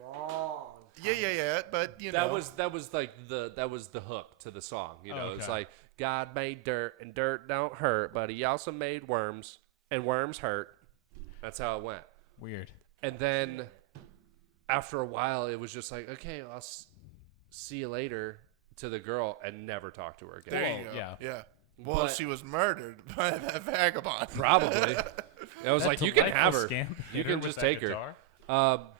Wrong. Yeah. But you That know, was like the hook to the song. You know, it's Okay. like God made dirt and dirt don't hurt, but he also made worms and worms hurt. That's how it went. Weird. And then after a while, it was just like, okay, I'll see you later to the girl and never talk to her again. there you go. yeah. Yeah. Well, But- she was murdered by that vagabond. Probably. I was That like, you can have delightful her. scamp You hit her can with just that take her. guitar.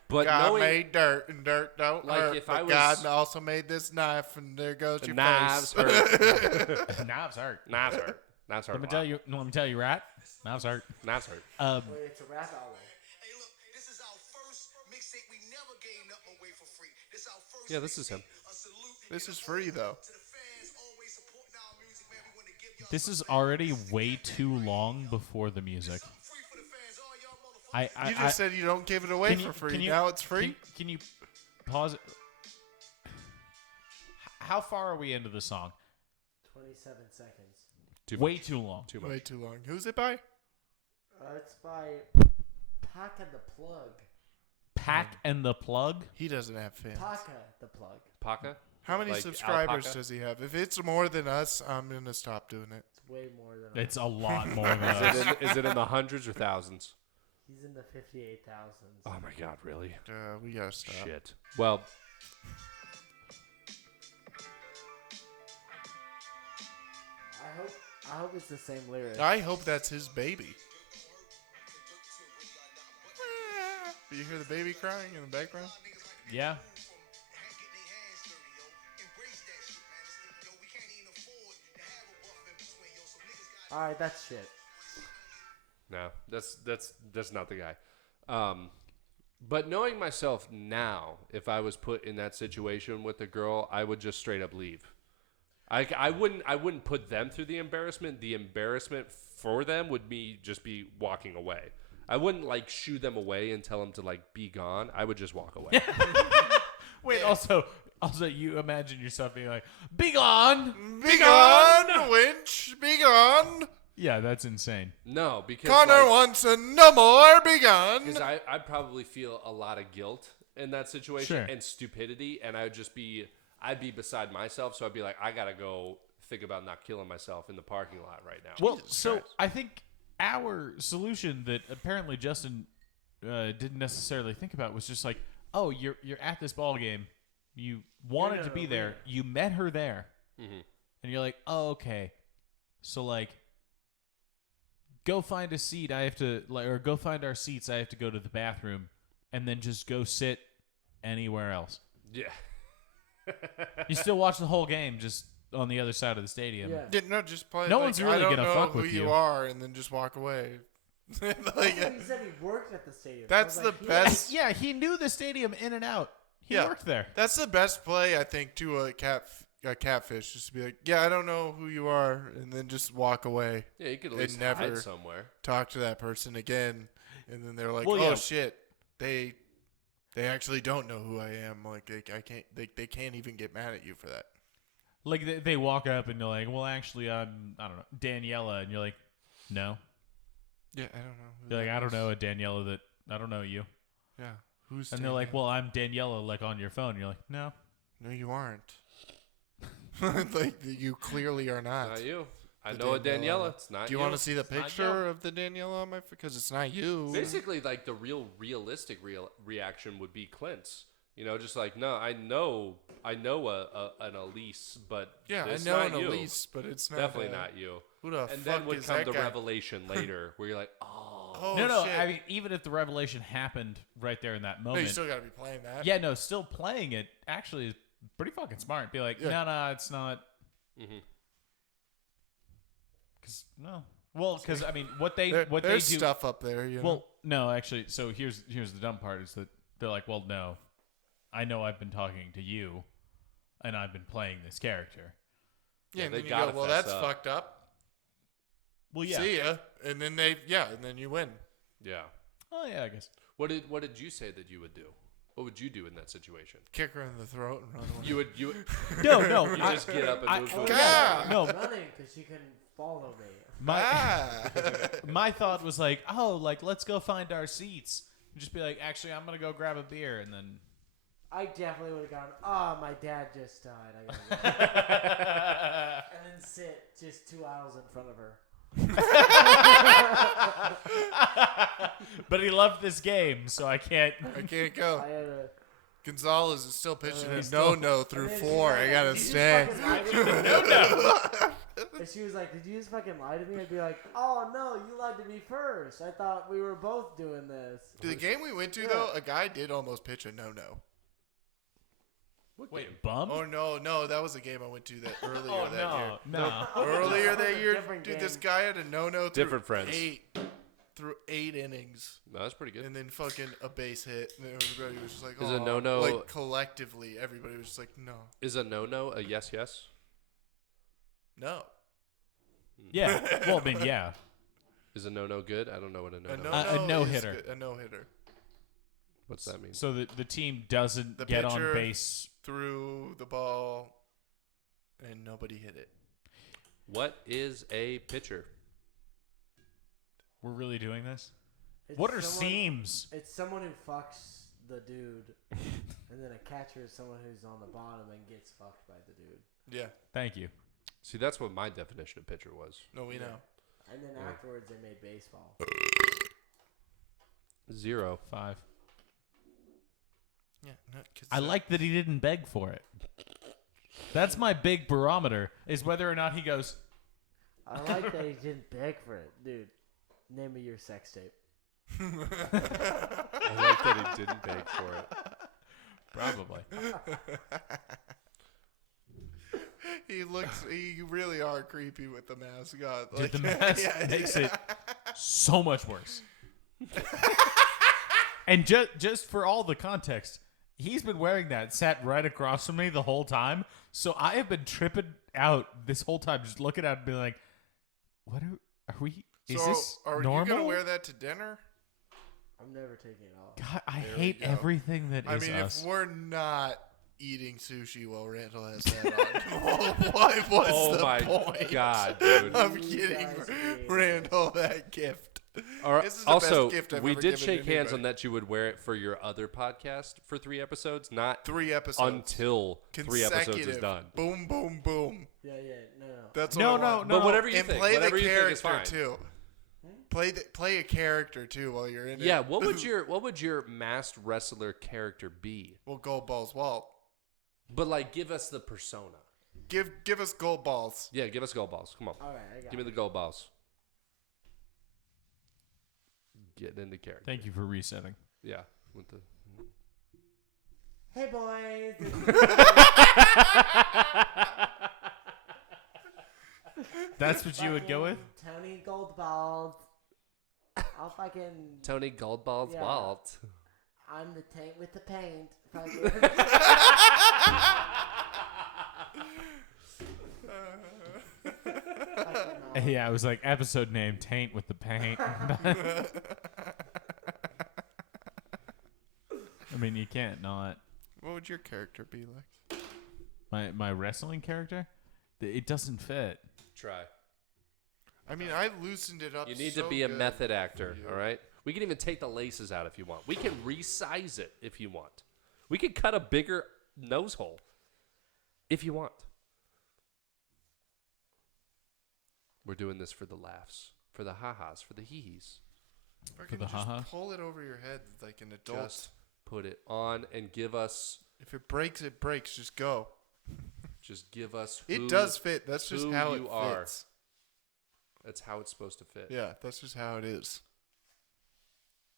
But God knowing made dirt and dirt don't Like, hurt. if but I was- God also made this knife, and there goes the your knives face. hurt. Knives hurt. Knives hurt. Knives hurt. Let me tell you, right? Knives hurt. Knives hurt. Wait, it's a rap album. Hey, look, this is our first mixtape. We never gave nothing away for free. This our first. Yeah, this is him. A salute. This is free though. To the fans, always supporting our music, man. We want to give y'all This is already way too long before the music. free for the fans. All y'all motherfuckers. I You just said you don't give it away can you- for free. can you- Now it's free. Can you pause it? How far are we into the song? 27 seconds. Way too long. Too much. Way too long. Who's it by? It's by Paca the Plug. Pack and the Plug. He doesn't have fans. Paca the Plug. Paca? How many Like subscribers alpaca? does he have? If it's more than us, I'm gonna stop doing it. It's way more than. It's a lot more than Is us. is it in the hundreds or thousands? He's in the 58,000s. Oh my God, really? We gotta stop. Shit. Well, I hope it's the same lyric. I hope that's his baby. You hear the baby crying in the background? Yeah. All right, that's shit. no, that's not the guy. But knowing myself now, if I was put in that situation with a girl, I would just straight up leave. I wouldn't put them through the embarrassment. The embarrassment for them would just be walking away. I wouldn't like shoo them away and tell them to like be gone. I would just walk away. Wait, also, you imagine yourself being like, "Be gone!" Be gone, winch! Be gone! Yeah, that's insane. No, because Connor like, wants a no more. Be gone! because I'd probably feel a lot of guilt in that situation Sure. and stupidity, and I'd be beside myself. So I'd be like, I gotta go think about not killing myself in the parking lot right now. Well, so I think our solution that apparently Justin didn't necessarily think about was just like, oh, you're at this ball game, you wanted to be there, you met her there, and you're like, oh, okay, so like, go find a seat. I have to or go find our seats. I have to go to the bathroom, and then just go sit anywhere else. Yeah. You still watch the whole game, just on the other side of the stadium. Yeah. No, just play. No like, one's really I don't gonna know fuck who with you you. are, and then just walk away. He said he worked at the stadium. That's So I was the like, best. Yeah, he knew the stadium in and out. He worked there. That's the best play, I think, to a catfish. Just to be like, yeah, I don't know who you are, and then just walk away. Yeah, you could at And least never- hide somewhere. Talk to that person again, and then they're like, Well, oh yeah. shit, they actually don't know who I am. Like they can't even get mad at you for that. Like they walk up and they're like, "Well, actually, I don't know, Daniela," and you're like, "No." Yeah, I don't know. who You're like, that "I don't is. know a Daniela that I don't know you." Yeah, who's? And they're like, Danielle? "Well, I'm Daniela," like on your phone. And you're like, "No." no, you aren't. Like you clearly are not. Not you. I The know a Daniela. Daniela. It's not Do you you. want to see the It's not picture you. of the Daniela on my? Because it's not you. Basically, like the realistic reaction would be Clint's. You know, just like, no, I know an Elise, but yeah, I it's know not an you. Elise, but it's not. Definitely not you. Who the And fuck then would is come that the guy? revelation later, where you're like, oh, Oh, no. shit. I mean, even if the revelation happened right there in that No, you moment, still gotta be playing that. yeah, no, still playing it actually is pretty fucking smart. Be like, Yeah. no, it's not. Mhm. Because I mean, what they There's do. stuff up there. You know? Well, no, actually. So here's the dumb part is that they're like, well, no, I know I've been talking to you, and I've been playing this character. yeah, and they then you gotta go, well, fess that's up. fucked up. Well, yeah. See ya, and then and then you win. yeah. Oh yeah, I guess. What did you say that you would do? What would you do in that situation? Kick her in the throat and run away. You No, you just get up and move Oh, away. God. No. running because she couldn't follow me. My Ah. my thought was like, oh, like let's go find our seats. And just be like, actually, I'm gonna go grab a beer, and then. I definitely would have gone, oh, my dad just died. I gotta go. And then sit just 2 aisles in front of her. But he loved this game, so I can't. I can't go. I had a. Gonzalez is still pitching a He's still- no through And then she's 4. like, I gotta "Did you stay. fucking lie to me?" No. And she was like, did you just fucking lie to me? I'd be like, oh, no, you lied to me first. I thought we were both doing this. To the game we went to though, a guy did almost pitch a no. What game? Wait, bum? Oh no, that was a game I went to that earlier Oh that year. no. Earlier that year, Different dude, game. this guy had a no through Different friends. 8 innings, No, that's pretty good. and then fucking a base hit, and everybody was just like, Is a "Aw." no-no- Like collectively, everybody was just like, no. Is a no a yes? Yeah. Well, then yeah. Is a no good? I don't know what a no A no. no-no A is no-hitter. good. A no-hitter. What's that mean? So the team doesn't The get on pitcher- base. Threw the ball, and nobody hit it. What is a pitcher? We're really doing this. It's What are someone- seams? It's someone who fucks the dude. And then a catcher is someone who's on the bottom and gets fucked by the dude. Yeah. Thank you. See, that's what my definition of pitcher was. No, we know. And then afterwards, they made baseball. 0. 5. Yeah. No, 'cause I like that he didn't beg for it. That's my big barometer, is whether or not he goes, I like that he didn't beg for it. Dude, name me your sex tape. I like that he didn't beg for it. probably. You really are creepy with the mask on. Dude, the mask makes it so much worse. And just for all the context, he's been wearing that, sat right across from me the whole time. So I have been tripping out this whole time, just looking at it and being like, "What are we? Is this are normal?" you going to wear that to dinner? I'm never taking it off. God, I There we hate go. everything that I is mean, us. if we're not eating sushi while Randall has that on, what's Oh the my point? God, dude. I'm You getting guys are Randall that gift. Or, This is the also, best gift I've we ever did given shake hands anybody. on that you would wear it for your other podcast for 3 episodes, not 3 episodes. until 3 episodes is Consecutive. done. Boom, boom, boom. Yeah, no. That's No, what I want. But whatever you And think, play the whatever you think is character fine. too. Play a character too while you're in it. Yeah, what would your masked wrestler character be? Well, Gold Balls Walt. But like, give us the persona. Give us Gold Balls. Yeah, give us gold balls. Come on, All right, I got give me the gold balls. Getting into character. Thank you for resetting. Yeah, with the. Hey, boys. That's what you would go with? Tony Goldbald. I'll fucking... Tony Goldballs Yeah. Walt. I'm the taint with the paint. Fucking... Fucking, Yeah, I was like, episode name, Taint with the paint. I mean, you can't not. What would your character be like? My wrestling character? It doesn't fit. Try. I mean, I loosened it up. You need so to be a good method actor, for you. all right? We can even take the laces out if you want. We can resize it if you want. We can cut a bigger nose hole if you want. We're doing this for the laughs, for the ha-has, for the hee-hees. Fucking the just haha? pull it over your head like an adult. Just put it on and give us, If it breaks, it breaks. Just go. just give us It who does fit. That's just who how you it are. fits. That's how it's supposed to fit. Yeah, that's just how it is.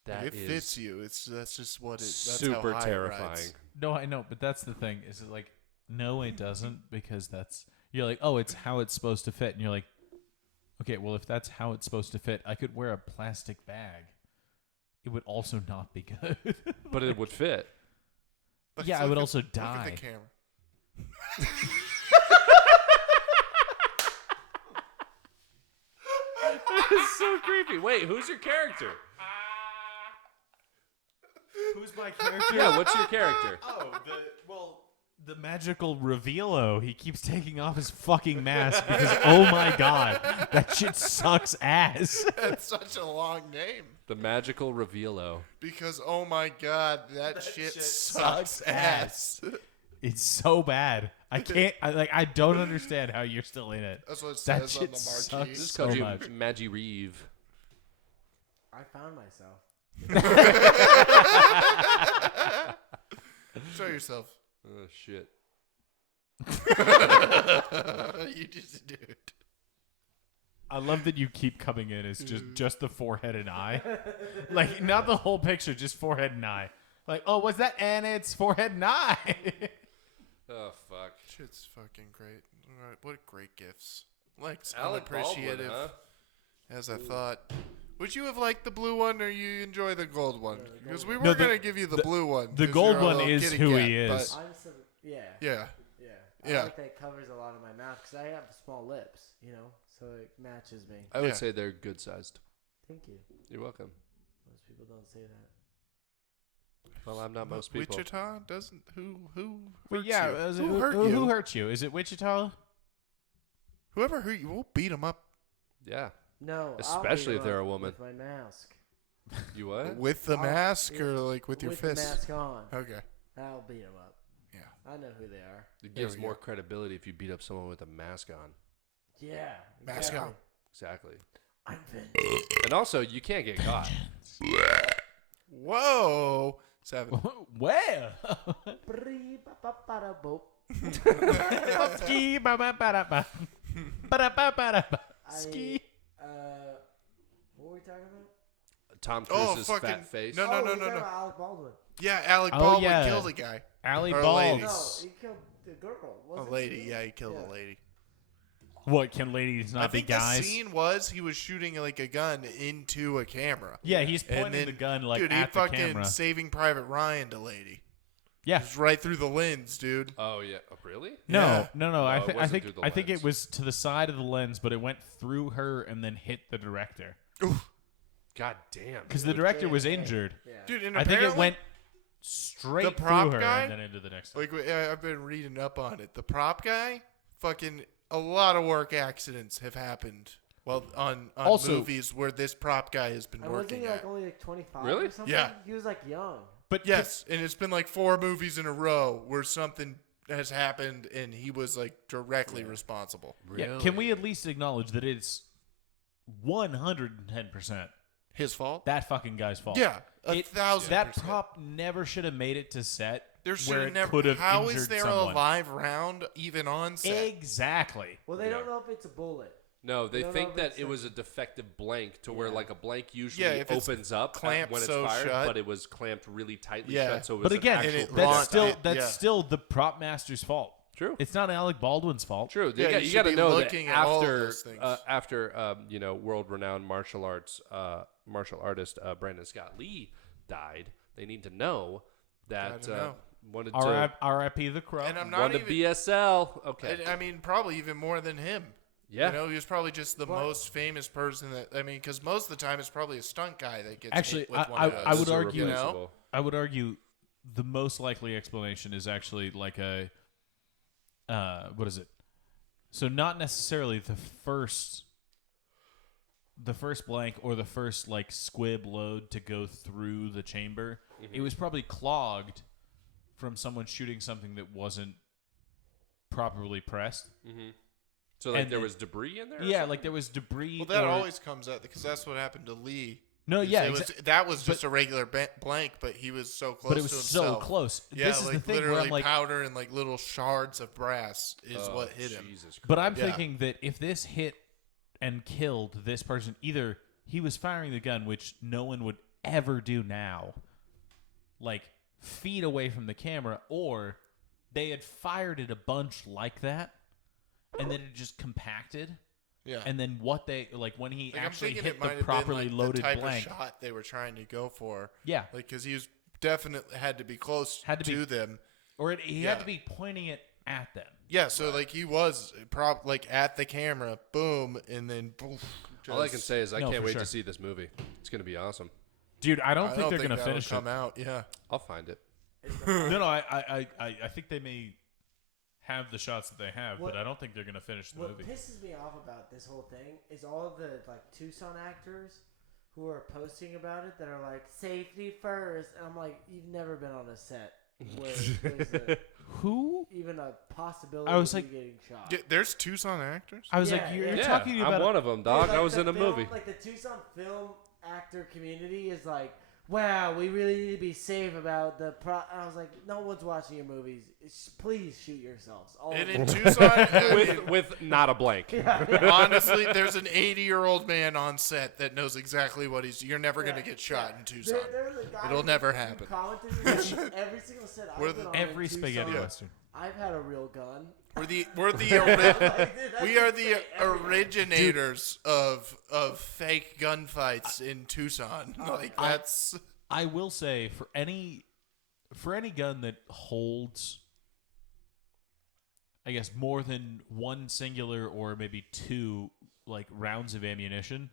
That It is fits you. That's just what it. That's super how high it terrifying. rides. No, I know, but that's the thing. Is it like, no, it doesn't, because you're like, oh, it's how it's supposed to fit, and you're like, okay, well, if that's how it's supposed to fit, I could wear a plastic bag. It would also not be good. But it would fit. Like, Yeah, I look would at- also Look die. at the camera. It's so creepy. Wait, who's your character? Who's my character? Yeah, what's your character? Oh, the magical Revealo. He keeps taking off his fucking mask because, oh my god, that shit sucks ass. That's such a long name. The magical Revealo. Because oh my god, that shit shit sucks sucks ass. It's so bad. I can't. I don't understand how you're still in it. That's what it That says on shit the marquee. sucks. Just So called you much. Maggie Reeve. I found myself. Show yourself. Oh shit. You just do it. I love that you keep coming in as just the forehead and eye, like not the whole picture, just forehead and eye. Like, oh, what's that? And it's forehead and eye. Oh fuck. Shit's fucking great. All right, what great gifts. Like Alec Baldwin, unappreciative huh? as I thought. Would you have liked the blue one, or you enjoy the gold one? Because we were No, the- gonna give you the blue one. the 'cause gold you're a one little is kitty who cat, he is. but- I'm some... Yeah. Yeah. I Yeah. like that it covers a lot of my mouth because I have small lips, so it matches me. I would Yeah. say they're good sized. Thank you. You're welcome. Most people don't say that. Well, I'm not most people. Wichita doesn't. Who Well, hurts yeah, you? Who hurt you? Who hurt you? Is it Wichita? Whoever hurt you, we'll beat him up Yeah. No, Especially I'll if they're beat a 'em woman. up with my mask. You what? with the I'll- mask or like with your with fist. the mask on. Okay. I'll beat them up. Yeah. I know who they are. It There gives we more go. credibility if you beat up someone with a mask on. Yeah. Mask on. Exactly. I'm Vin. And also, you can't get caught. Whoa. 7. Where? Bree-ba-ba-ba-da-boop. Ski ba ba ba da ba. Ba da ba ba da ba. Ski. What were we talking about? Tom Oh, Cruise's fucking- fat face. no, Oh, we're no, talking no. about Alec Baldwin. Yeah, Alec Oh, Baldwin yeah. killed a guy. Allie Or a Balls. lady. No, he killed the girl. A Wasn't lady. he? Yeah, he killed a lady. What, can ladies I not be think the guys? scene was he was shooting like a gun into a camera. Yeah, he's And pointing then, the gun like dude, he at the fucking camera. Saving Private Ryan to lady. Yeah. Just right through the lens, dude. Oh, yeah. Oh, really? No, Yeah. no. No, I it wasn't think through the I think lens. it was to the side of the lens, but it went through her and then hit the director God damn. because the director was Yeah. injured. Yeah. Dude, and I think apparently, it went straight the prop through her guy? and then into the next. like I've been reading up on it. The prop guy, fucking a lot of work accidents have happened. Well, on Also- movies where this prop guy has been And wasn't working he like at. only like 25 Really? or something? Yeah. He was like young. But Yes, and it's been like 4 movies in a row where something has happened and he was like directly responsible. yeah, can we at least acknowledge that it's 110% His fault? that fucking guy's fault? Yeah, 1,000%. That prop never should have made it to set. There where should have it never. could have How injured is there someone. a live round even on set? Exactly. Well, they Yeah. don't know if it's a bullet. No, they No, no, think that it's it a- was a defective blank to where Yeah. like a blank usually Yeah, if it's opens up clamped when it's so fired, shut. but it was clamped really tightly Yeah. shut. So it was But an again, actual it bullet. launched- that's yeah. still the prop master's fault. True. It's not Alec Baldwin's fault. True. Yeah, you You should got to be know that looking at all of after those things. world-renowned martial artist Brandon Scott Lee died, they need to know that Gotta know. wanted to R.I.P. the Crow. And I'm won not to even. BSL. Okay. I mean, probably even more than him. Yeah. You know, he was probably just the What? most famous person that. I mean, because most of the time it's probably a stunt guy that gets Actually, hit with one I of those. would Those are argue- You know? replaceable. I would argue the most likely explanation is actually like a what is it? So not necessarily the first blank or the first like squib load to go through the chamber. It was probably clogged from someone shooting something that wasn't properly pressed. So like And there then- was debris in there? or Yeah, something? like there was debris. Well, that or- always comes out because that's what happened to Lee. No, yeah, It was, that was just a regular blank, but he was so close. but it was to so himself. close. Yeah, this is like the thing literally where I'm like, powder and like little shards of brass is Oh, what hit him. Jesus Christ. but I'm Yeah. thinking that if this hit and killed this person, either he was firing the gun, which no one would ever do now, like feet away from the camera, or they had fired it a bunch like that, and then it just compacted. Yeah. And then what they like when he Like, I'm actually thinking hit it might the have properly been like loaded the type blank, of shot they were trying to go for. yeah, Like, because he was definitely had to be close Had to be- to them. or he Yeah. had to be pointing it at them. Yeah, so like he was like at the camera, boom, and then poof, All I can just- say is I No, can't for wait sure. to see this movie. It's going to be awesome. Dude, I don't I think they're gonna that'll finish come it. out. Yeah, I'll find it. No, I think they may have the shots that they have, What- but I don't think they're gonna finish the What movie. pisses me off about this whole thing is all the like Tucson actors who are posting about it that are like safety first, and I'm like, you've never been on a set where there's Who? even a possibility I was of like- you getting shot. There's Tucson actors. I was Yeah, like, you're yeah. Yeah, talking about I'm one of them, dog. Like, I was the in a film- movie. Like the Tucson film actor community is like, wow, we really need to be safe about the pro. And I was like, no one's watching your movies. Please shoot yourselves. All And of in you. Tucson, I mean, with not a blank. honestly, there's an 80-year-old man on set that knows exactly what he's. You're never gonna get shot in Tucson. There's a guy It'll who- never who happen. commented that every single set I've We're been the- on in every spaghetti Tucson, western. I've had a real gun. We're the Like, dude, that we are should the say everything. originators of fake gunfights in Tucson. Like that's I will say for any gun that holds, I guess, more than one singular or maybe two like rounds of ammunition,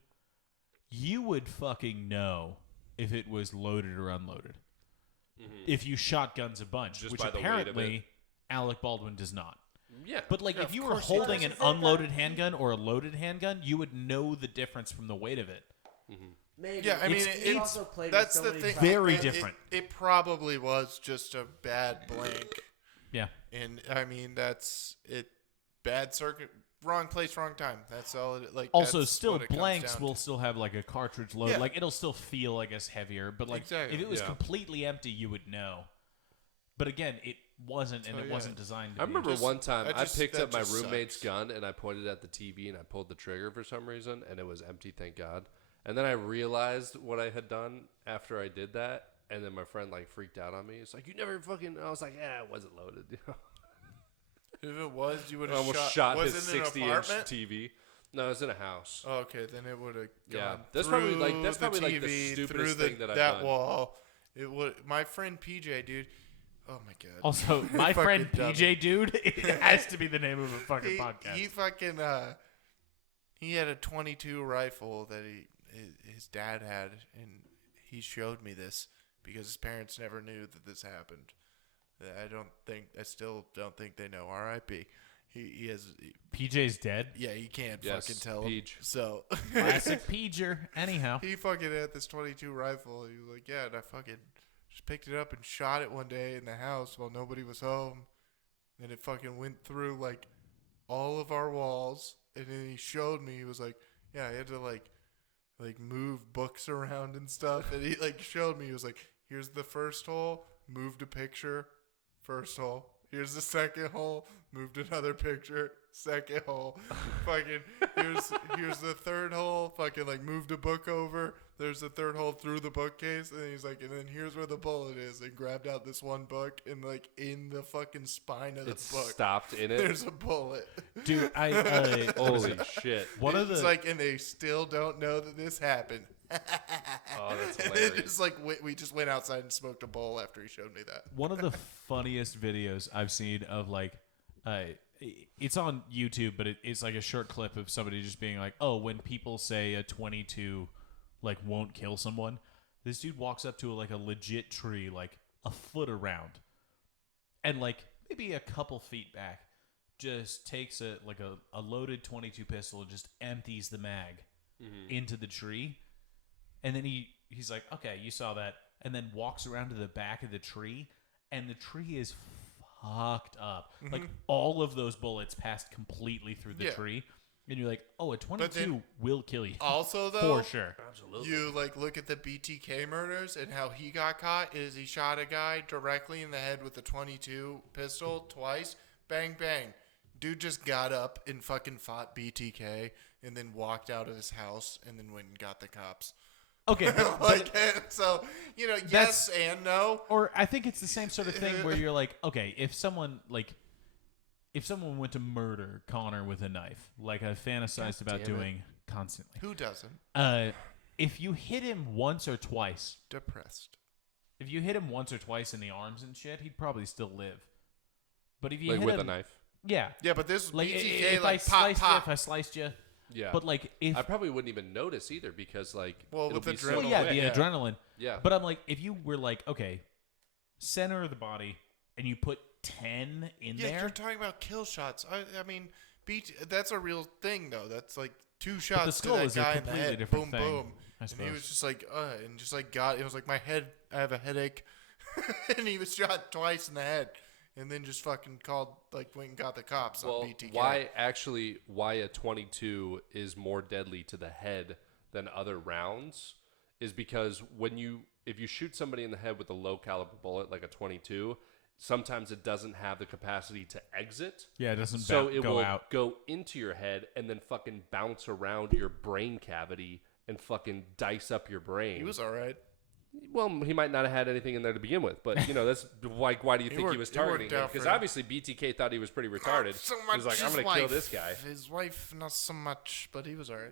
you would fucking know if it was loaded or unloaded. If you shotguns a bunch, Just which by the weight of it. apparently Alec Baldwin does not. Yeah. But like, Yeah, if of you were course he holding an does. unloaded handgun or a loaded handgun, you would know the difference from the weight of it. Maybe. Yeah, I mean, It's- He's it's also played with that's so the many thing. tracks. Very It- different. It probably was just a bad blank, Yeah. and I mean that's it. Bad circuit, wrong place, wrong time. That's all. Also, that's still what it comes blanks down will to. still have like a cartridge load. Yeah. Like it'll still feel, I guess, heavier. But like Exactly. if it was Yeah. completely empty, you would know. But again, it wasn't, and So, it yeah. wasn't designed to I be. remember Just- one time that I just- picked that up my just roommate's sucks. gun and I pointed at the TV and I pulled the trigger for some reason and it was empty, thank God. And then I realized what I had done after I did that, and then my friend like freaked out on me. It's like, you never fucking. I was like, yeah, it wasn't loaded. You know? If it was, you would I have almost shot was his it in an 60-inch apartment? TV. No, it was in a house. Oh, okay, then it would have Yeah. gone. That's through probably, like- that's the probably, like, the TV, stupidest through thing that I've that done. wall. It would. My friend PJ, dude. Oh my god. Also, my friend Fucking PJ Dude, it has to be the name of a fucking he, podcast. he fucking he had a 22 rifle that his dad had, and he showed me this because his parents never knew that this happened. I still don't think they know. R.I.P. He has. PJ's dead. Yeah, he can't Yes, fucking tell him. Peach. So Classic Peager. Anyhow. he fucking had this 22 rifle. He was like, yeah, and I fucking just picked it up and shot it one day in the house while nobody was home. And it fucking went through like all of our walls. And then he showed me. He was like, yeah, I had to like move books around and stuff. And he like showed me. He was like, here's the first hole. Moved a picture. First hole. Here's the second hole. Moved another picture. Second hole. Fucking here's the third hole. Fucking like moved a book over. There's the third hole through the bookcase. And he's like, and then here's where the bullet is. And grabbed out this one book and like in the fucking spine of the It's book. stopped in it. There's a bullet. Dude, Holy shit. one of It's the like, and they still don't know that this happened. Oh, that's And then hilarious. just like we just went outside and smoked a bowl after he showed me that. one of the funniest videos I've seen of like, it's on YouTube, but it's like a short clip of somebody just being like, "Oh, when people say a 22 like won't kill someone," this dude walks up to like a legit tree, like a foot around, and like maybe a couple feet back, just takes a loaded 22 pistol and just empties the mag into the tree, and then he's like, "Okay, you saw that," and then walks around to the back of the tree, and the tree is fucked up. Like all of those bullets passed completely through the Yeah. tree, and you're like, "Oh, a 22 then will kill you Also, though, for sure." you like look at the BTK murders and how he got caught is he shot a guy directly in the head with a 22 pistol twice. Bang bang. Dude just got up and fucking fought BTK and then walked out of his house and then went and got the cops. Okay, but, Like so, you know, yes and no. or I think it's the same sort of thing where you're like, okay, if someone went to murder Connor with a knife, like I've fantasized about damn it. doing constantly, Who doesn't? if you hit him once or twice, Depressed. if you hit him once or twice in the arms and shit, he'd probably still live. But if you Like hit with him, a knife. yeah, Yeah, but this like BTK if like I pop sliced you, pop. if I sliced you, Yeah. but like if I probably wouldn't even notice either because like Well, it'll with be so adrenaline. well, yeah, quick. the Yeah. adrenaline. Yeah. But I'm like, if you were like, okay, center of the body, and you put 10 in Yeah, there, you're talking about kill shots. I mean, that's a real thing though. That's like two the shots to skull that is a guy in the completely head. different Boom, thing, boom. I And he suppose. was just like, and just like got. It was like my head. I have a headache, and he was shot twice in the head, and then just fucking called went and got the cops Well, on BTK. why a 22 is more deadly to the head than other rounds is because if you shoot somebody in the head with a low caliber bullet like a 22, sometimes it doesn't have the capacity to exit. yeah, it doesn't So it go will out. go into your head and then fucking bounce around your brain cavity and fucking dice up your brain. He was all right. Well, he might not have had anything in there to begin with, but you know that's why do you think he worked- was it worked targeting him? out for Because him. obviously BTK thought he was pretty retarded. So He was like, I'm his gonna kill wife. this guy. His wife, not so much, but he was all right.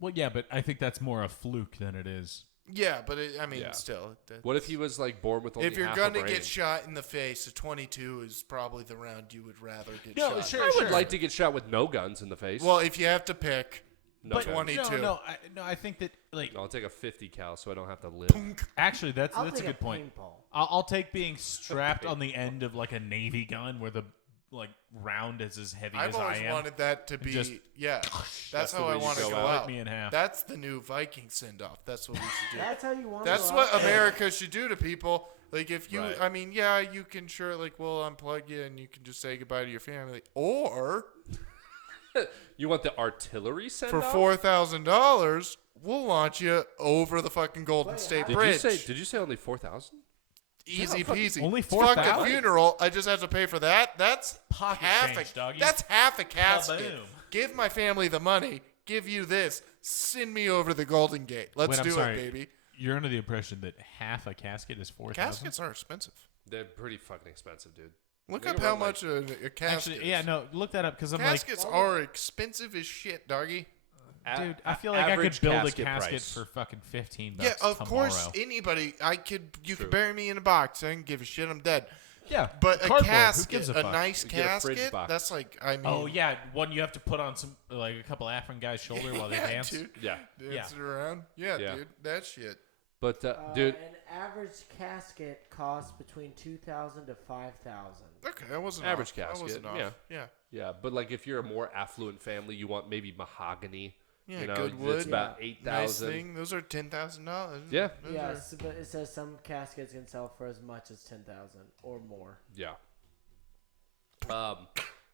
Well, yeah, but I think that's more a fluke than it is. Yeah, but I mean, Yeah. still. What if he was like born with only If you're half gonna a brain? get shot in the face, a 22 is probably the round you would rather get No, shot. sure, I would sure. like to get shot with no guns in the face. Well, if you have to pick, no But guns. 22. no, I think that like No, I'll take a 50 cal so I don't have to live. actually that's I'll a take good point. paintball. I'll take being strapped on the end of like a Navy gun where the like round as heavy I've as I always am. wanted that to be. Just- yeah, that's the how way I you want to go go out. out. Split me in half. That's the new Viking send off. That's what we should do. That's how you want. That's what America should do to people. Like if you, Right. I mean, yeah, you can sure like we'll unplug you and you can just say goodbye to your family, or You want the artillery send for off? $4,000 we'll launch you over the fucking Golden Wait, State how- Bridge. Did you say only 4,000? Easy peasy. Only It's fucking 4,000? funeral. I just have to pay for that. That's Pocket half change, a doggy. That's half a casket. Kaboom. Give my family the money. Give you this. Send me over the Golden Gate. Let's Wait, I'm do sorry. it, baby. You're under the impression that half a casket is 4,000. Caskets are expensive. They're pretty fucking expensive, dude. Look They up can how run, like- much a casket Actually, yeah, is. no, look that up because I'm Caskets are expensive as shit, doggy. like, dude, I feel like I could Average build a casket casket price. for fucking $15. Yeah, of tomorrow. course, anybody. You True. could bury me in a box. I don't give a shit. I'm dead. Yeah, But a cardboard, who casket, gives a fuck? nice You get a fridge casket, box. that's like, I mean. Oh yeah, one you have to put on some like a couple African guys' shoulder while they yeah, dance. dude. Yeah. Dancing around. Yeah, Yeah. dude. That shit. But, dude, An average casket costs between 2,000 to 5,000. Okay, that wasn't Average off. That casket, wasn't off. yeah. Yeah. yeah. But, like, if you're a more affluent family, you want maybe mahogany. Yeah, you know, good wood. it's about Yeah. Nice 8,000. thing. Those are $10,000. Yeah. Those Yes, but it says some caskets can sell for as much as 10,000 or more. Yeah.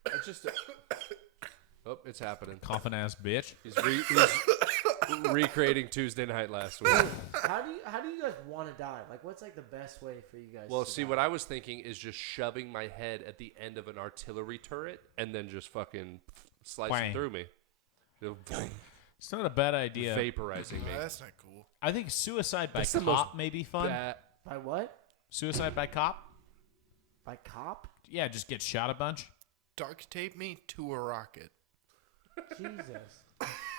It's just. Oh, it's happening. Coffin ass bitch. He's recreating Tuesday night last week. How do you guys want to die? Like, what's like the best way for you guys? Well, to see, die? what I was thinking is just shoving my head at the end of an artillery turret and then just fucking slicing Wang. through me. It's not a bad idea. Vaporizing me. are- that's not cool. I think suicide by That's the cop most may be fun. By what? Suicide by cop? By cop? Yeah, just get shot a bunch. Duct tape me to a rocket. Jesus.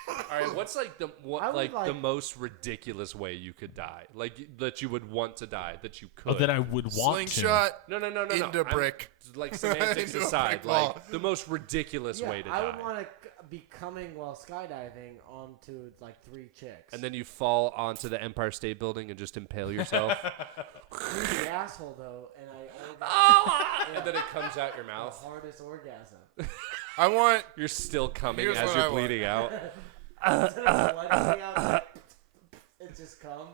All right, what's like the I would the like- most ridiculous way you could die? Like that you would want to die, that you could. Oh, that I would want Slingshot no. into I'm- brick. Like semantics Into a aside, brick wall. like the most ridiculous Yeah, way to I die. would want to be coming while skydiving onto like 3 chicks. And then you fall onto the Empire State Building and just impale yourself. through the asshole though, and I only got And then it comes out your the mouth. hardest orgasm. I want. You're still coming Here's as what you're I want. bleeding out. Instead of blood coming out, it just come.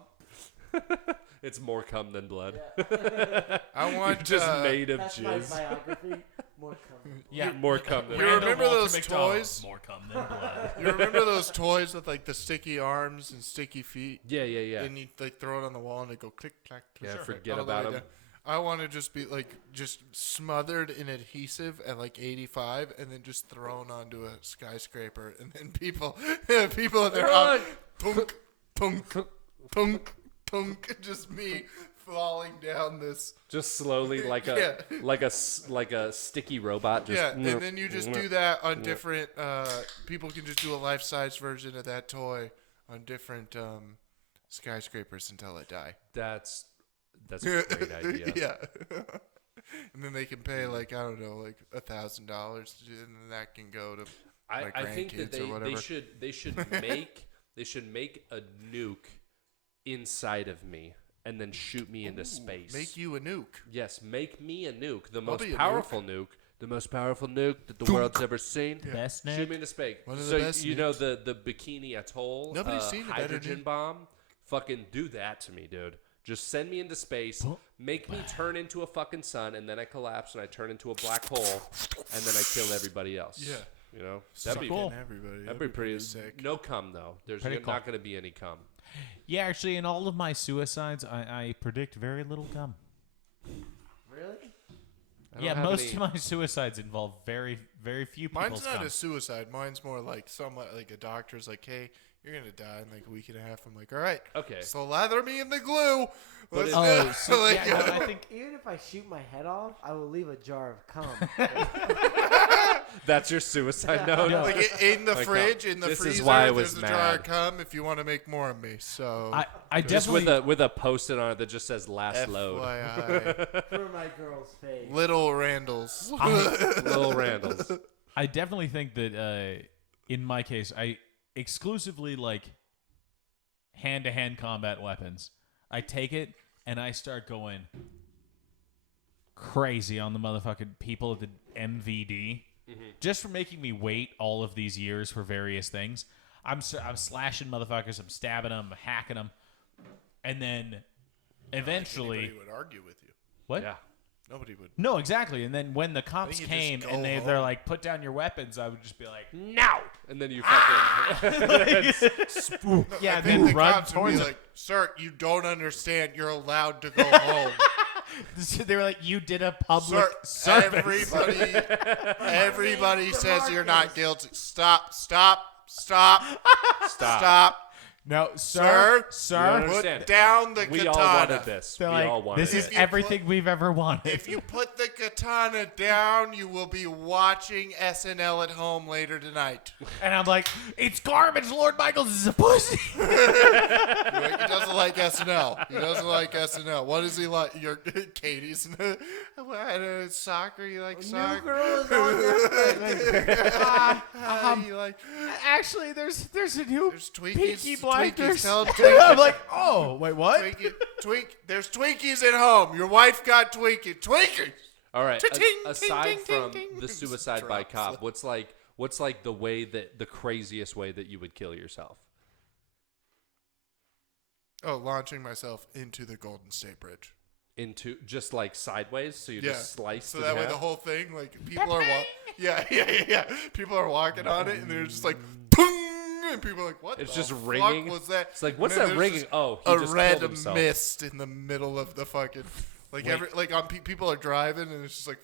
It's more cum than blood. Yeah. I want. Just made of That's my jizz. biography. More cum. Yeah. More cum than You blood. remember Walter those McDonald, toys? More cum than blood. You remember those toys with like the sticky arms and sticky feet? Yeah, yeah, yeah. And you like throw it on the wall and they go click clack. Yeah, click, forget all the about way 'em. down. I want to just be like just smothered in adhesive at like 85 and then just thrown onto a skyscraper and then people in their Run! punk punk punk punk just me falling down this Just slowly, like a Yeah. like a sticky robot. Just yeah, and then you just do that on different. People can just do a life-size version of that toy on different skyscrapers until they die. That's a great idea. yeah, and then they can pay like I don't know, like $1,000, and then that can go to my I think that grandkids or whatever. they should make a nuke inside of me and then shoot me into space. Make you a nuke. Yes, make me a nuke, the I'll most be a powerful nuke. The most powerful nuke that the world's ever seen. Best Shoot nuke. me into space. One of the So best you know the Bikini Atoll Nobody's seen a better hydrogen nuke. bomb? Fucking do that to me, dude. Just send me into space, make me turn into a fucking sun, and then I collapse and I turn into a black hole, and then I kill everybody else. Yeah. You know? That'd be cool. Everybody. That'd be pretty sick. No cum though. There's Pretty not cool. going to be any cum. Yeah, actually, in all of my suicides, I predict very little cum. Really? I don't Yeah, have most any- of my suicides involve very, very few people's Mine's not cum. a suicide. Mine's more like somewhat like a doctor's like, hey, you're gonna die in like a week and a half. I'm like, all right, Okay. so lather me in the glue. Let's it- do Oh, it." so Like, yeah, no, I think Even if I shoot my head off, I will leave a jar of cum. That's your suicide note? No. like in the Like, fridge, in the this is freezer, why I there's was a jar of mad. cum if you want to make more of me. So I Just definitely with a post-it on it that just says last load. FYI, For my girl's face. little Randalls. Little Randalls. I definitely think that in my case, I exclusively like hand-to-hand combat weapons. I take it and I start going crazy on the motherfucking people at the MVD just for making me wait all of these years for various things. I'm slashing motherfuckers. I'm stabbing them. I'm hacking them. And then eventually... Anybody would argue with you. What? Yeah. Nobody would. No, exactly. And then when the cops you came just go and they're home. like, put down your weapons, I would just be like, No. And then you fucking. yeah, I and think then the run cops would towards be it. like, "Sir, you don't understand. You're allowed to go home." They were like, you did a public Sir, service. everybody says you're not guilty. Stop. No, Sir, sir. don't understand. put down the We katana. all wanted this. They're We all like, wanted this is it. If you everything we've ever wanted. If you put the katana down, you will be watching SNL at home later tonight. And I'm like, it's garbage. Lord Michaels is a pussy. He doesn't like SNL. He doesn't like SNL. What does he like? Your Katie's soccer. You like New soccer? Girl is on Netflix. You like Actually, there's a new there's Twinkies. Peaky Blinders. Tell him I'm Twinkies. like, oh, wait, what? There's Twinkies at home. Your wife got Twinkies. All right. Ting, Aside ting, ting, from ting. the suicide by Drops. cop, what's like the craziest way that you would kill yourself? Oh, launching myself into the Golden State Bridge. Into just like sideways, so you just slice. So in that way half? the whole thing, like people are people are walking on it, and they're just like, boom, and people are like, what? It's the just fuck ringing. Was that? It's like, what's And then that there's ringing? just Oh, he a just red killed himself. mist in the middle of the fucking like people are driving, and it's just like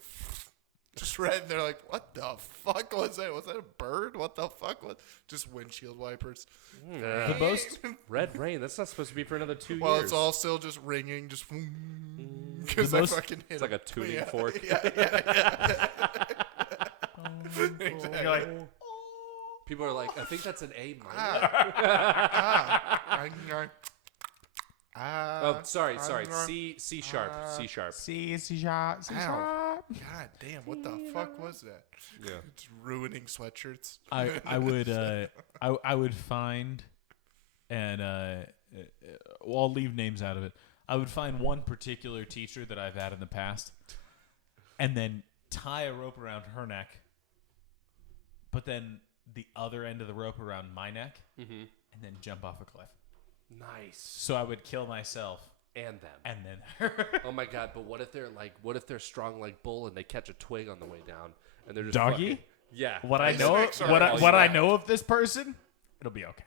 just red. And they're like, what the fuck was that? Was that a bird? What the fuck was? Just windshield wipers. Yeah. The most Red rain. That's not supposed to be for another 2 Well, years. it's all still just ringing, just because I most- fucking hit It's like a him. tuning fork. Yeah. Exactly. You're like, People are like, I think that's an A minor. Oh, sorry. C sharp. C sharp. see, shot. God damn, what the fuck was that? Yeah. It's ruining sweatshirts. I would find, and well, I'll leave names out of it. I would find one particular teacher that I've had in the past, and then tie a rope around her neck, but then the other end of the rope around my neck, and then jump off a cliff. Nice. So I would kill myself And them. and then her. Oh my god! But what if they're strong like bull and they catch a twig on the way down and they're just Doggy? fucking- yeah. What I These know, twigs are what all I crap. know of this person, it'll be okay.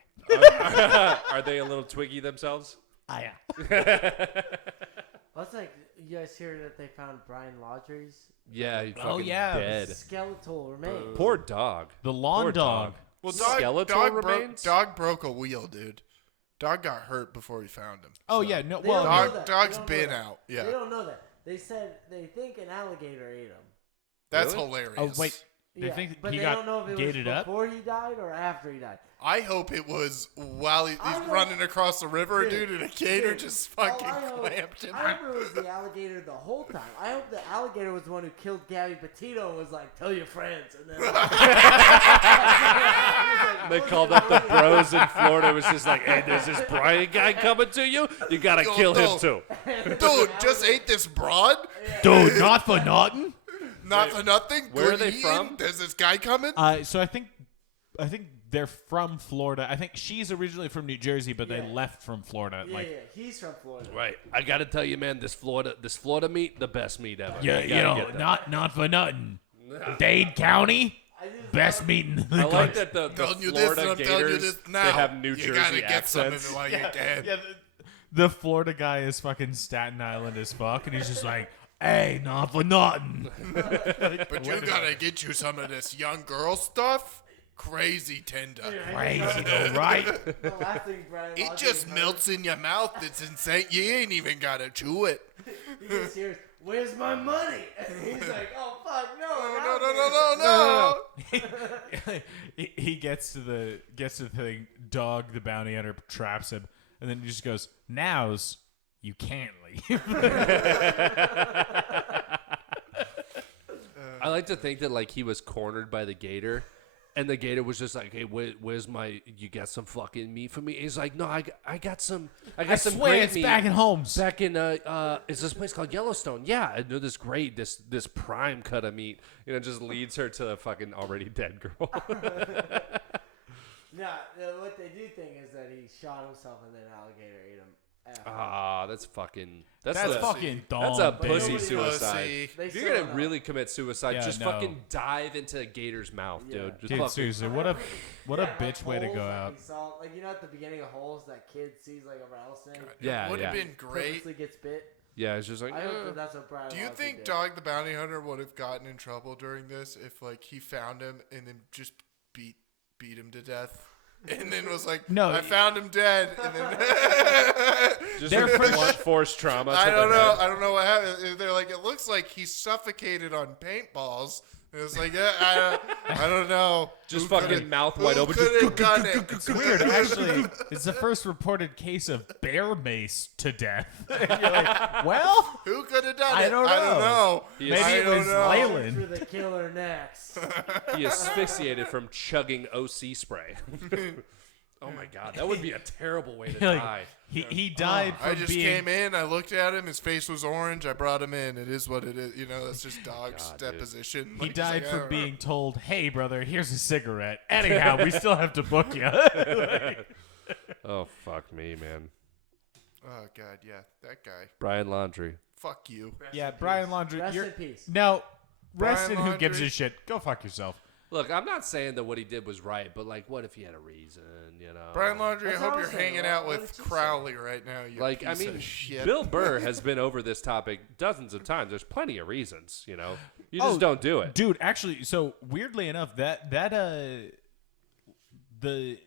Are they a little twiggy themselves? Ah, yeah. Well, it's like you guys hear that they found Brian Laundrie's Yeah. He Oh, fucking yeah. Dead. skeletal remains. Poor dog. The lawn Poor dog. Well, Skeletal remains? Dog broke a wheel, dude. Dog got hurt before we found him. Oh So- yeah, no. They Well, don't know Dog, that. dog's They don't know been that. out. Yeah, They don't know that. They said they think an alligator ate him. that's Really? hilarious. oh wait, they think but he they got don't know if it gated was up. before he died or after he died. I hope it was while he's I know- running across the river, Dude, dude, and a gator dude, just all fucking I hope- clamped him. I remember it was the alligator the whole time. I hope the alligator was the one who killed Gabby Petito and was like, "Tell your friends," and then They called up the bros in Florida. It was just like, hey, there's this Brian guy coming to you. You gotta Yo, kill him no. too. Dude, just ate this broad? Dude, not for nothing. Not for nothing? Where are Good they eating? from? There's this guy coming? So I think they're from Florida. I think she's originally from New Jersey, but they Yeah. left from Florida. yeah, like, yeah, he's from Florida. Right. I gotta tell you, man, this Florida meat, the best meat ever. yeah, gotta you know, get that. not for nothing. Dade County, I just best meat in the I like country. that the telling you this, Florida and I'm telling you Gators, this now. they have New you Jersey gotta get some of it accents. while you can. Yeah, the Florida guy is fucking Staten Island as fuck, and he's just like, hey, not for nothing. But you gotta get you some of this young girl stuff. Crazy tender. Crazy though, right? the last thing Brian It Laundrie just heard, melts in your mouth. It's insane. You ain't even gotta chew it. He just hears, "Where's my money?" And he's like, "Oh fuck, no, an alligator." No. he gets to the thing. Dog, the bounty hunter, traps him, and then he just goes, "Now's you can't leave." I like to think that like he was cornered by the gator, And the gator was just like, "Hey, where's my? You got some fucking meat for me?" He's like, "No, I got some. I got some swear great it's meat back in Holmes. Back in is this place called Yellowstone? Yeah, I know this prime cut of meat. You know, just leads her to a fucking already dead girl. No, what they do think is that he shot himself and then alligator ate him. After. That's fucking dumb. That's a But pussy nobody suicide. Pussy. They If you're still gonna don't really know. commit suicide, Yeah, just no. fucking dive into a gator's mouth, Yeah. dude. Just Dude, fucking, seriously, what a bitch way to Holes go that out. he saw, like at the beginning of Holes, that kid sees like a rattlesnake. Yeah, would have yeah. been great. Purposely gets bit. yeah, it's just like, I hope that that's what Brian. Do you Laundrie think did. Dog the Bounty Hunter would have gotten in trouble during this if like he found him and then just beat him to death? And then was like, No, I found him dead. And then just They're blunt force trauma. I to don't the know. head. I don't know what happened. They're like, it looks like he suffocated on paintballs. And it's like, I don't know. Just Who could've- fucking mouth who wide open. could Just have done it? It's weird, actually. It's the first reported case of bear mace to death. And you're like, well, Who could have done it? I don't I don't know. know. He maybe I it don't was know. Leyland. For the killer next. He asphyxiated from chugging OC spray. Oh my god, that would be a terrible way to Like, die. he died from I just being came in. I looked at him. His face was orange. I brought him in. It is what it is. You know, that's just Dog's God, dude. deposition. He Like, died he's like, I from don't being told, "Hey, brother, here's a cigarette." Anyhow, we still have to book you. Oh fuck me, man. know. Oh God, yeah, that guy. Brian Laundrie. Fuck you. Yeah, Brian Laundrie. Rest you're, in peace. now, rest Brian in who gives Laundrie. a shit. Go fuck yourself. Look, I'm not saying that what he did was right, but like, what if he had a reason? You know, Brian Laundrie, I That's hope what you're I'm saying. hanging out What with did you say? Crowley right now. You Like, piece I mean, of shit. Bill Burr has been over this topic dozens of times. There's plenty of reasons, you know. You just don't do it. Dude, actually, so weirdly enough, the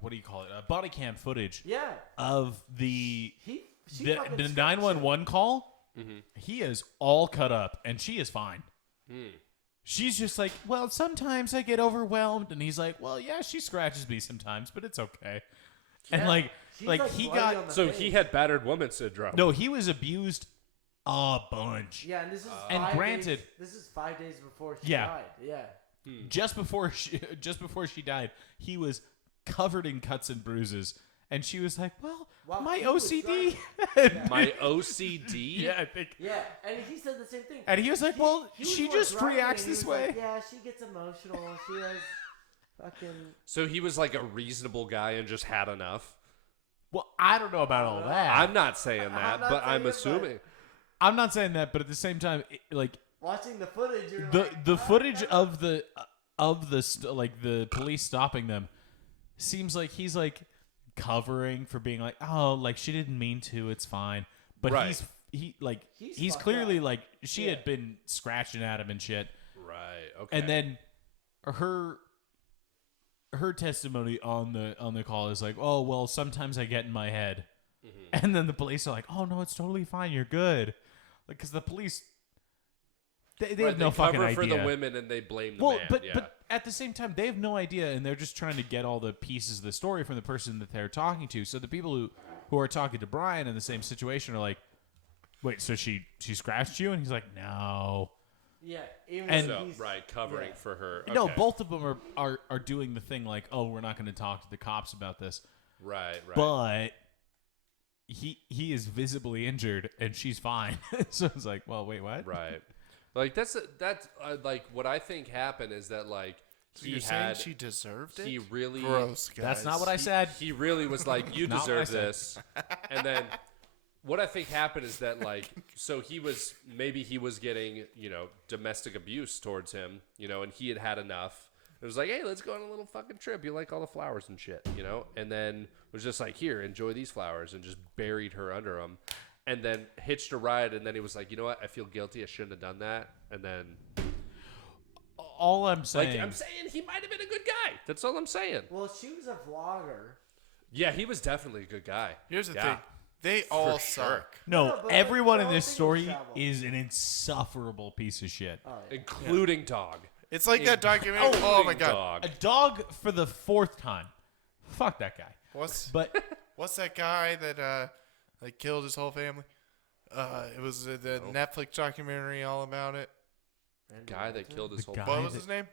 what do you call it? Body cam footage Yeah. of the She fucking the scratched 911 call. He is all cut up, and she is fine. She's just like, well, sometimes I get overwhelmed, and he's like, well, yeah, she scratches me sometimes, but it's okay. And Yeah. like She's, he bloody got on the So face. he had battered woman syndrome. no, he was abused a bunch. Yeah, and this is And 5 granted- days, this is 5 days before she Yeah. died. Yeah. Just before she died, he was covered in cuts and bruises, and she was like, well, Wow, my he was OCD. My OCD. Yeah, I think. Yeah, and he said the same thing. And he was like, well, He was she more just driving, reacts and he this was way. like, yeah, she gets emotional. She has fucking. So he was like a reasonable guy and just had enough. Well, I don't know about all that. I'm not saying that, not but saying I'm it, but- assuming. I'm not saying that, but at the same time, like Watching the footage, you're the like, the footage of the like the police stopping them seems like he's like covering for being like, oh, like she didn't mean to, it's fine. But Right. He's fucked clearly up. like she Yeah. had been scratching at him and shit. Right. Okay. And then her testimony on the call is like, oh well, sometimes I get in my head, and then the police are like, oh no, it's totally fine, you're good, like because the police they Right, have no they fucking cover idea for the women and they blame the well, man. but yeah. but at the same time, they have no idea, and they're just trying to get all the pieces of the story from the person that they're talking to. So the people who are talking to Brian in the same situation are like, wait, so she scratched you? And he's like, no. Yeah, even And- though So, he's, right, covering yeah. for her. No, Okay. both of them are doing the thing like, oh, we're not going to talk to the cops about this. Right. But he is visibly injured, and she's fine. So it's like, well, wait, what? Right. Like that's like what I think happened is that like So he you're saying had she deserved it? he really Gross, guys. That's not what I said. he really was like you Not what I deserve said. this, and then what I think happened is that like so he was getting domestic abuse towards him and he had enough. It was like, hey, let's go on a little fucking trip. You like all the flowers and shit, and then was just like, here, enjoy these flowers, and just buried her under them. And then hitched a ride, and then he was like, you know what? I feel guilty. I shouldn't have done that. And then, All I'm saying, like, I'm saying he might have been a good guy. That's all I'm saying. Well, she was a vlogger. Yeah, he was definitely a good guy. Here's the Yeah. thing. They all sure. suck. no, No, but everyone the in whole this thing was story travel. is an insufferable piece of shit. Oh, yeah. Including Dog. It's like that documentary. Oh my Including god. Dog. A dog for the 4th time. Fuck that guy. What's But that guy that like killed his whole family? It was the Netflix documentary all about it. Guy that killed his The whole guy What was that- his name?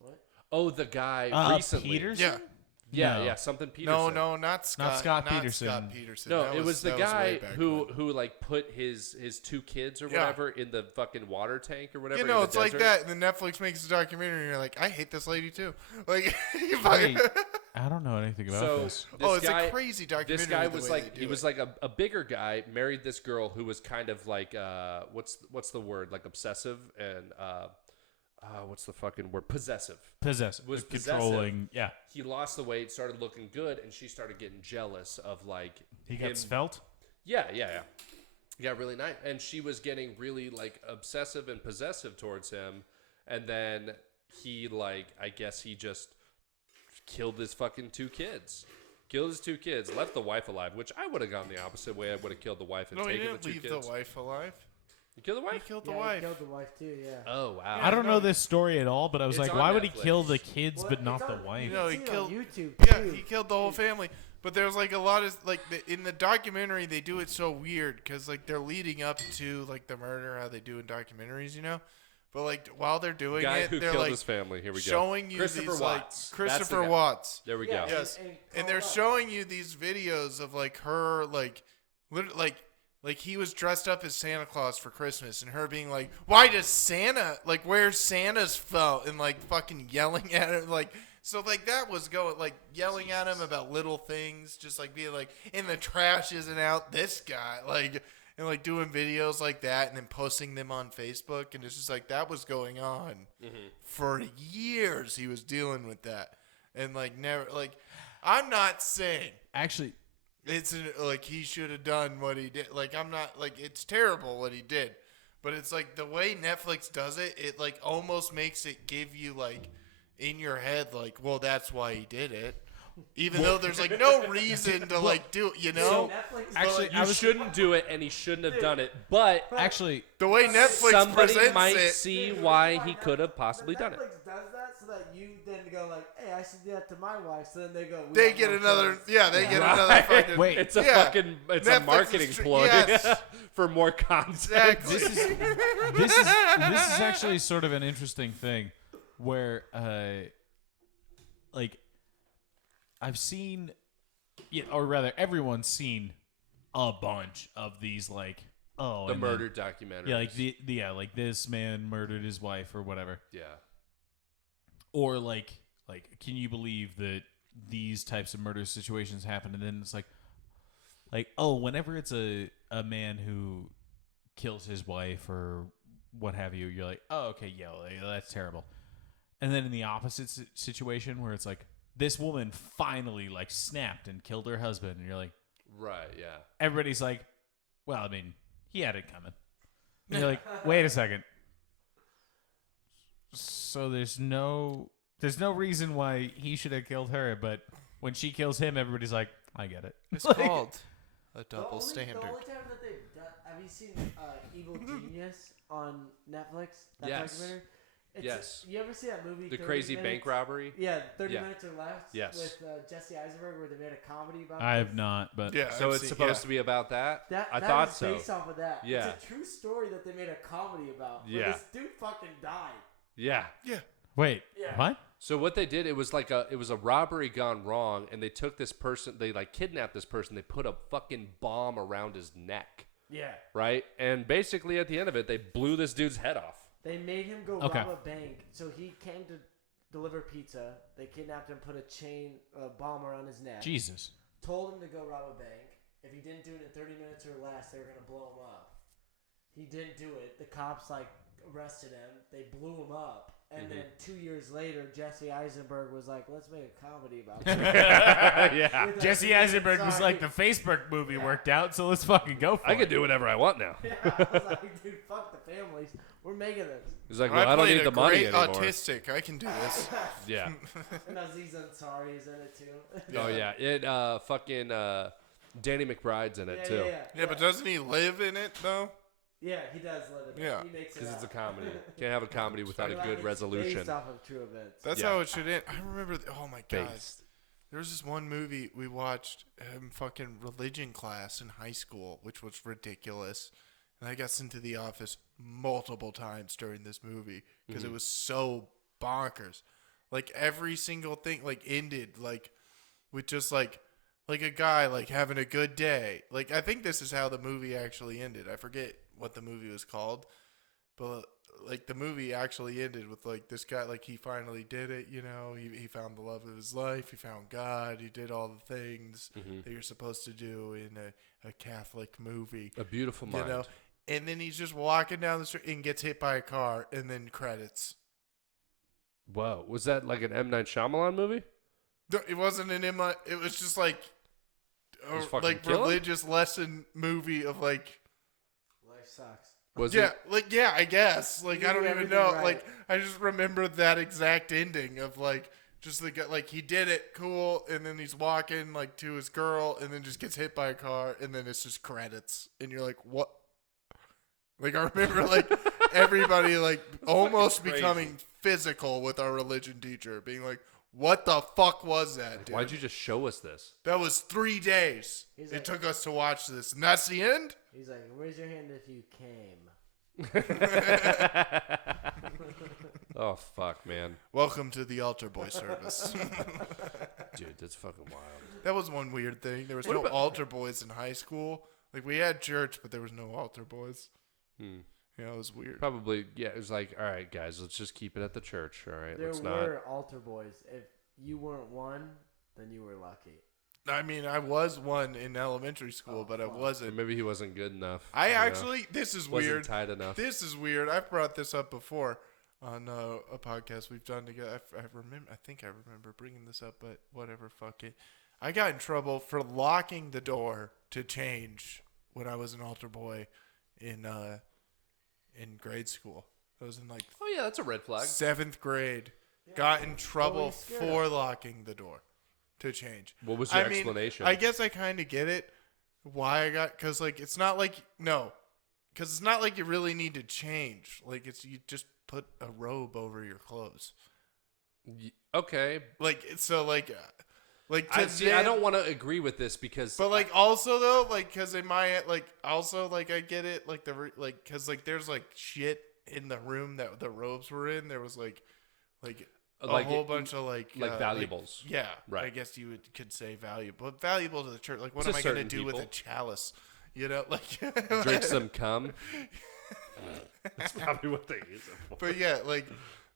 What? Oh, the guy recently. Peterson? Yeah. Yeah, No. something Peterson. No, not Scott. Scott Peterson. Scott Peterson. No, That it was the that was way guy back who when. like put his 2 kids or Yeah. whatever in the fucking water tank or whatever. You in know, the it's like desert. that. And then Netflix makes a documentary, and you're like, I hate this lady too. Like, you Wait, fucking- I don't know anything about So this. this it's guy, a crazy documentary. This guy the was way like they he do was it. like a bigger guy, married this girl who was kind of like what's the word, like obsessive and what's the fucking word, possessive. Possessive. Was Controlling. Yeah. He lost the weight, started looking good, and she started getting jealous of like He him. got svelte? Yeah. He got really nice, and she was getting really like obsessive and possessive towards him, and then he like I guess he just killed his fucking 2 kids. Killed his 2 kids, left the wife alive, which I would have gone the opposite way. I would have killed the wife and No, he taken the didn't 2 leave kids. the wife alive. You killed the He wife? killed the Yeah, wife. he killed the wife too. Yeah. Oh wow. I don't know this story at all, but I was It's like, on why would he Netflix. kill the kids Well, but it's not on- the wife? You No, can he see it killed- on YouTube. Yeah, too. he killed the whole family. But there's like a lot of like in the documentary they do it so weird because like they're leading up to like the murder, how they do in documentaries, you know. But like while they're doing Guy it, who they're killed like his family. Here we go. showing you Christopher these Watts. like That's the Christopher guy. Watts. There we go. Yeah, Yes, and and they're call it up. showing you these videos of like her like like he was dressed up as Santa Claus for Christmas and her being like, why does Santa like where's Santa's phone, and like fucking yelling at him like. So like that was going like yelling at him about little things, just like being like, and the trash isn't out. This guy like, and like doing videos like that and then posting them on Facebook, and it's just like that was going on for years. He was dealing with that, and like never like, I'm not saying Actually, it's like he should have done what he did. Like I'm not like it's terrible what he did, but it's like the way Netflix does it, it like almost makes it give you like in your head like, well, that's why he did it, even though there's like no reason to like do it, you know. Netflix actually, You shouldn't do it, and he shouldn't have done it. But actually, The way Netflix somebody presents might it, see why he could have possibly done it. Netflix does that so that you then go like, hey, I should do that to my wife. So then they go. We they have get no another, choice. yeah, they get Right. another fucking. Wait. It's a Yeah. fucking it's Netflix a marketing is tr- ploy yes. for more content. Exactly. this is actually sort of an interesting thing where like I've seen, yeah, or rather everyone's seen a bunch of these like The and then- murder documentary. yeah, like like this man murdered his wife or whatever, yeah. or like can you believe that these types of murder situations happen? And then it's like oh, whenever it's a man who kills his wife or what have you, you're like, oh, okay, yeah, like, that's terrible. And then in the opposite situation where it's like this woman finally like snapped and killed her husband, and you're like, Right. Yeah. everybody's like, well, I mean, he had it coming. And you're like, wait a second. So there's no reason why he should have killed her, but when she kills him, everybody's like, I get it. It's called a The double only standard. time that they've done, have you seen Evil Genius on Netflix? That Yes. documentary? It's Yes. You ever see that movie? The 30 crazy minutes? bank robbery. Yeah, 30 Yeah. minutes or less. Yes. With Jesse Eisenberg, where they made a comedy about. I have this. not, but Yeah. So I've it's seen- supposed yeah. to be about that. I That thought is so. based off of that. Yeah. It's a true story that they made a comedy about. Where Yeah. This dude fucking died. Yeah. Yeah. wait, Yeah. what? So what they did, it was a robbery gone wrong, and they took this person, they like kidnapped this person, they put a fucking bomb around his neck, Yeah. right? And basically at the end of it, they blew this dude's head off. They made him go Okay. rob a bank. So he came to deliver pizza. They kidnapped him, put a bomb around his neck. Jesus. Told him to go rob a bank. If he didn't do it in 30 minutes or less, they were going to blow him up. He didn't do it. The cops arrested him. They blew him up. And then 2 years later, Jesse Eisenberg was like, let's make a comedy about this. Yeah. With Jesse that- Eisenberg was Sorry. like, the Facebook movie worked out, so let's fucking go for I it. can do whatever I want now. Yeah, I was like, dude, fuck the families. We're making this. He's like, well, I don't played need a the money great anymore. autistic. I can do this. Yeah. And Aziz Ansari is in it too. Oh yeah. It fucking Danny McBride's in it too. Yeah, but doesn't he live in it though? Yeah, he does live in it. Yeah. He makes it Because it's a up. comedy. Can't have a comedy without a Like, good it's resolution. Based off of true events. That's Yeah. how it should end. I remember. Oh my god. Based. There was this one movie we watched in fucking religion class in high school, which was ridiculous. And I got sent to the office multiple times during this movie because it was so bonkers. like every single thing like ended like with just like a guy like having a good day. Like I think this is how the movie actually ended. I forget what the movie was called, but like the movie actually ended with like this guy, like he finally did it, you know, he found the love of his life, he found God, he did all the things that you're supposed to do in a Catholic movie. A beautiful mind. You know, and then he's just walking down the street and gets hit by a car, and then credits. Whoa, was that like an M. Night Shyamalan movie? No, it wasn't an Emma. It was just like Just a fucking like kill him? religious lesson movie of like Life sucks. Was yeah, it? like yeah, I guess like You I do don't even everything know. right. Like I just remember that exact ending of like just the guy like he did it cool, and then he's walking like to his girl, and then just gets hit by a car, and then it's just credits, and you're like what? Like I remember like everybody like almost crazy. becoming physical with our religion teacher, being like, "What the fuck was that, dude? Why'd you just show us this? That was 3 days. He's It like- took us to watch this, and that's the end." He's like, raise your hand if you came. Oh fuck, man, Welcome to the altar boy service. dude, that's fucking wild. That was one weird thing. There was What no about- altar boys in high school. Like we had church, but there was no altar boys. Hmm. You know, it was weird. Probably, yeah. It was like, all right, guys, let's just keep it at the church. All right, There let's were altar boys. If you weren't one, then you were lucky. I mean, I was one in elementary school, Oh, but I fuck. not. Or wasn't. maybe he wasn't good enough. I you know? actually, this is wasn't weird. tight enough. This is weird. I've brought this up before on a podcast we've done together. I remember. I think I remember bringing this up, but whatever. Fuck it. I got in trouble for locking the door to change when I was an altar boy in grade school. I was in like Oh yeah, that's a red flag. 7th grade. Got in trouble Totally scared. for locking the door to change. What was your I mean, explanation? I guess I kind of get it. Why I got, because like it's not like because it's not like you really need to change. Like it's you just put a robe over your clothes. Okay, Like it's so like to I see. I them- don't want to agree with this because, But like also though, like because in my like also like I get it like like because like there's like shit in the room that the robes were in. There was like a Like whole it- bunch of like valuables. yeah, Right. I guess you could say valuable, but valuable to the church. Like what To am I gonna certain do with a people. chalice? You know, like drink some cum. That's probably what they use it for. But yeah, like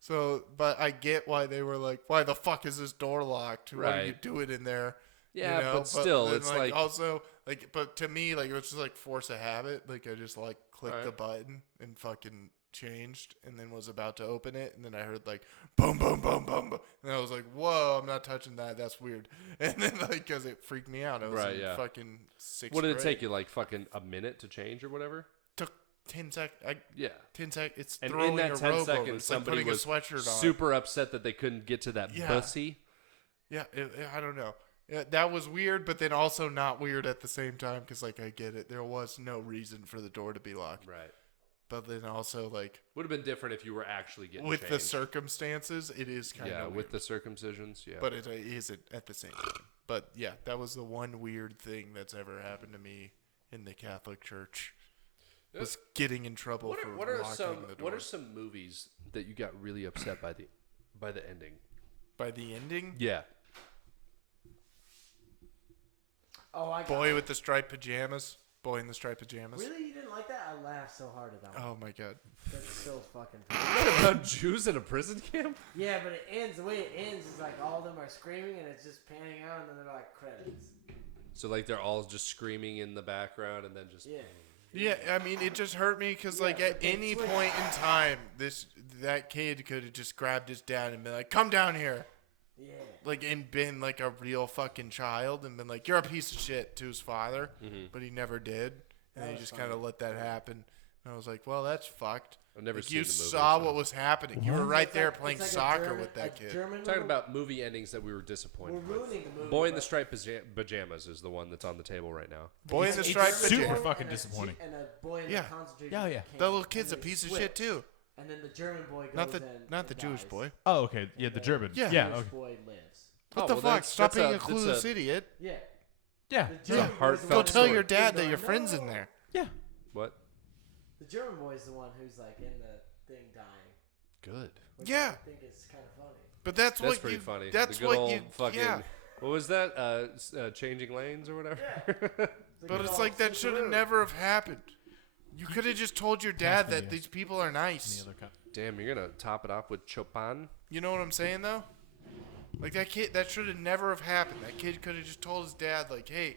so. But I get why they were like, why the fuck is this door locked? What are you Right. doing in there? Yeah, you know? but still, then, it's like also like, but to me, like it was just like force of habit. Like I just like clicked the Right. button and fucking changed, and then was about to open it, and then I heard like boom, boom, boom, boom, boom, and I was like, whoa, I'm not touching that. That's weird. And then like because it freaked me out. I was Right, in yeah. fucking 6th what did it grade. take you? Like fucking a minute to change or whatever? Took 10 seconds. Yeah. 10 seconds. It's And throwing in that a 10 robe over. seconds, It's like somebody putting was a sweatshirt on. super upset that they couldn't get to that Yeah. pussy. Yeah, I don't know. Yeah, that was weird, but then also not weird at the same time because, like, I get it. There was no reason for the door to be locked. Right. But then also, like, Would have been different if you were actually getting with the changed. circumstances, it is kind of Yeah, weird. with the circumcisions. Yeah. But it isn't at the same time. But yeah, that was the one weird thing that's ever happened to me in the Catholic Church. Was getting in trouble what for are, what are locking some the door. what are some movies that you got really upset by the ending? By the ending? Yeah. Oh, I got Boy it. with the striped pajamas. Boy in the striped pajamas. Really? You didn't like that? I laughed so hard at that one. Oh my god. That's so fucking funny. About Jews in a prison camp? Yeah, but it ends, the way it ends is like all of them are screaming and it's just panning out and then they're like credits. So like they're all just screaming in the background and then just Yeah. Yeah, I mean, it just hurt me because, Yeah, like, at but they any switch. point in time, that kid could have just grabbed his dad and been like, "Come down here," Yeah. like, and been like a real fucking child and been like, "You're a piece of shit" to his father, but he never did, and That he was just funny. kind of let that happen. And I was like, "Well, that's fucked." I've never Like, seen you the movie, saw so- what was happening. You were right It's there like- playing it's like a soccer German- with that a kid. German Talking movie. about movie endings that we were We're disappointed with. ruining the movie. Boy in the but- Striped Pajamas is the one that's on the table right now. Boy in the It's striped super pajamas. fucking and a disappointing. And a boy in Yeah. the concentration Yeah, yeah. camp, That little and kid's a they piece of switch. shit too. And then the German boy goes Not in the and Jewish dies. boy. Oh, okay. Yeah, the And German. Yeah. Yeah. Jewish Okay. boy lives. What Oh, the well, fuck? that's- Stop that's being a- a that's clueless a- idiot. Yeah. Yeah. The a German boy's the heartfelt Go one tell story. your who's dad that going, your friend's in "No." there. Yeah. What? The German boy is the one who's like in the thing dying. Good. Which Yeah. I think is kind of funny. But that's what pretty you. funny. That's the good what old you. fucking. Yeah. What was that? Changing lanes or whatever. But it's like that should have never have happened. You could have just told your dad me, that yes. these people are nice. The other cup. Damn, you're gonna top it off with Chopin. You know what I'm saying though? Like that kid, that should have never have happened. That kid could have just told his dad, like, "Hey,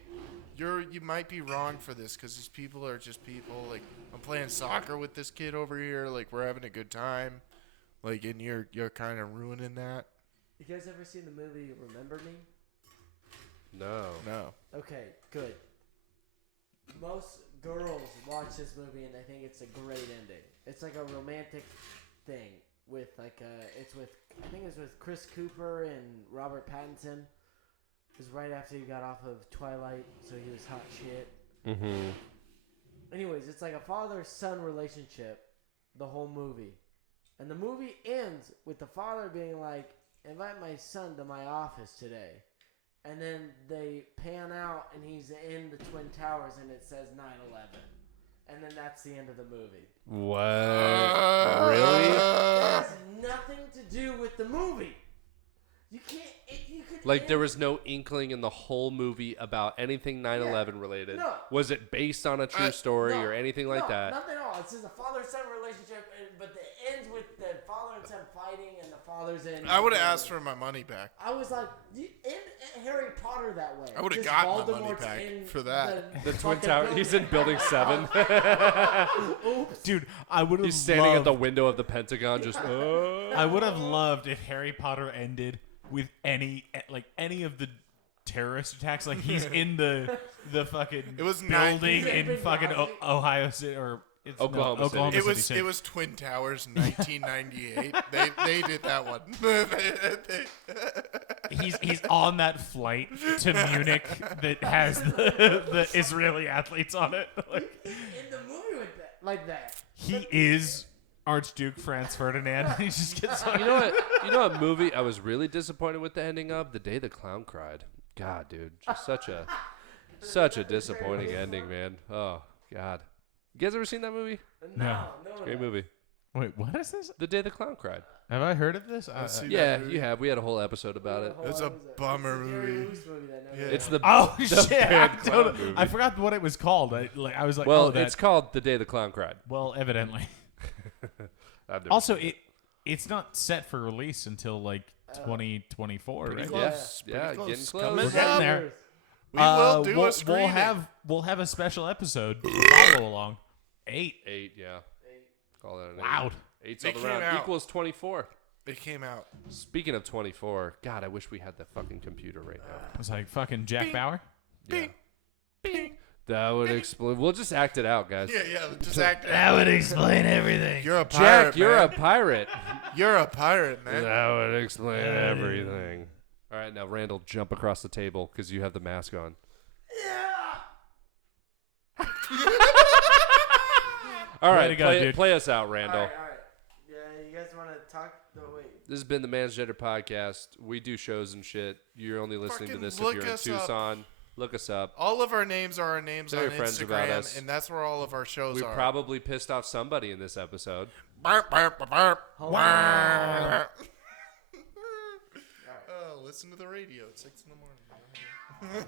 you might be wrong for this because these people are just people. Like, I'm playing soccer with this kid over here. Like, we're having a good time. Like, and you're kind of ruining that." You guys ever seen the movie Remember Me? No. No. Okay, good. Most girls watch this movie and they think it's a great ending. It's like a romantic thing with like I think it's with Chris Cooper and Robert Pattinson. It was right after he got off of Twilight, so he was hot shit. Mm-hmm. Anyways, it's like a father-son relationship, the whole movie. And the movie ends with the father being like, "Invite my son to my office today." And then they pan out and he's in the Twin Towers and it says 9/11. And then that's the end of the movie. What? Really? That has nothing to do with the movie. You can't. You could. Like there was no inkling in the whole movie about anything 9/11 related. No. Was it based on a true story No, or anything like that? Nothing at all. It's just a father-son relationship, but it ends with the father and son fighting, and the father's in. I would have asked for my money back. I was like, in Harry Potter that way. I would have Just gotten my money Voldemort's back in for that. The Twin fucking Tower. He's in Building 7. Oops. Dude, I would have He's standing at the loved, window of the Pentagon, just. I would have loved if Harry Potter ended with any of the terrorist attacks. Like he's in the fucking It was building He's in in fucking Nazi. Ohio City or it's Oklahoma City. City. It was Twin Towers, 1998. they did that one. He's on that flight to Munich that has the Israeli athletes on it. Like, In the movie with that, like that. he is Archduke Franz Ferdinand. He just gets on. You know what movie I was really disappointed with the ending of? The Day the Clown Cried. God, dude, just such a disappointing ending, man. Oh God, you guys ever seen that movie? No. Great movie. Wait, what is this? The Day the Clown Cried. Have I heard of this? I've seen Yeah, that movie. you have. We had a whole episode about it. It's a bummer movie. Yeah. It's the Oh the shit! bad clown movie. I forgot what it was called. I was like, Well, oh, that. it's called The Day the Clown Cried. Well, evidently. I've never Also, seen it's not set for release until like 2024, right? close. Yeah, Pretty getting close. close. Coming We're getting up. there. We will do we'll, a screening. we'll have a special episode to follow along. 8. 8, yeah. Call that an Wow. 8. 8's They all came around. out. Equals 24. It came out. Speaking of 24, God, I wish we had the fucking computer right now. It was like fucking Jack Bauer. Yeah. That would explain. We'll just act it out, guys. Yeah, just act it. That would explain everything. You're a pirate, Jack, you're man. a pirate. You're a pirate, man. That would explain everything. All right, now Randall, jump across the table because you have the mask on. All Way right, to go, dude. play us out, Randall. All right. Yeah, you guys want to talk? No, wait. This has been the Man's Gender Podcast. We do shows and shit. You're only listening to Fucking this if look you're in us up. Tucson. Look us up. All of our names are our names Tell on your friends about Instagram, us. and that's where all of our shows We are. probably pissed off somebody in this episode. Burp, burp, burp, burp. Hold Burp. Oh, listen to the radio at 6 in the morning.